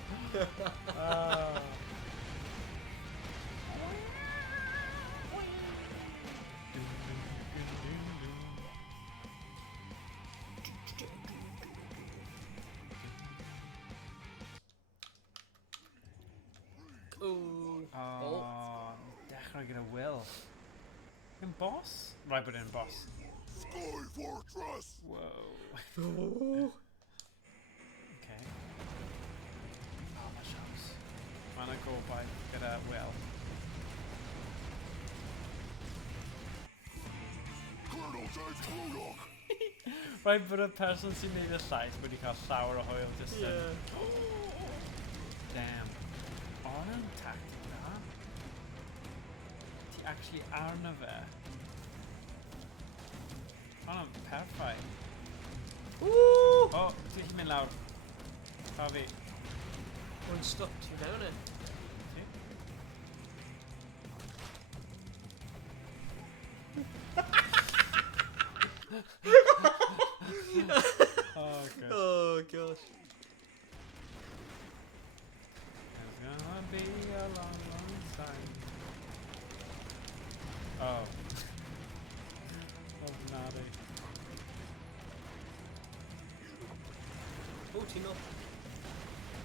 Ooh. Dechrau gyda Will. Yn boss? Rai bod yn boss. Sky Fortress! Whoa. Oh. Okay. Oh, mae siams. Mae yna gobaith gyda Will. Colonel James Clodagh! Rai bod y person sy'n neud y llais wedi cael llawer o hwyl just yn... Yeah. Damn. O, yna'n tactic da. Ti actually arno fe. O, yna'n perffaith. Ooh. O, ti gallu mynd lawr. Pa fi. Mae'n stuck tu fewn e. Ti? Oh, good. Oh gosh. It's gonna be a long, long time. Oh. Oh, naughty. Oh, team up.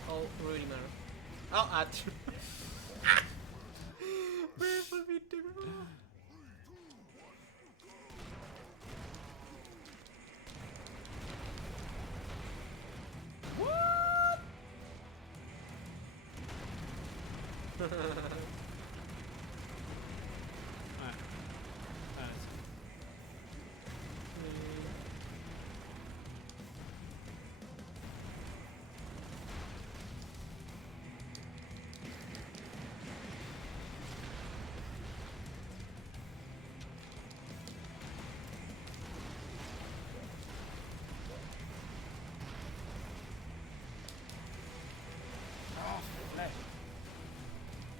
Oh, really matter. Oh, add. Where have we done?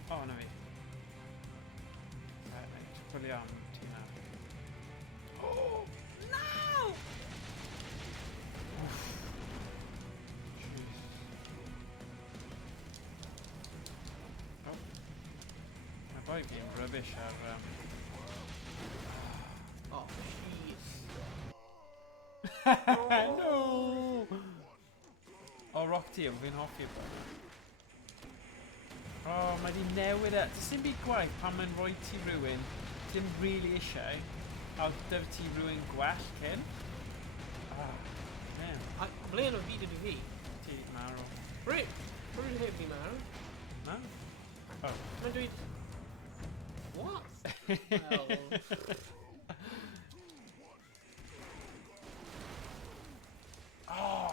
Oh, no, wait. Fully armed, Tina. Oh, no! Jeez. Oh. My boy game rubbish ar... Oh, jeez. No! Oh, Rock Team, fi'n hoffi o bod. Oh, mae di newid e. Does dim byd gwaith pan mae'n rhoi ti rhywun dim really eisiau a dyf ti rhywun gwell cyn. Ah, man. Ble yn o fi dy fi? Ti marw. Reit, rwy'n heb fi marw. No? Oh. Mae'n dweud... What? Oh!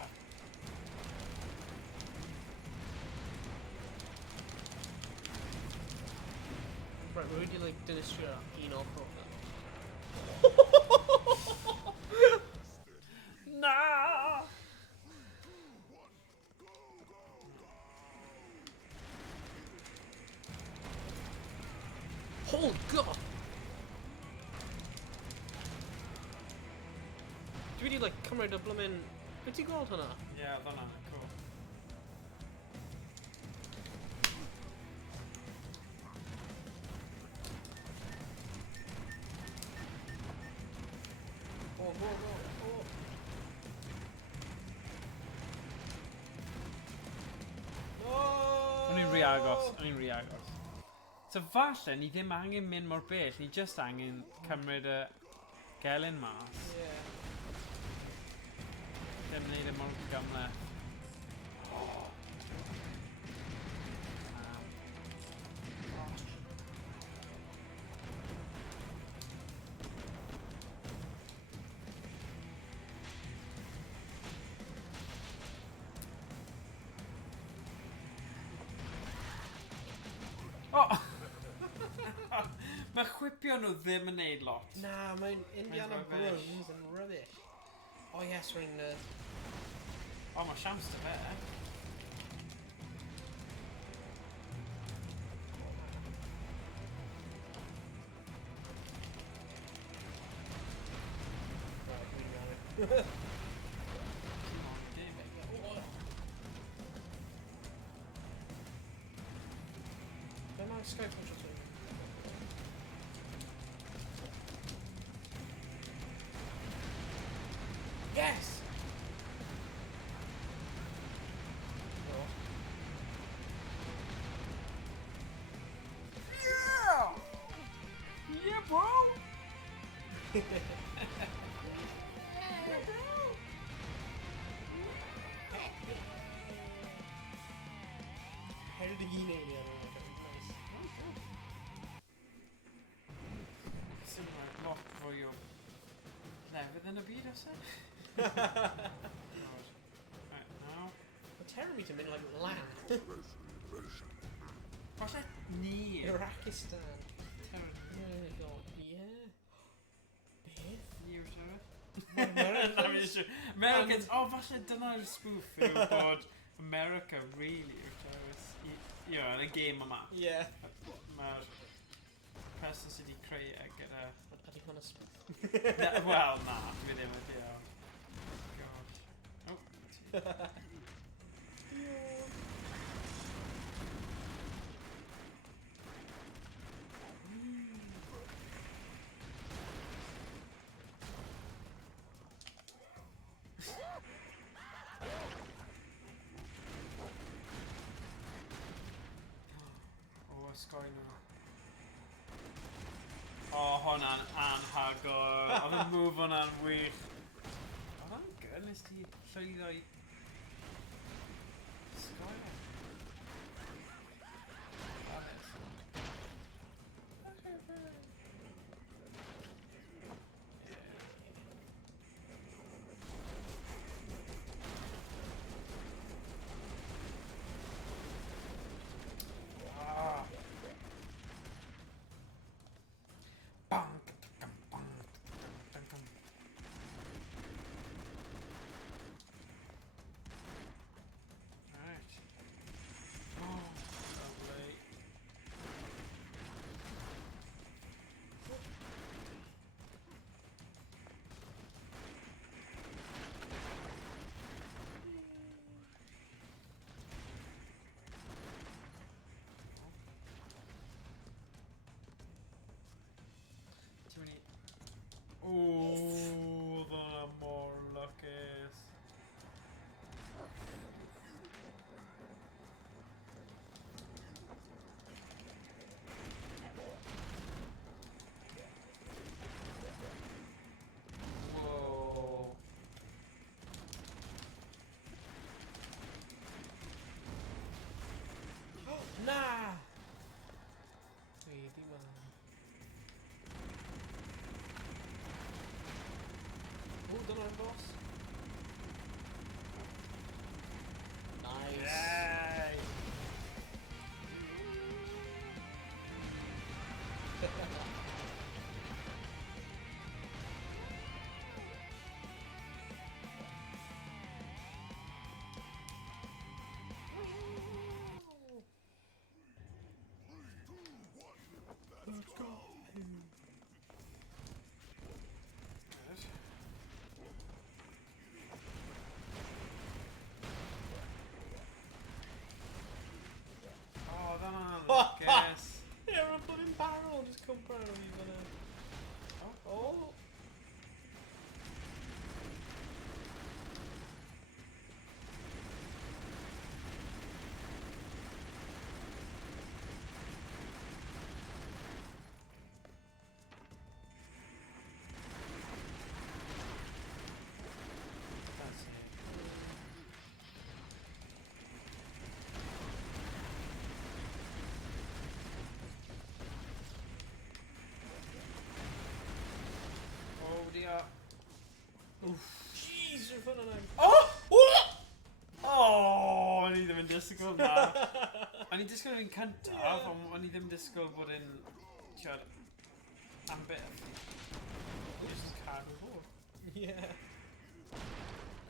Right, we're really like dynastry un o'r program. No! Oh god! Dwi wedi like cymryd y blwmin... Be ti'n gweld hwnna? Yeah, fanna, cool. Oh, oh, oh, oh. agos. O'n i'n rhy agos. So falle ni ddim angen mynd mor bell, ni just angen cymryd y gelyn mas. Ie. Ddim neud e mor gymleth. O! Mae chwipio nhw ddim yn neud lot. Na, mae'n Indiana rubbish. Bruns yn rubbish. Oh yes, we're in the... O, mae siams dy fe. Right, we got it. Come on, game it. Be mae'n Skype control to? Yes! No. Yeah! Yeah, bro! How did he get in there? Nice. Cymraeg lot fwy o lefydd yn y byd, oes e? Right, now. Mae'n teru mi to mynd like lan. Falle ni. Irakistan. Terror. Yeah. Beth? Ni yw'r terror. Americans? Americans, oh, falle dyna'r spoof yw bod America really yw'r terrorist. Yn y game yma. Yeah. Mae'r person sydd wedi creu e gyda... Ydy hwnna spoof? Wel, na, dwi ddim wedi o. Gosh. Oh, o, ysgoi nhw. O, hwnna'n anhagor. Oedd y move hwnna'n wych. Oedd hwnna'n good, nes ti llwyddo i... Ysgoi e. yn ffwn yna. O, o'n i ddim yn disgwyl na. O'n i'n disgwyl yn cyntaf, ond o'n i ddim yn disgwyl bod yn... Tiod, am beth. Just cadw fo. Ie.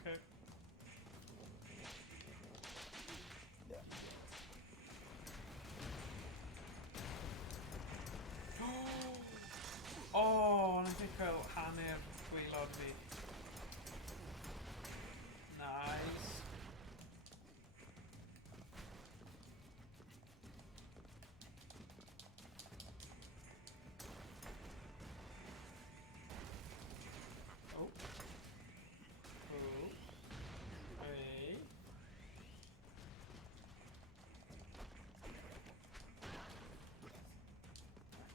Okay. O, o'n i'n cael hanner gwaelod fi. Nice. Oh. Oh. Hey.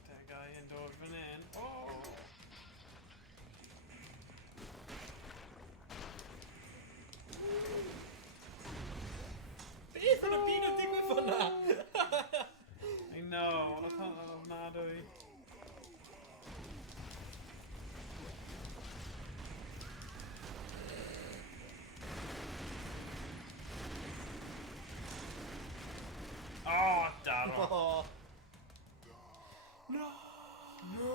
That guy in Dorfman in. Oh. Beth yn y byd yn digwydd ffwna? I know. I thought that was mad o fi. Oh, Daro. Oh. No. No.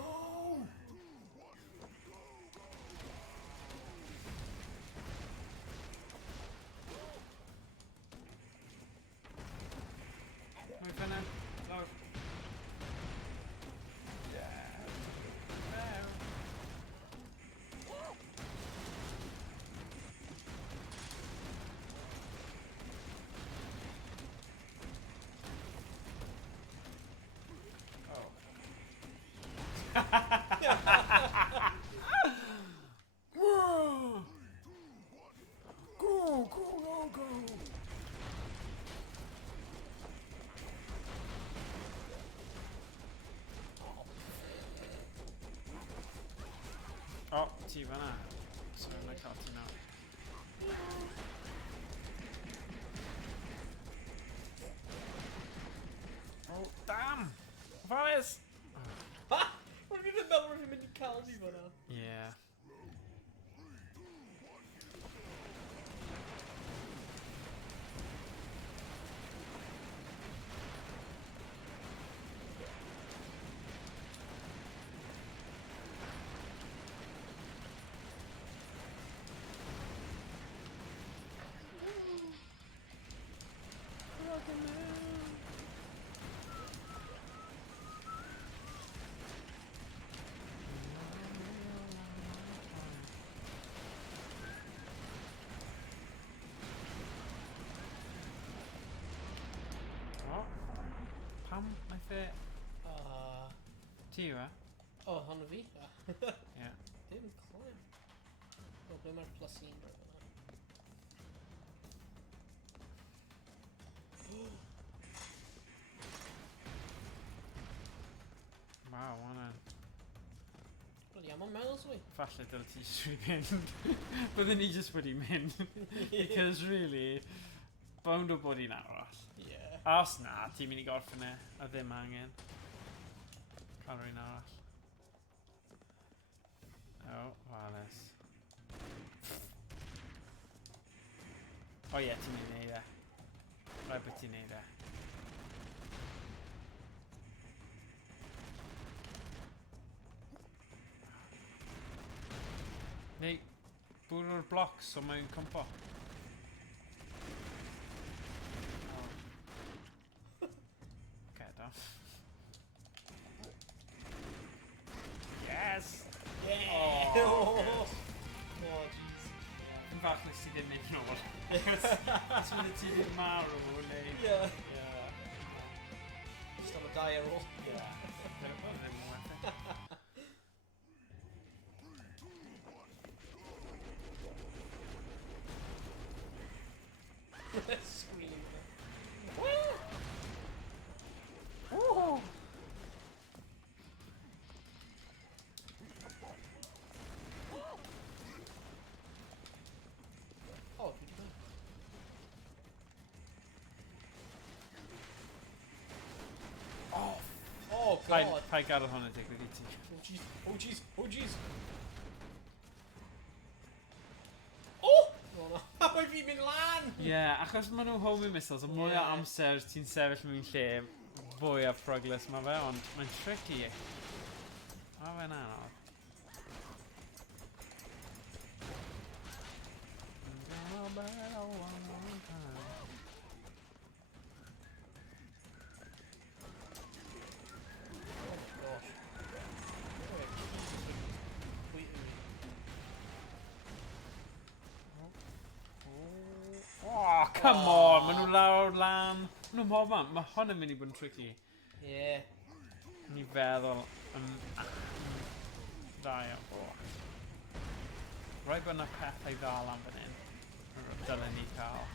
Mae fyna. Lawr. Yeah. Oh. Go, go, go. Oh, ti fanna. So mae'n cael ti nawr. Oh, damn! Fares! Ha! Mae'n rhywbeth yn meddwl rwy'n mynd i cael fi ffwna. Yeah. Oh. Pam naeth e... Ti yw e? O, honna fi? Ie. Dim clem. O, ble mae'r plus un drwy hwnna? Waw, hwnna'n... Bloody am on miles away. Falle dyle ti jyst wedi mynd. Byddwn ni jyst wedi mynd. Because really, bound o bod i'n arall. Ie. A os na, ti'n mynd i gorffen e, a ddim angen. Cael rhywun arall. O, fales. O ie, ti'n mynd i neud e. Rhaid bod ti'n neud e. Neu, bwrw'r blocs o mewn cwmpo. Get off. Yes! Yeah! Oh, Oh, jeez. Yn fach nes ti ddim mynd nôl. Os mynd ti ddim marw, neu... Yeah. Yeah. Just on a dire roll. Yeah. Ddim yn werth. Scream. Oh! Oh, dwi 'di gweld. Oh, oh god. Paid gadael hwnna digwydd I ti. Oh jeez, oh jeez, oh jeez. Oh! fi mynd lan! Ie, achos maen nhw homing missiles, y mwy o Ie. amser ti'n sefyll mewn lle, fwy o progress mae fe, ond mae'n tricky. Mae fe'n anodd. Oh, come on, maen nhw lawr lan. Maen nhw mofan, mae hwn yn mynd i bod yn tricky. Ie. Ni feddwl yn da iawn. Rai bod yna pethau ddal am fan hyn. Dylen ni cael.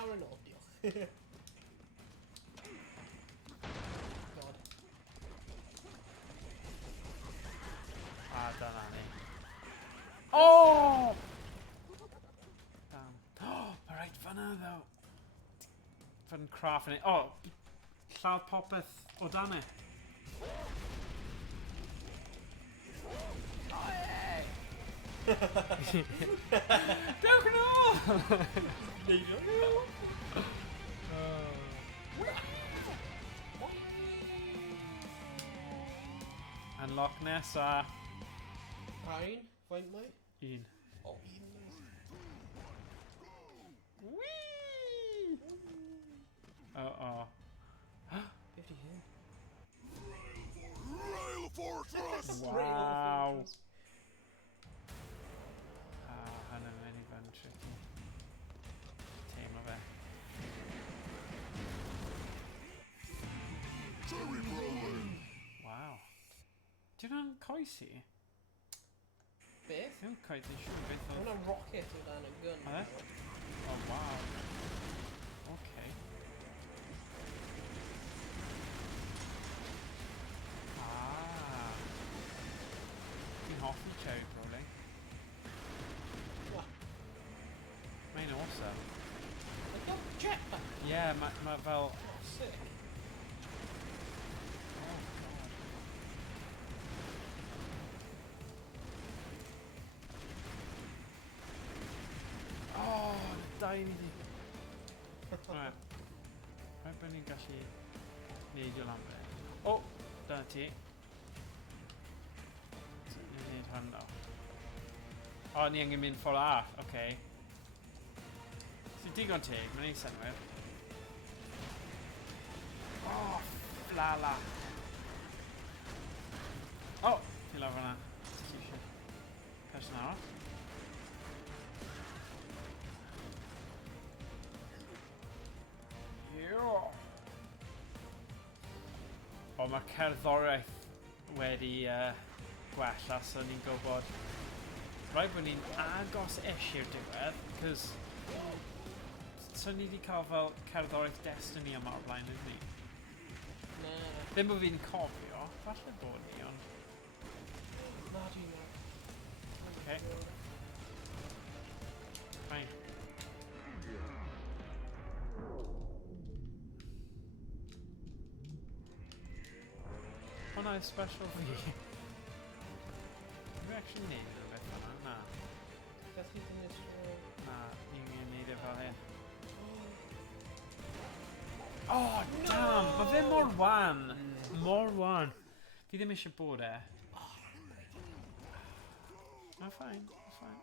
Awr yn ôl, diolch. God. A dyna ni. Oh! Damn. Oh, mae rhaid fanna ddo. Fan craft yn ei. Oh, lladd popeth o dan e. Dewch yn ôl! Unlock nesa. Un, faint mai? Un. O, un. Whee! Oh. Be ydi hyn? Rail of fortress! Wow. Hynny'n mynd i fod yn tricky. Teimlo fe. Cherry rolling! Wow. Di hwnna'n coesi? Beth? Ddim coesi, siwr beth Mae oedd... hwnna'n rocket o dan y gun. A fe? Oh, wow. Okay. Fi'n hoffi cherry rolling. What? Mae'n awesome. I've got jetpack. Yeah, mae fel... Sick. Oh, da i ni di. Right. Rhaid bod ni'n gallu neidio lan fe. O, dyna ti. So, ni'n neud hwn ddo. O, ni angen mynd ffordd a. Oce. So, digon teg, mae'n ei synwyr. O, flala. O, ti lawr fanna. Ti eisiau person arall? O, mae cerddoriaeth wedi gwella, so ni'n gwybod rhaid bod ni'n agos i'r diwedd, cos so ni wedi cael fel cerddoriaeth Destiny yma o'r blaen, ydyn ni? Na. Ddim bod fi'n cofio, falle bod ni, ond... Na, dwi'n meddwl. Okay. Fine. Hwna yw special fi. Dwi'n actually neud rhywbeth yma? Na. Gath chi ddyn nhw'n Na, ni'n neud e fel hyn. Oh, damn! Mae fe mor wan! Mor wan! Fi ddim eisiau bod e. Mae'n ffain, mae'n ffain.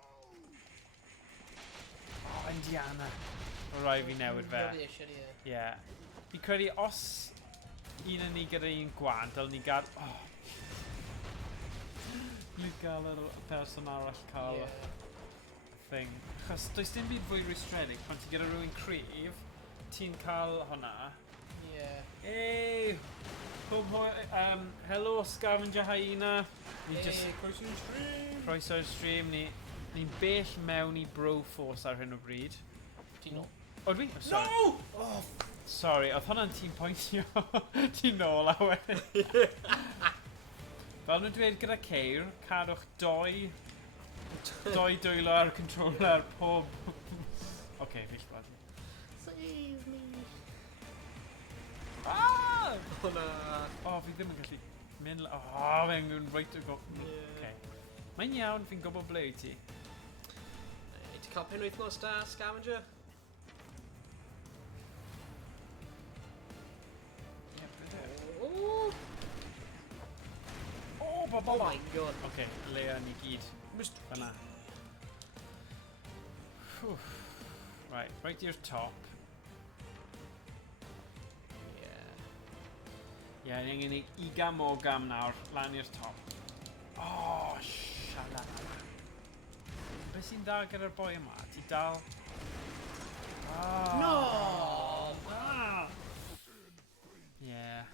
Oh, Indiana. O rai fi newid fe. Ie. Fi credu os un yn ni gyda un gwan, dylwn ni gael... Oh. Ni gael yr person arall cael y thing. Achos does dim byd fwy rwystredig pan ti gyda rhywun cryf, ti'n cael hwnna. Ie. Hey! Helo, scavenger hyena. Croeso i'r stream. Croeso i'r stream. Ni'n bell mewn i Broforce ar hyn o bryd. Ti'n o? O, dwi? Oh, sorry. No! Oh, Sorry, oedd hwnna'n ti'n pwyntio ti nôl a wedyn. Fel nhw'n dweud gyda ceir, cadwch doi dwylo ar controller pob... Oce, fi llwad. Save me. Ah! O na. O, fi ddim yn gallu mynd... O, fe'n gwneud reit o go... Oce. Mae'n iawn, fi'n gwybod ble i ti. Ti cael penwythnos da, scavenger? Oh, O, oh bobl! my god. Oce, Lea ni gyd. Fyna. Right i'r top. Ie, ni angen ei 20 o gam nawr, lan i'r top. O, sialala. Be sy'n dda gyda'r boi yma? Ti dal... No! Ie.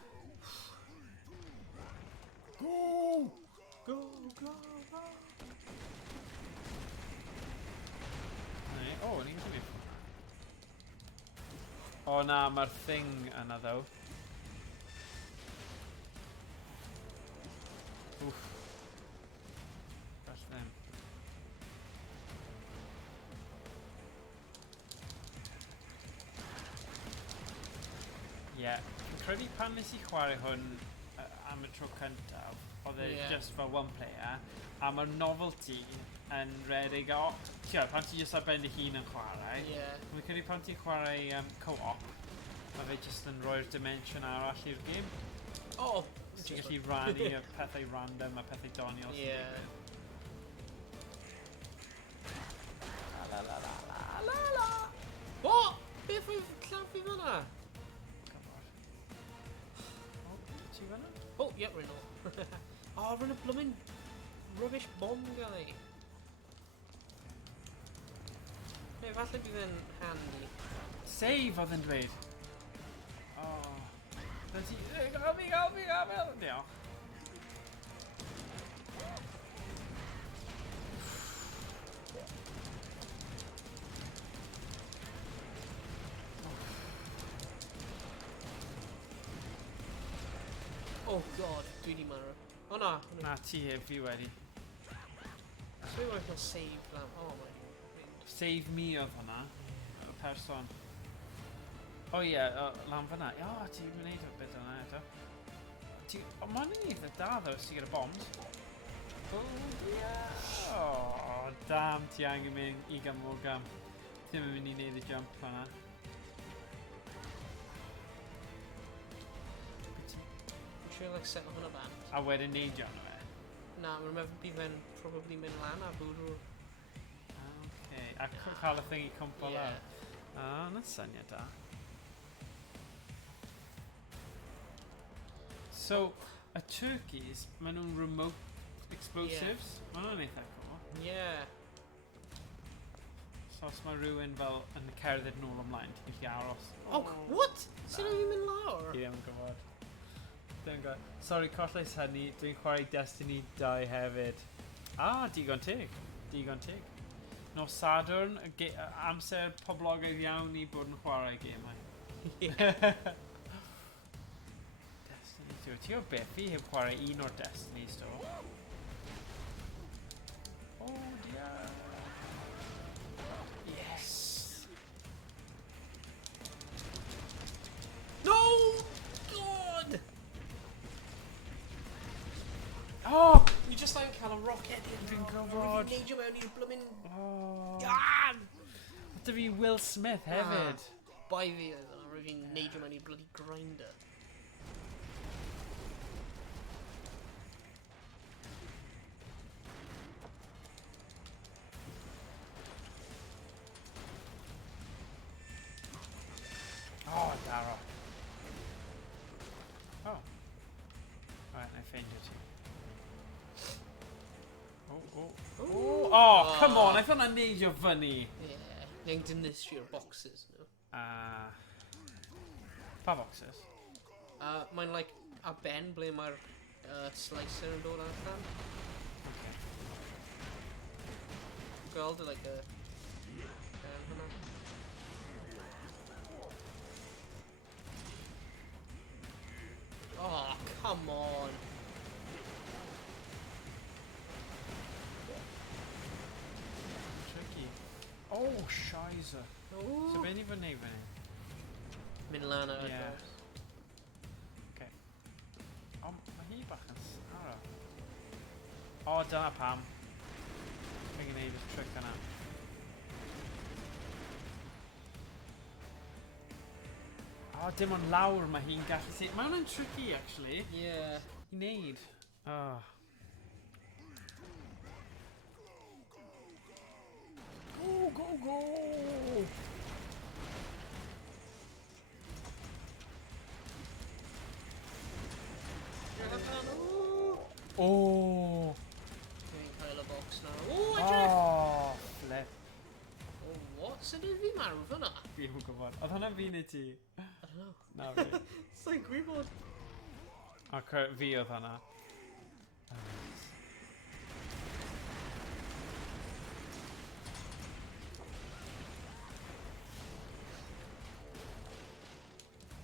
Go! Go, go, go. O, ni'n gwneud. O na, mae'r thing yna ddaw. Wff. Gall ddim. Ie, fi'n credu pan nes I chwarae hwn am y tro cyntaf, oedd e just fel one player, a mae'r novelty yn redig o... Tio, pan ti just ar ben dy hun yn chwarae, fi'n credu pan ti'n chwarae co-op, mae fe just yn rhoi'r dimension arall i'r gêm. Oh! Ti'n gallu rannu y pethau random a pethau doniol sy'n digwydd. La! O! Beth oedd llaw fi fyna? O, ti fanna? Oh, yeah, right now. Oh, run a blooming rubbish bomb guy. Hey, falle bydd yn handy. Save oedd yn dweud. O. Dyna ti... Gael fi! Diolch. Oh god, dwi di marw. Oh na. Na, ti heb fi wedi. Dwi'n rhaid cael save lam. Oh my. Save me oedd hwnna. Y person. O ie, lan fyna. O, ti'n mynd o beth hwnna eto. O, mae'n un eitha da ddo, sy'n gyda bombs. O, ie. O, dam, ti angen mynd 20 o gam. Ti ddim yn mynd I wneud y jump hwnna. Dwi'n like set hwnna band. A wedyn neidio yna fe. Na, mae'n meddwl bydd fe'n probably mynd lan a bwrw. Okay. A cael y thing I cwmpo lawr. O, na syniad da. So, y turkeys, maen nhw'n remote explosives. Maen nhw'n eitha cool. Yeah. So, os mae rhywun fel yn cerdded nôl ymlaen, ti'n gallu aros. Oh, what? Sut oedd hi'n mynd lawr? Fi ddim yn gwybod. Sorry, collais hynny, dwi'n chwarae Destiny 2 hefyd. Digon teg. No Sadwrn, amser poblogaidd iawn I bod yn chwarae gemau. Destiny 2. Ti o beth fi heb chwarae un o'r Destinies do? Oh, dear. Yes. No! God! Oh! You just like cael y rocket in. Fi'n gwybod. Fi'n neidio mewn i'r blwmin... Oh. God! Dy fi Will Smith hefyd. Bai fi oedd yna, rwy'n fi'n neidio mewn i'r bloody grinder. Oh, Dara. Oh. Right, I fainted. Oh, come on, I thought I need your funny. Yeah, ni'n dinistrio'r boxes, no? Pa boxes? Mae'n like a ben ble mae'r slicer yn dod allan. Okay. Gweld like hwnna. Come on. Tricky. Oh, scheisse. So ben i fyny fyny. Mynd lan ar Ie. agos. Okay. O, mae hi bach yn sara. O, dyna pam. Fi'n gwneud y trick yna. O, dim ond lawr mae hi'n gallu si... Mae hwnna'n tricky, actually. Yeah. I wneud. Oh. Go, go, go! Oh. Dwi'n cael y box na. O, edrych! Oh, flip. O, what? Sut yw fi marw fyna? Fi yn gwybod. Oedd hwnna fi neu ti? I don't know. Na fi. Sa'n gwybod. Ac fi oedd hwnna.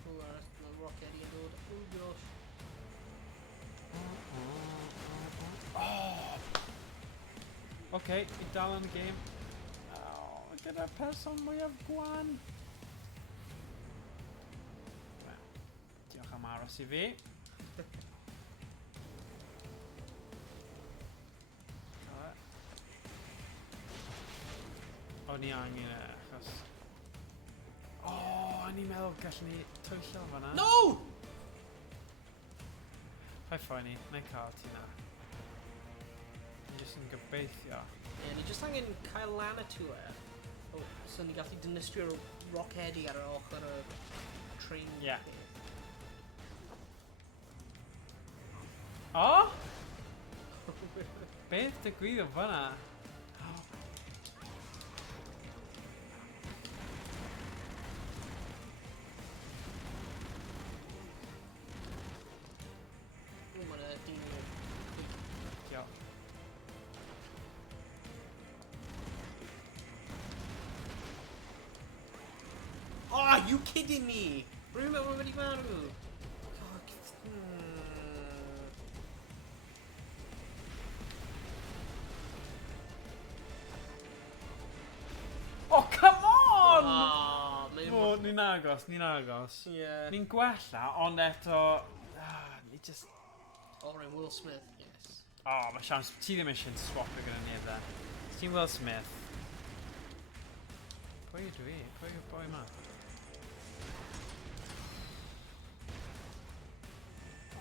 O, mae Rocket i yn dod. O, gosh. Okay, i dal yn y game. Oh, gyda'r person mwyaf gwan. Diolch am aros i fi. O'n i angen e, achos... O, o'n i'n meddwl gallwn ni twyllo fan'na. No! Hai ffoi ni, na i cael ti na. Ni jyst yn gobeithio. Ie, ni jyst angen cael lan y tŵr. O, so ni gallu dynistrio'r Rockheady ar yr ochr y train. Ie. O! Beth digwyddodd fan'na? O, mae'n dyn nhw. Diolch. Oh, are you kidding me? Rwy'n meddwl wedi marw. Oh, come on! Ah, mae'n... O, ni'n agos, ni'n agos. Ie. Ni'n gwella, ond eto... ni just... Owain Will Smith, yes. O, mae siams... Ti ddim eisiau swapio gyda ni edrych. Ti'n Will Smith. Pwy ydw i? Pwy yw'r boi ma?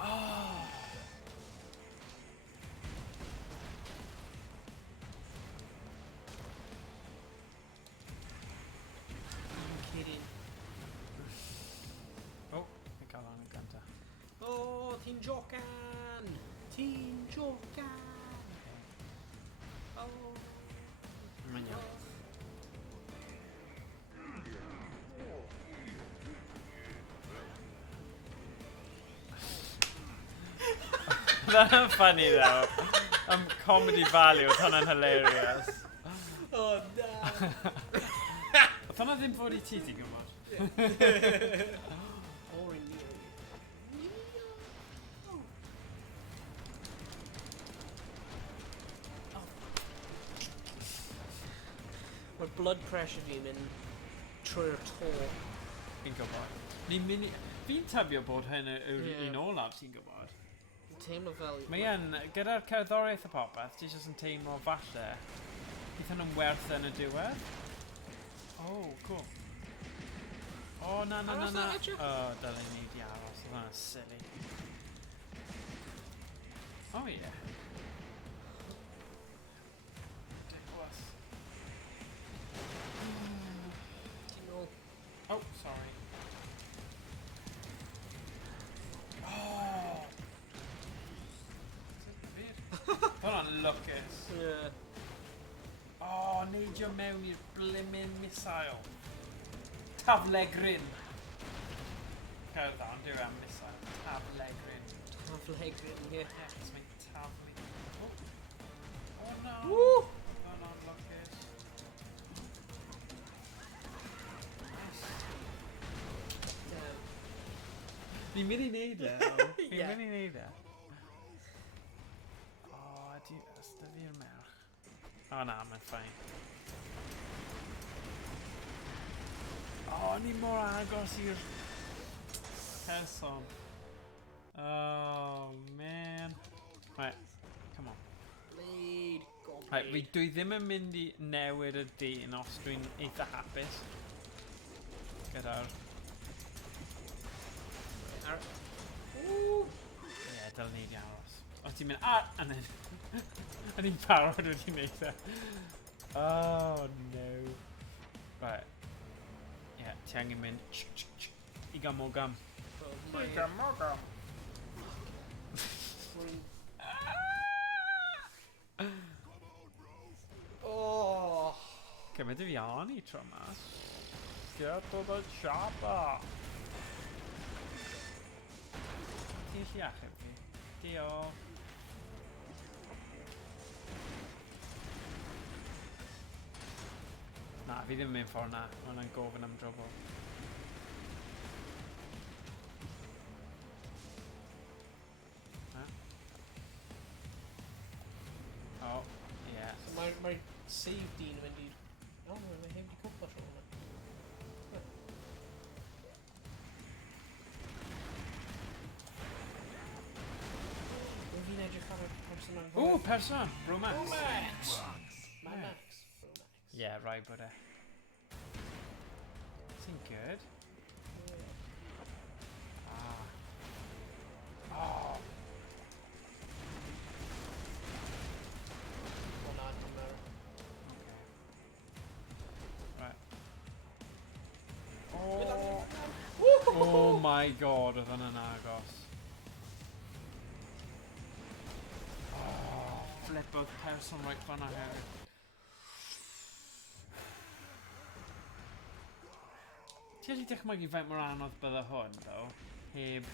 Oh! Are you kidding? O, mi gael o'n y ganta. O, ti'n jocan! Ti'n jocan! O. Mae'n iawn. That's funny though. Comedy value, oedd hwnna'n hilarious. Oh, no! Oedd hwnna ddim fod I ti, ti'n gwybod? Owain Neil. Mae'r blood pressure fi'n mynd trwy'r to. Fi'n gwybod. Fi'n tybio bod hyn yw'r Ie. un olaf, ti'n gwybod? Fi'n teimlo fel... Mae yn, gyda'r cerddoriaeth y popeth, ti jyst yn teimlo falle bydd hyn yn werth yn y diwedd. Oh, cool. Oh, na. Aros na, edrych. Oh, dylai ni di aros, oedd hwnna'n silly. Oh, yeah. Ridiculous. Ti'n ôl. Oh, sorry. Oh! Hwnna'n lwcus. Ie. Oh, neidio mewn i'r blimin missile. Taflegryn. Cael dda, ond dyw am missile. Taflegryn. Taflegryn, ie. Yes, mae'n taflu. Oh no. Woo! Hwnna'n lwcus. Yes. Ie. Ni'n mynd i neud e. Ni'n Ie. mynd i neud e. O, ysda fi'r merch. O na, mae'n ffain. O, ni mor agos i'r person. Oh, man. Right, come on. Blade. Go on, Right, Blade. dwi ddim yn mynd i newid y dyn os dwi'n eitha hapus gyda'r... Woo! Ie, dylen ni di aros. O, ti'n mynd... Ah! And then... a ni'n parod wedi wneud e. Oh, no. Right. Ie, ti angen mynd... I gamogam. Well, gamogam. Oh. Cymryd i fi an i tro mas. Get to the chopper. Ti'n gallu achub fi? Diolch. Na, fi ddim yn mynd ffordd na. Mae hwnna'n gofyn am drobl. O, ie. So mae'r save dyn yn mynd i'r... O, mae heb di cwmpa tro hwnna. Wy'n fi'n edrych ar y person ang O, person! Bromax! Bromax! Mad Yeah. Max. Bromax. Yeah, right, but seem good. Ah. Oh. Hwnna yn Cymraeg. Right. Woo! Oh my god, oedd hwnna'n agos. Oh, flip oedd person right fan'na hefyd. Ti wedi dychmygu faint mor anodd bydde hwn, ddo? Heb...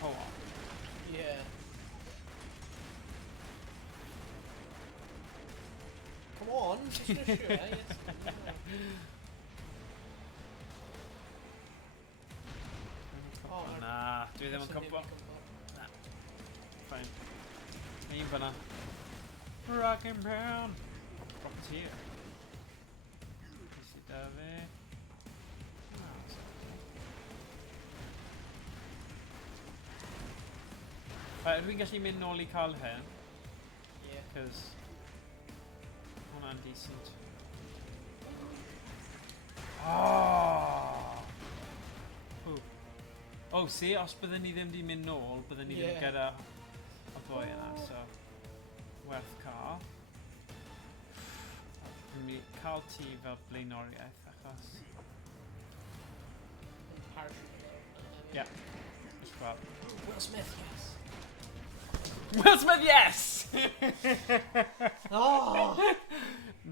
co-op. Yeah. Come on, just for sure, yes. Oh, Na, dwi ddim yn cwmpo. Fine. Un fan'na. Rockin' pound. Rocketeer. Sydd da fi. Dwi'n gallu mynd nôl i cael hyn. Yeah. Cos... hwnna'n decent. Oh! Oh, see, os bydden ni ddim di mynd nôl, bydden ni ddim gyda y boi yna, so... werth cael. Dwi'n mynd i cael ti fel blaenoriaeth, achos... Yeah. Just gweld. Will Smith, yes. Will Smith, yes! Oh!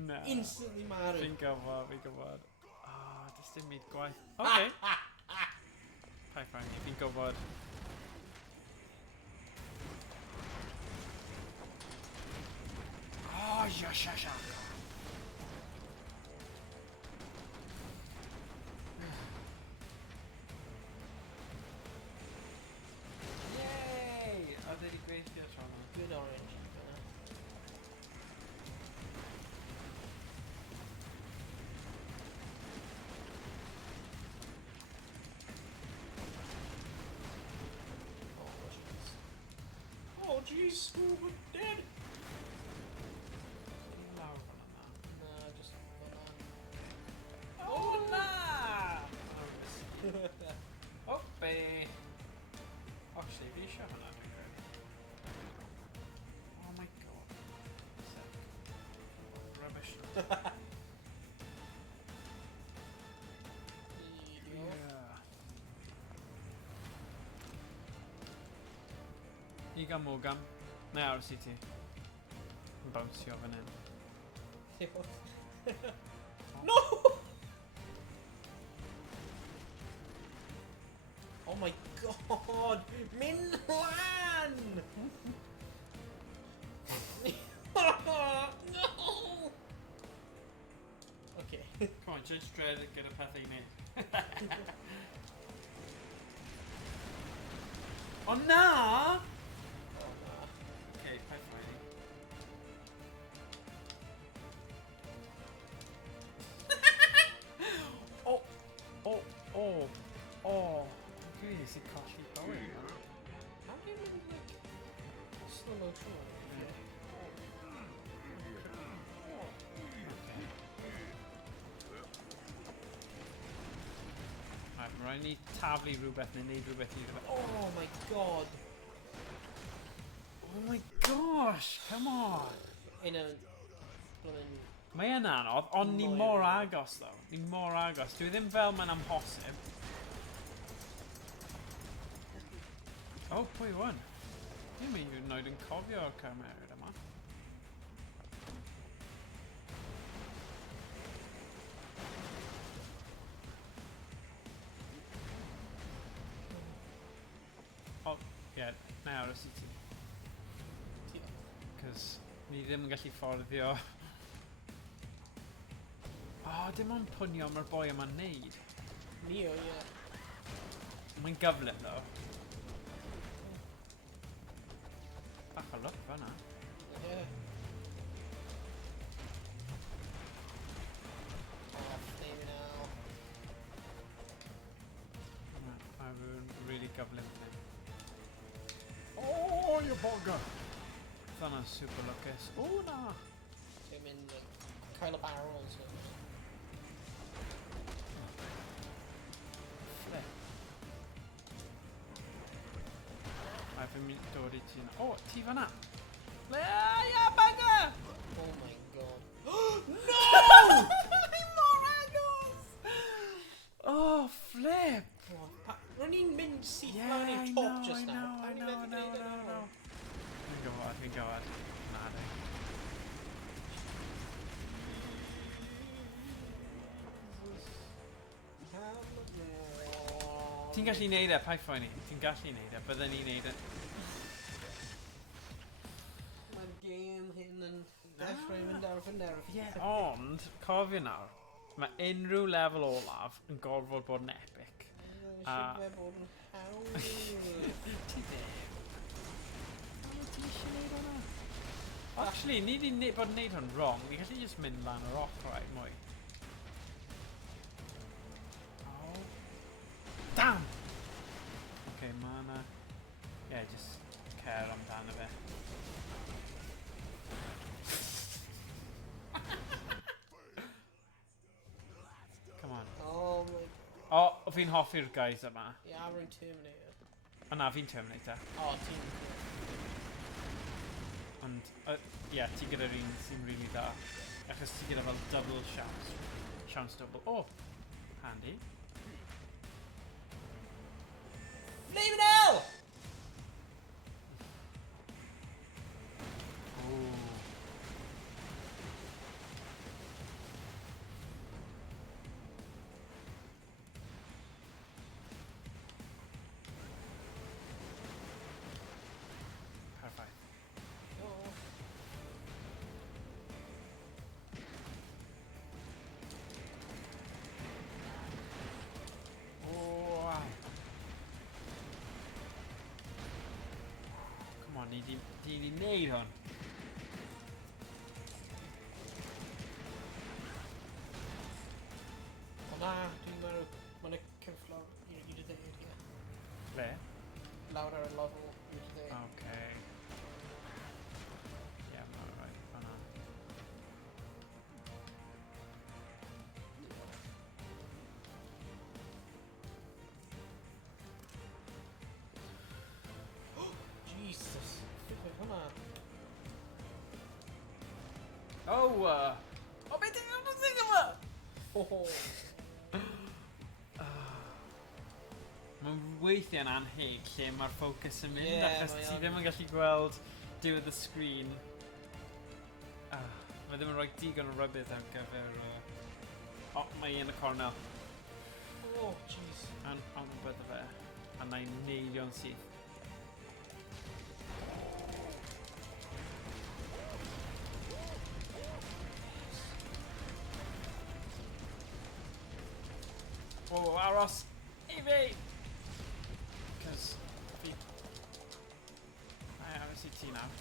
No. Instantly married. Fi'n gwybod. Ah, does dim byd gwaith. Okay. Hi, Frankie, fi'n gwybod. Oh, yeah. Yay! Oedd wedi gweithio tro yma. Good orange. Oh jeez, Scuba dead. Lawr fan yma. Nah, just Oh, na! Oh, be. Actually, fi eisiau hwnna, dwi'n credu. Oh my god. Sick. Rubbish. Yeah. I gamogam. Na i aros I ti. Yn bounsio fan hyn. No! Oh my god! Min lan! No! Okay. Come on, just dread gyda pethau I wneud. O na! O na. Okay, paid ffaelu. O! O! O! O! Dwi wedi colli Owain. How do you mynd, like, slow motion on it? Right, mae rhaid ni taflu rhywbeth neu neud rhywbeth i rhywbeth. Oh my god. Oh my gosh, come on! In a... Blwyddyn... Mae yn anodd, ond ni mor agos though. Ni mor agos. Dwi ddim fel mae'n amhosib. Oh, pwy wan? Dwi'n mynd i'n oed yn cofio'r cymeriad yma. Oh, yeah, na aros i ti. Cos ni ddim yn gallu fforddio. Oh, dim ond pwnio mae'r boi yma'n neud. Neo, yeah. Mae'n gyflym though. Bach o look fan'na. Yeah. Oh, flame now. I'm really gyflym fan hyn. Oh, you bugger! Fan'na'n super lwcus. O na! Dwi'n mynd cael y barrels. Flip. A fi'n mynd dod i ti. O, ti fan'na! Le, ia, bugger! Oh my god. No! I'm mor agos! Oh, flip! Rwy'n ni'n mynd syth Yeah, lan I i'r know, top just I now. know, I How know, I ni'n meddwl know, I gwneud know. Fi'n gwybod. Na, di. Ti'n gallu neud e, paid phoeni. Ti'n gallu neud e, bydden ni'n neud e. Mae'r game hyn yn dechrau mynd ar fy nerf. Ie, ond, cofio nawr, mae unrhyw lefel olaf yn gorfod bod yn epic. Si'n fe bod yn hawl. Ti ddim. Ti eisiau neud hwnna? Actually, ni di bod yn neud hwn wrong. Ni gallu just mynd lan yr rock, right, mwy. Oh. Damn! Okay, ma' na... Yeah, just care amdano fe. Come on. Oh my... O, fi'n hoffi'r guys yma. Ie, rwy'n Terminator. O na, fi'n Terminator. O, ti'n... Ond, ie, ti gyda'r un sy'n really dda. Achos ti gyda fel double chance. Chance double. Oh, handy. Flame Hell! Ooh. Perfect. Oh. Oh, wow. Come on, ni di neud hwn. O na, dwi'n meddwl... Mae'n cyflawr i'r ddeud, ie. Le? Lawr ar y lofel i'r ddeud. Okay. Yeah, I'm alright. Fanna. Jesus. Flippin' hwnna. Oh, oh, beth yw'n thing yma? Oh. Mae'n weithiau'n anheg lle mae'r ffocws yn mynd, Ie, achos mae ti yn. ddim yn gallu gweld diwedd y sgrin. Mae ddim yn rhoi digon o rybydd ar gyfer... O, mae un y cornel. Oh, jeez. Ond bydde fe. A na i neilio'n syth. O, aros! I fi! Cos fi nawr.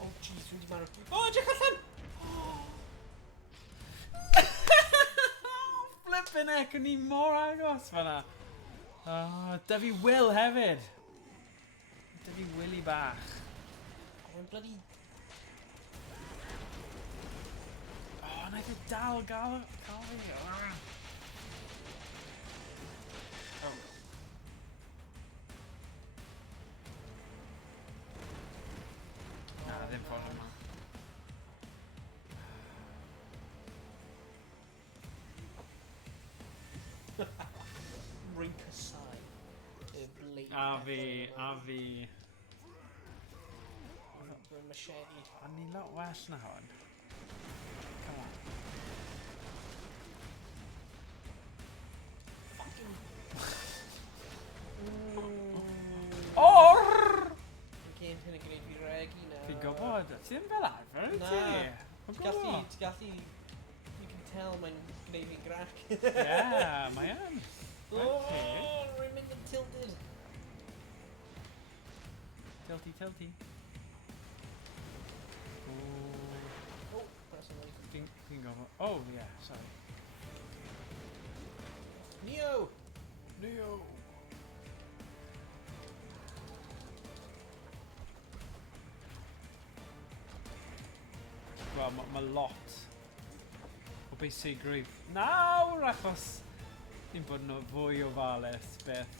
O, jeez, dwi'n di marw. O, edrych allan! Flippin' heck, o'n i mor agos fan'na. Da fi Will hefyd. Da fi Willy bach. O, mae'n bloody... Naeth e dal gael fi. Na, ddim ffordd yma. Rink aside. Y blade. A fi. Dwi'n machete. A ni lot well na hwn. Come on. Fucking... Orr! Dwi'n gen hyn yn gwneud fi regi na. Fi'n gwybod. Ti ddim fel arfer, wyt ti? Ti'n gallu... You can tell mae'n gwneud fi'n grac. Yeah, mae yn. Oh, rwy'n mynd yn tilted. Tilty. Oh, that's a way. Fi'n gwybod. Oh, yeah, sorry. Neo! Wel, mae lot o bwysigrwydd nawr achos ni'n bod yn fwy o falus beth.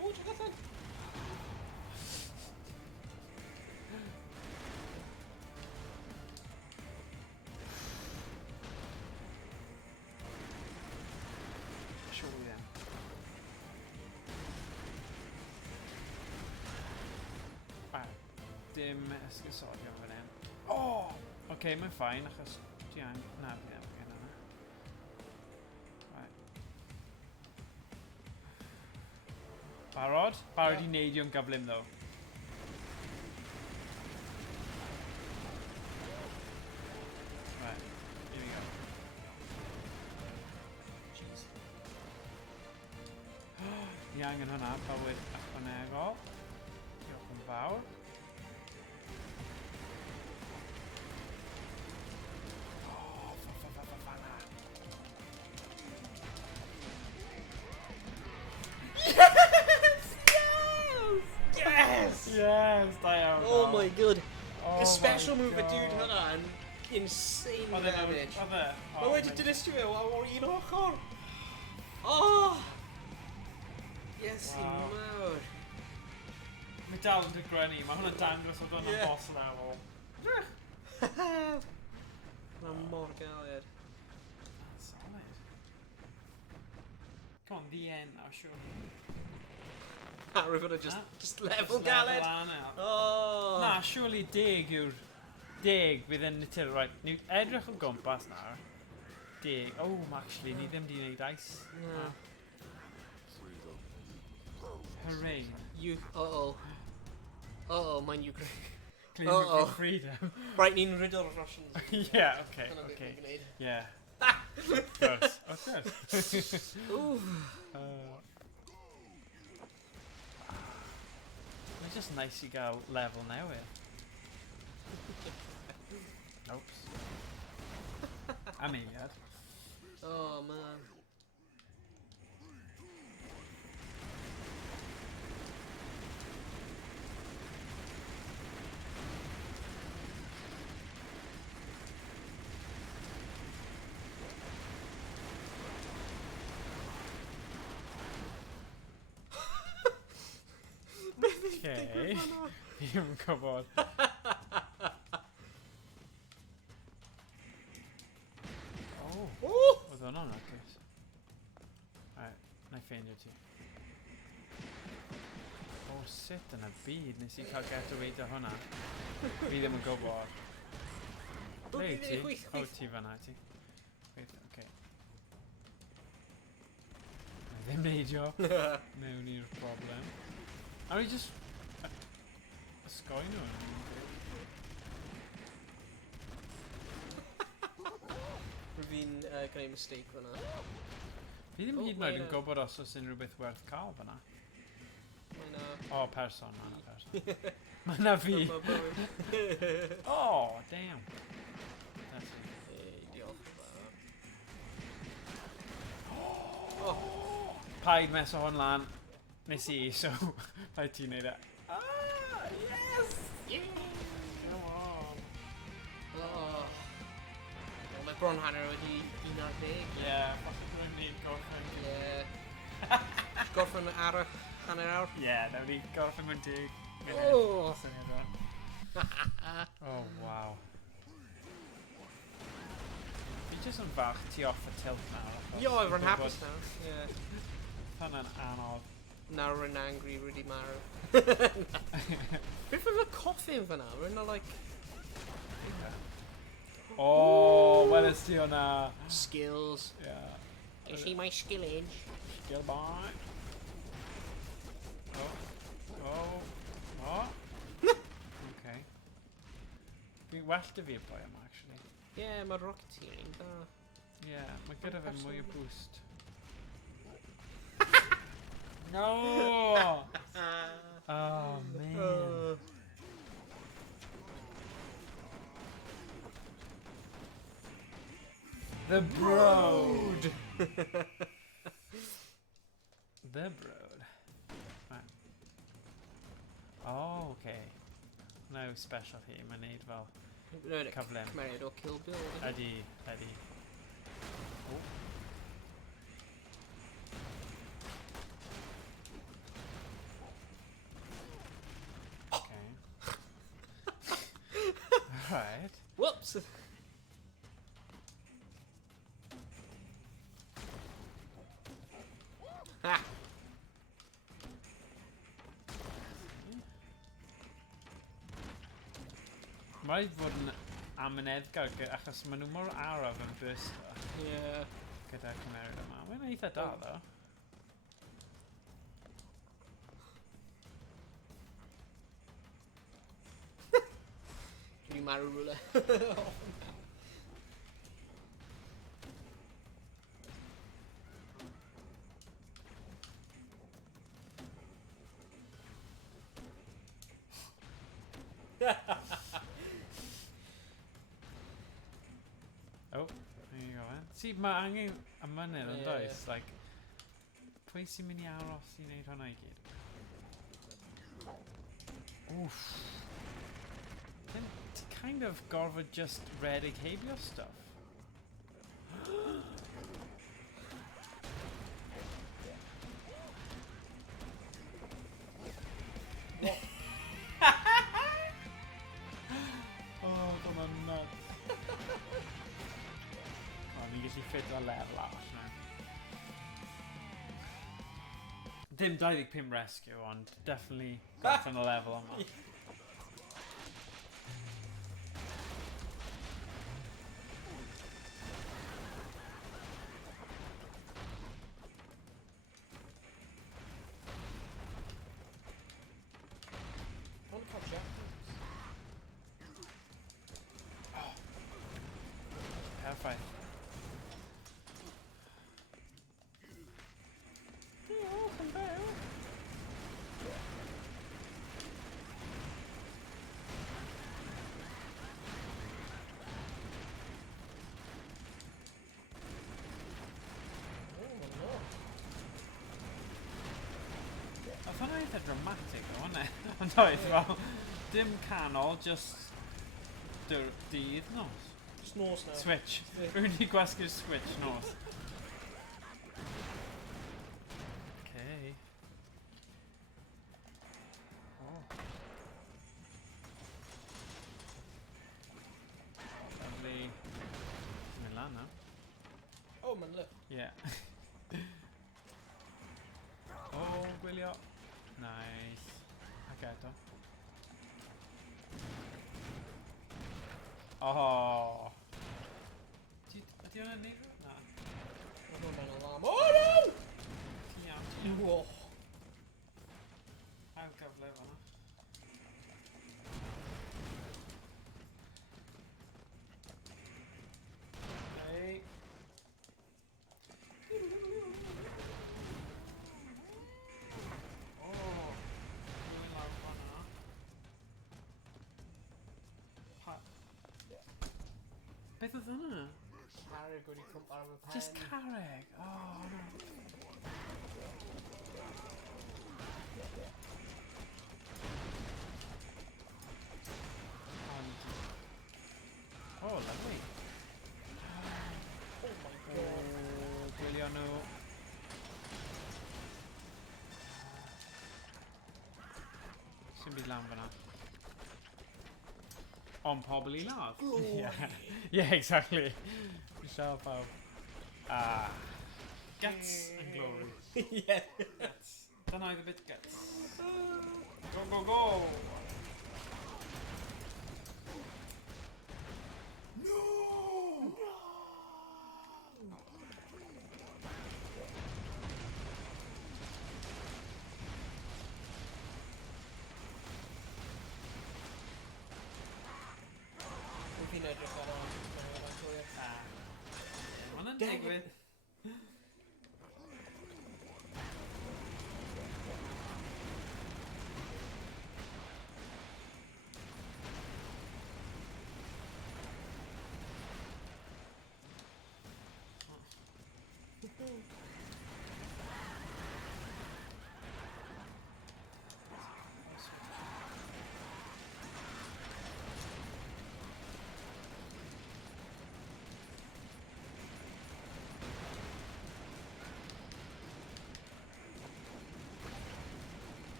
O, ti'n allan? Siŵr iawn. Dim esgusodio fan hyn. Oh! Oce, mae'n ffain achos ti an... Na, fi am gen yna. Right. Barod? Barod i neidio'n gyflym ddo. Right, here we go. Jeez. Ni angen hwnna, bywyd ychwanegol. Diolch yn fawr. Yes, da iawn. Oh my god. Oh The special my move y God. dude hwnna'n insane Oedd e damage. Oedd e? Mae wedi dynistio fe o un ochr. Oh! Yes, i Wow. mawr. Mae dal yn digrynu, mae hwnna'n dangos o hwnna'n Yeah. boss level. Mae'n mor galed. That's solid. Come on, the end now, surely. Harry fod just level Just galed. Level anel. Oh! Na, surely 10 yw'r... 10 bydd yn natur, right. Ni edrych o gwmpas nawr. 10. Oh, actually, ni ddim di wneud ice. Na. Hooray. You... Uh-oh. Uh-oh, mae'n Ukraine. Clean Uh-oh. for freedom. Right, ni'n riddle Russians. Yeah, okay, Dyna beth okay. ni'n gwneud. Yeah. Of course. Of course. Ooh. It's just nice i gael level newydd. Oops. Am eiliad. Oh, man. Okay. Fi'n gwybod. Oh. Oedd hwnna'n lwcus. Alright, na i ffeindio ti. Oh, sut yn y byd nes i cael get away dy hwnna? Fi ddim yn gwybod. Ble i ti? O, ti fan'na ti. Wait, okay. Na i ddim neidio. Mewn i'r problem. A ni just... ysgoi nhw. Fi'n gwneud mistake fyna. Fi ddim Oh, hyd yn oed yn mae- gwybod os oes unrhyw beth werth cael fan'na. Mae'n na. O, person, ma' na person. Ma' na fi. Ma' bywyd. Oh, damn. That's it. Diolch yn fawr. Oh. Paid mes o hwn lan. Nes I, so rhaid ti'n neud e. Ah, yes! Come on. Oh. Wel, mae bron hanner wedi 11. Yeah, falle byddwn ni'n gorffen. Ie. Gorffen ar y hanner awr. Yeah, newn ni gorffen mewn 10 munud. Oh. Syniad rwan. Oh, wow. Fi jyst yn fach ti off y tilt nawr. Jo, everyone hapus nawr. Ie. Hwnna'n anodd. Nawr yn angry wedi marw. Beth fydd y coffi yn fyna? Rwy'n like... Oh, weles ti hwnna. Skills. Yeah. You see my skillage? Skill boy. Oh. Okay. Fi'n well da fi y boi yma, actually. Yeah, mae rocketeering da. Yeah, mae gyda fe mwy o boost. No! Oh, man. The Broad. The Broad. Right. Oh, okay. No special here, mae'n neud fel cyflym. Cymraeg o Kill Bill. Ydi. Oh. Okay. Alright. Whoops! Ha! Mae'n fod yn amyneddgar achos maen nhw mor araf yn bursto Yeah. gyda cymeriad yma. Mae'n eitha da, ddo. Dwi'n marw rhywle. Oh, there you go, man. See, mae angen amynydd yn does? Like, pwy sy'n mynd I aros I wneud hwnna I gyd? Oof. Then ti kind of gorfod just redig heibio stuff. Oh, dyma nuts. O, ni'n gallu ffit o lefel arall na. Dim 25 rescue, ond definitely gorffen y lefel yma. Perfect. Oedd hwnna eitha dramatic o hwnna. Ond oedd fel, dim canol, just dydd nos. Just nos now. Switch. Rwy'n I gwasgu'r switch nos. Okay. Oh. Lovely. Mynd lan na. Oh, man, look. Yeah. Oh, gwylio. Nice. Ac eto. Oh. Ydy hwnna'n neud rhywbeth? Na. Mae hwnna'n alarm. Oh, no! Ti iawn. Whoa. Ail gyfle fan'na. Hey. Oh. Beth oedd hwnna? Carreg wedi cwmpa ar y pen. Just carreg. Oh, no. Oh, lovely. Oh my god. Gwylio nhw. Sy'n byd lan fyna. Ond pobl I ladd. Yeah, exactly. Siarad pawb. Guts and glory. Yeah. Guts. Dyna oedd y bit guts. Go, go, go! Fi'n edrych ar o'n clywed. Ma' hwnna'n digwydd.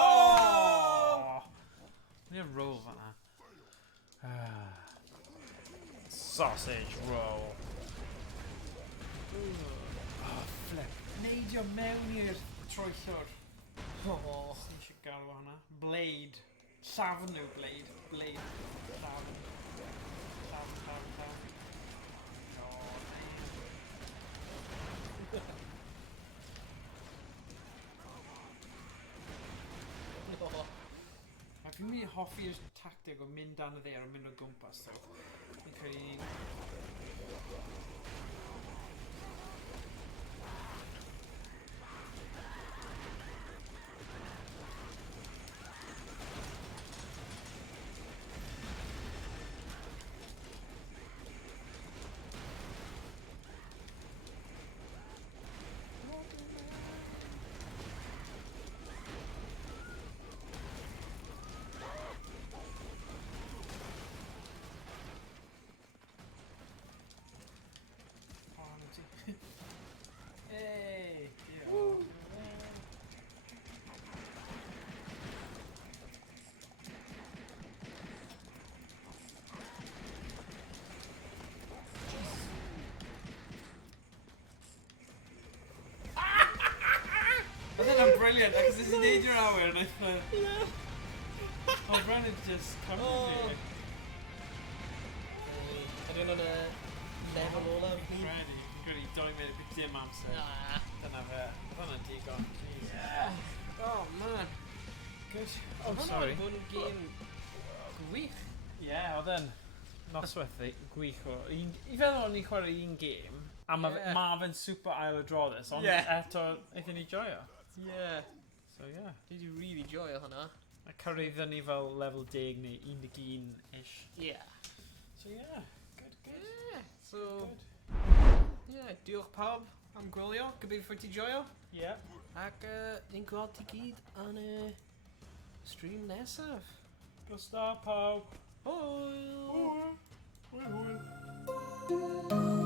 Oh! Ni'n roll fan'na. Sausage roll. Oh, flip. Neidio mewn i'r troellwr. Oh. Ni eisiau galw hwnna. Blade. Llafn nhw, blade. Blade. Llafn. Llafn, llafn, llafn. Oh, No. A fi'n mynd I hoffi'r tactig o mynd dan y ddeir a mynd o gwmpas. So. Fi'n credu... Hey! Woo! Oedd hynna'n brilliant, ac os ydych chi'n neud i'r awyr, wnaeth oh, Brennan just come Oh. in Ydyn nhw'n lefel ola fi? Ready, fi'n credu 2 munud bydd dim amser. Ah. Dyna fe. Oedd hwnna'n digon. Yeah. Oh man. Good. Oh, Oh, sorry. Oedd hwnna'n gêm gwych. Yeah, oedd yn noswethu gwych o... I feddwl ni'n chwarae un gêm, a Yeah. ma fe'n super ail o droddus, ond Yeah. eto eithon ni joio. Yeah. So yeah. Did you really joio hwnna? A cyrraeddon ni fel level 10 neu 11-ish. Yeah. So yeah, good, good. Yeah. So, Good. yeah, diolch pawb am gwylio. Gobeithio ti joio. Yeah. Ac ni'n gweld ti gyd yn y stream nesaf. Gusta pawb. Hwyl! Hwyl. Hwyl, hwyl.